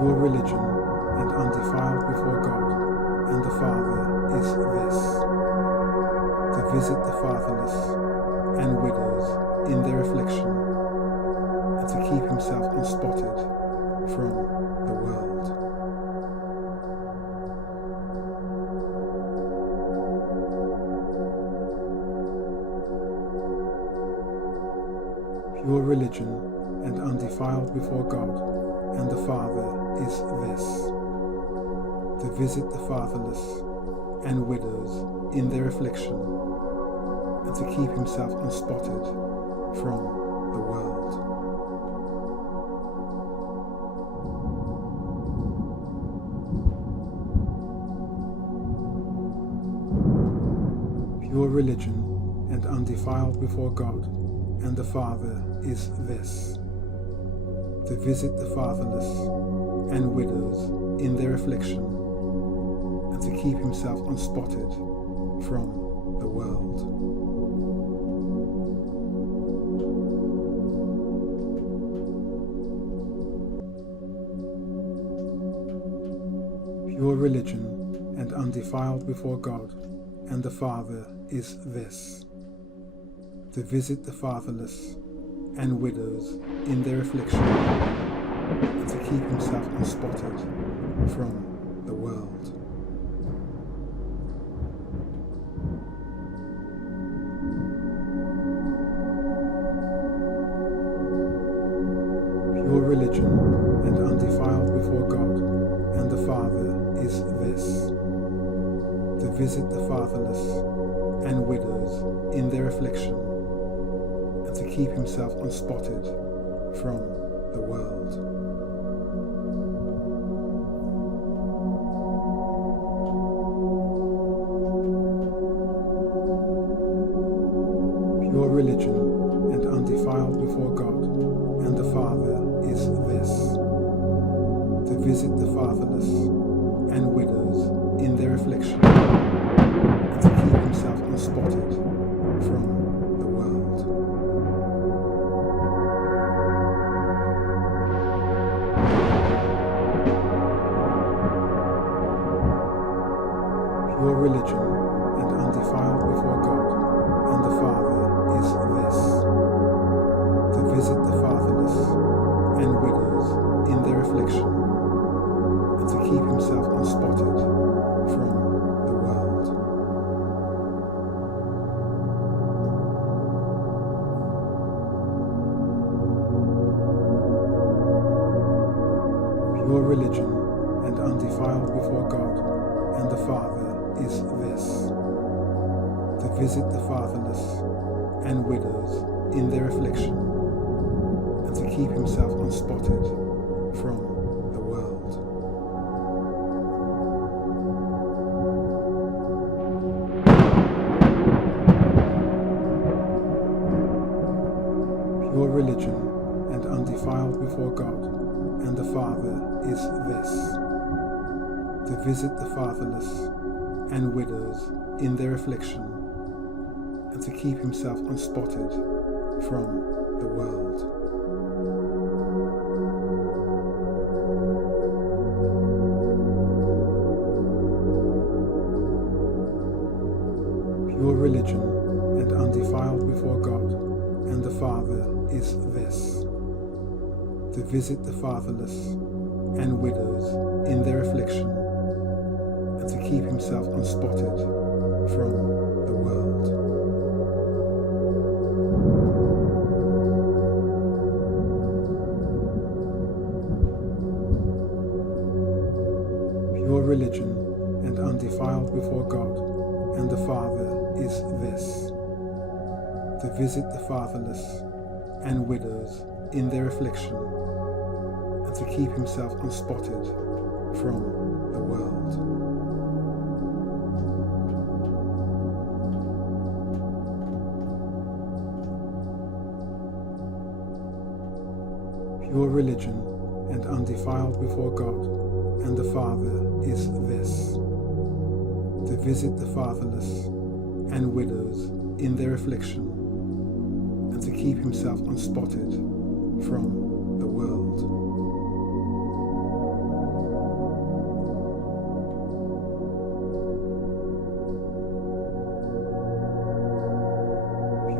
Pure religion and undefiled before God and the Father is this: to visit the fatherless and widows in their affliction, and to keep himself unspotted from the world. Pure religion and undefiled before God and the Father is this: to visit the fatherless and widows in their affliction, and to keep himself unspotted from the world. Pure religion and undefiled before God and the Father is this: to visit the fatherless and widows in their affliction, and to keep himself unspotted from the world. Pure religion and undefiled before God and the Father is this: to visit the fatherless and widows in their affliction, and to keep himself unspotted from the world. Pure religion and undefiled before God and the Father is this: to visit the fatherless and widows in their affliction, and to keep himself unspotted from the world. Pure religion and undefiled before God and the Father is this: to visit the fatherless and widows in their affliction, and to keep himself unspotted from the world. Pure religion and undefiled before God and the Father is this: to visit the fatherless and widows in their affliction, and to keep himself unspotted from the world. Pure religion and undefiled before God and the Father is this: to visit the fatherless and widows in their affliction, and to keep himself unspotted from the world. Pure religion and undefiled before God and the Father is this: to visit the fatherless and widows in their affliction, and to keep himself unspotted from the world. Pure religion and undefiled before God and the Father is this: to visit the fatherless and widows in their affliction, and to keep himself unspotted from the world. Pure religion and undefiled before God and the Father is this: to visit the fatherless and widows in their affliction, and to keep himself unspotted from the world. Pure religion and undefiled before God and the Father is this: to visit the fatherless and widows in their affliction, and to keep himself unspotted from the world.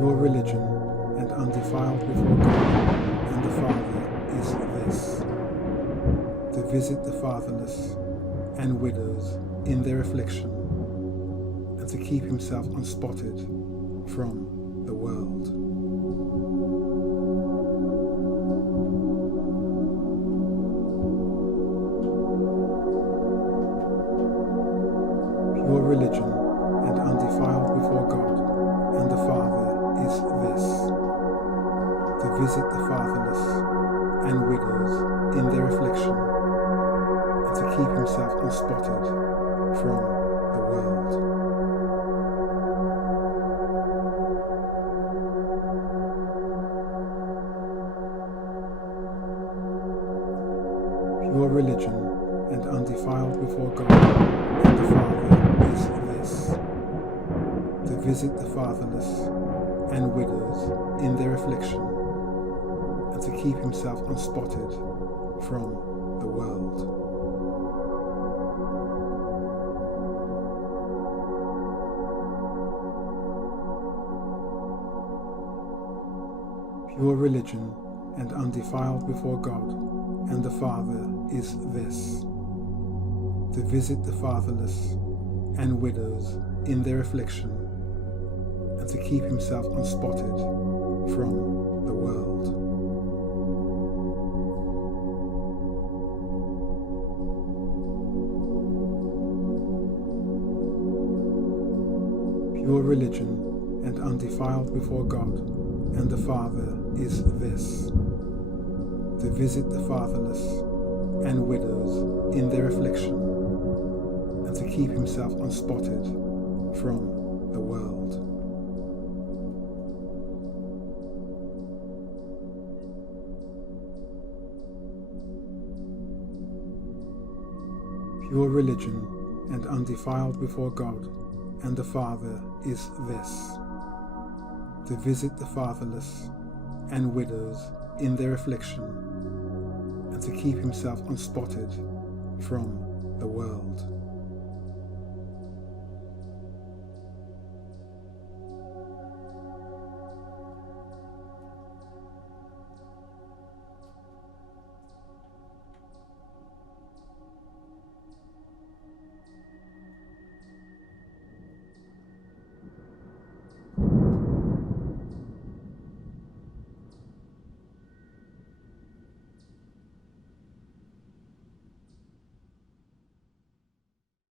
Your religion and undefiled before God and the Father is this: to visit the fatherless and widows in their affliction, and to keep himself unspotted from the world. Pure religion and undefiled before God and the Father is this: to visit the fatherless and widows in their affliction, and to keep himself unspotted from the world. Pure religion and undefiled before God and the Father is this: to visit the fatherless and widows in their affliction, and to keep himself unspotted from the world. Pure religion and undefiled before God and the Father is this: to visit the fatherless and widows in their affliction, and to keep himself unspotted from the world. Pure religion and undefiled before God and the Father is this: to visit the fatherless and widows in their affliction, and to keep himself unspotted from the world. Pure religion and undefiled before God and the Father is this: to visit the fatherless and widows in their affliction, and to keep himself unspotted from the world.